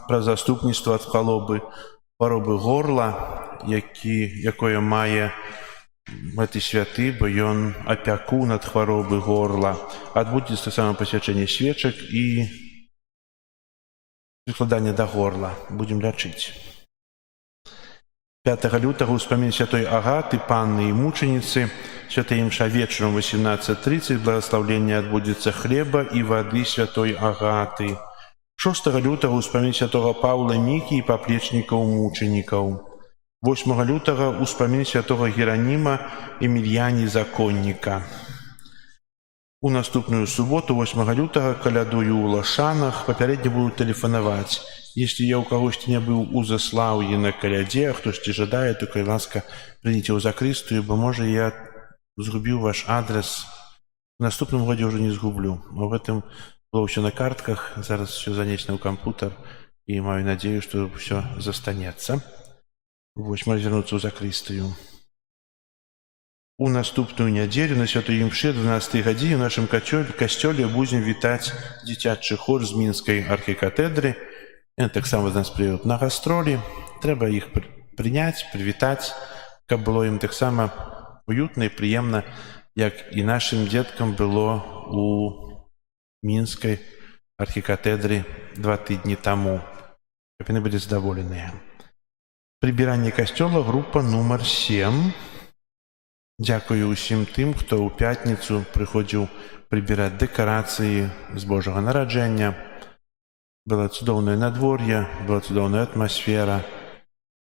пра заступніцтва ад хваробы горла, якое мае гэты святы, бо ён апякун ад хваробы горла. Адбудзецца таксама пасвячэнне свечак і прыкладанне да горла. Будзем лячыць. 5 лютага ўспамін святой Агаты, панны і мучаніцы, святая імша вечарам 18:30, благаслаўленне адбудзецца хлеба і вады святой Агаты. 6 лютага ўспамін святога Паўла Мікі і паплечнікаў мучанікаў. 8 лютага ўспамін святога Гераніма Емельяні Законніка. У наступную суботу, 8 лютага, калядую ў Лашанах, папярэдне буду тэлефанаваць. Если я у кагосьці не быў у заслаўі на калядзе, а хтосьці жадае, то, калі ласка, прыйдзіце ў закрыстую, бо, можа, я згубіў ваш адрес. В наступным годзе ўжо не згублю. А в гэтым было ўсё на картках, зараз ўсё занесена ў кампутар, і маю надзею, што ўсё застанецца. Вось, можна вярнуцца ў закрыстую. У наступную нядзелю на святой імшы 12 гадзіне ў нашым касцёле будзем вітаць дзіцячы хор з мінскай архікатэдры. Яны таксама з нас прыедуць на гастролі. Трэба іх прыняць, прывітаць, каб было ім таксама уютна і прыемна, як і нашым дзеткам было у мінскай архікатэдры 2 тыдні таму. Каб яны былі задаволеныя. Прыбіранне касцёла, група нумар 7. Дзякую ўсім тым, хто ў пятніцу прыходзіў прыбіраць дэкарацыі з Божага нараджэння. Было цудоўнае надвор'е, была цудоўная атмасфера.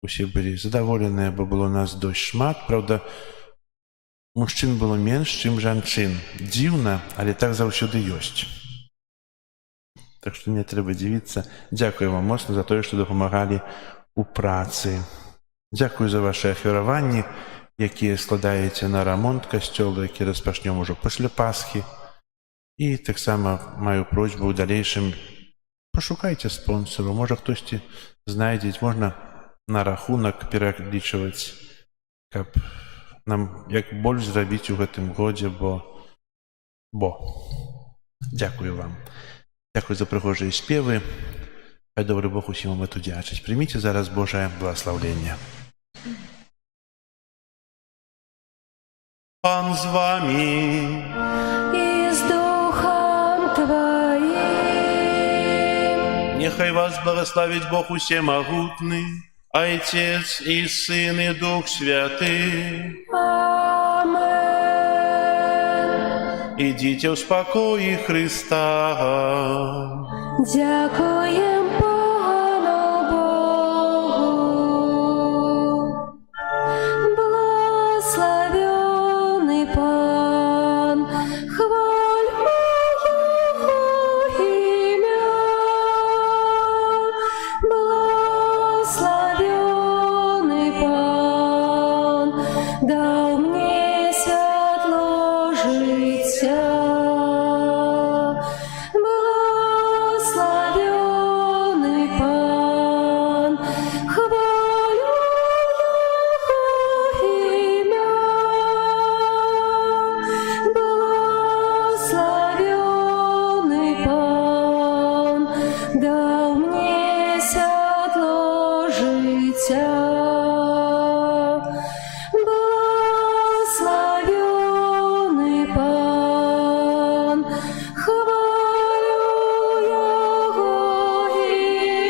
Усе былі задаволеныя, бо было нас досць шмат. Праўда, мужчын было менш, чым жанчын. Дзіўна, але так заўсёды ёсць. Так што не трэба дзівіцца. Дзякую вам моцна за тое, што дапамагалі у працы. Дзякую за ваши ахвяраванні, якія складаеце на рамонт касцёла, які распачнём ужо пасля Пасхі. І таксама маю просьбу ў далейшым: пашукайце спонсору, можа хтосьці знайдзець, можна на рахунак пералічваць, каб нам як больш зрабіць у гэтым годзе, бо дзякую вам. Дзякую за прыгожыя спевы. Хай добры Бог усім вам эту дзячыць. Прыміце зараз Божае благаслаўленне. Пан з вами. И с Духом Твоим. Нехай вас благословить Бог усемогутный, Отец и Сын и Дух Святый. Амен. Идите в спокое Христа. Дякуем Пану Богу. Благословенный Пан, хвалю Его имя. Благословенный Пан дал мне святло життя. Благословенный Пан, хвалю Его имя. Благословенный Пан дал мне святло життя. Благословенный Пан, хвалю Его имя.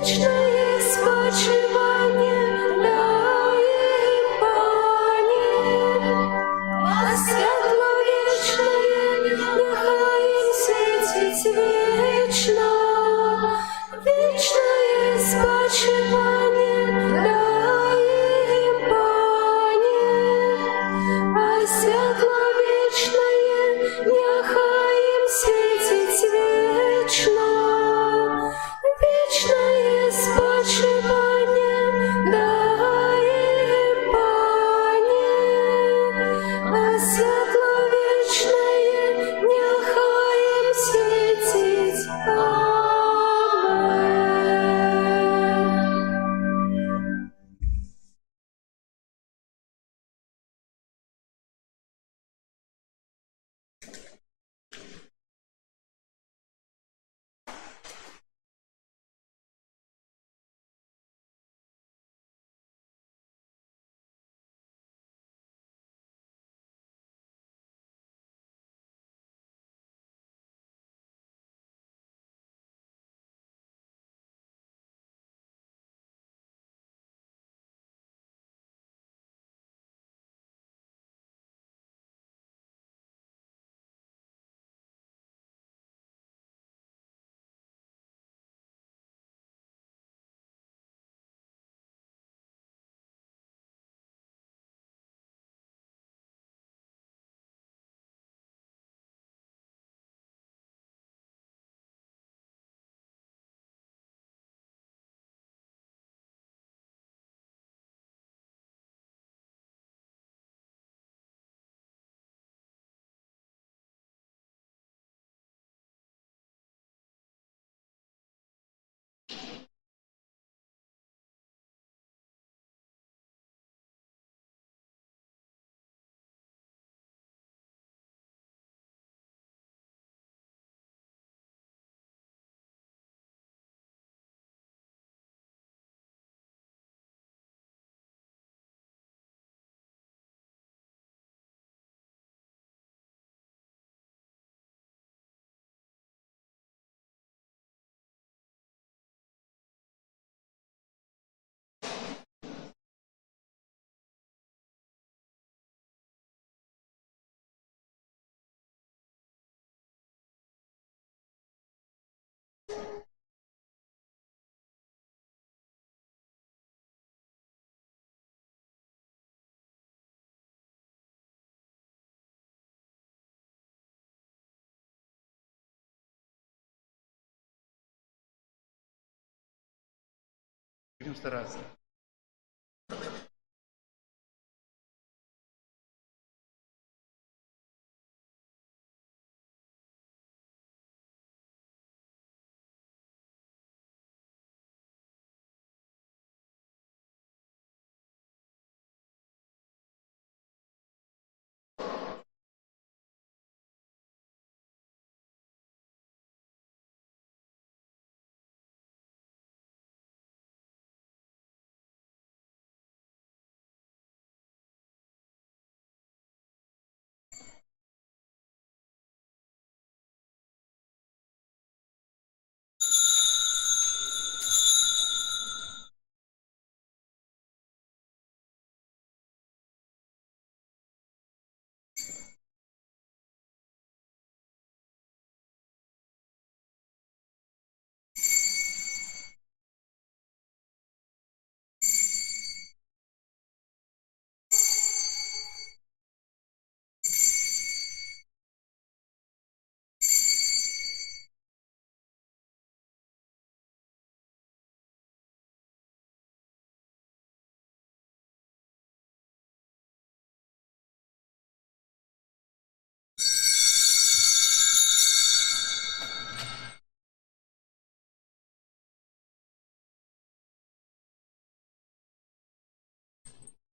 вічне спочивання дай їм, Пане, а світло вічне нехай їм світить вічно. Вічне спочивання дай їм, Пане, а світло вічне нехай їм світить вічно. Вічне спочивання дай їм, Пане, а світло вічне нехай їм світить. Амен. Будем стараться.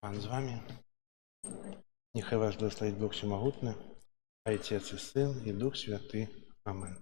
Пан з вами. Нехай вас благословить Бог Всемогутний, Отець і Син, і Дух Святий. Амин.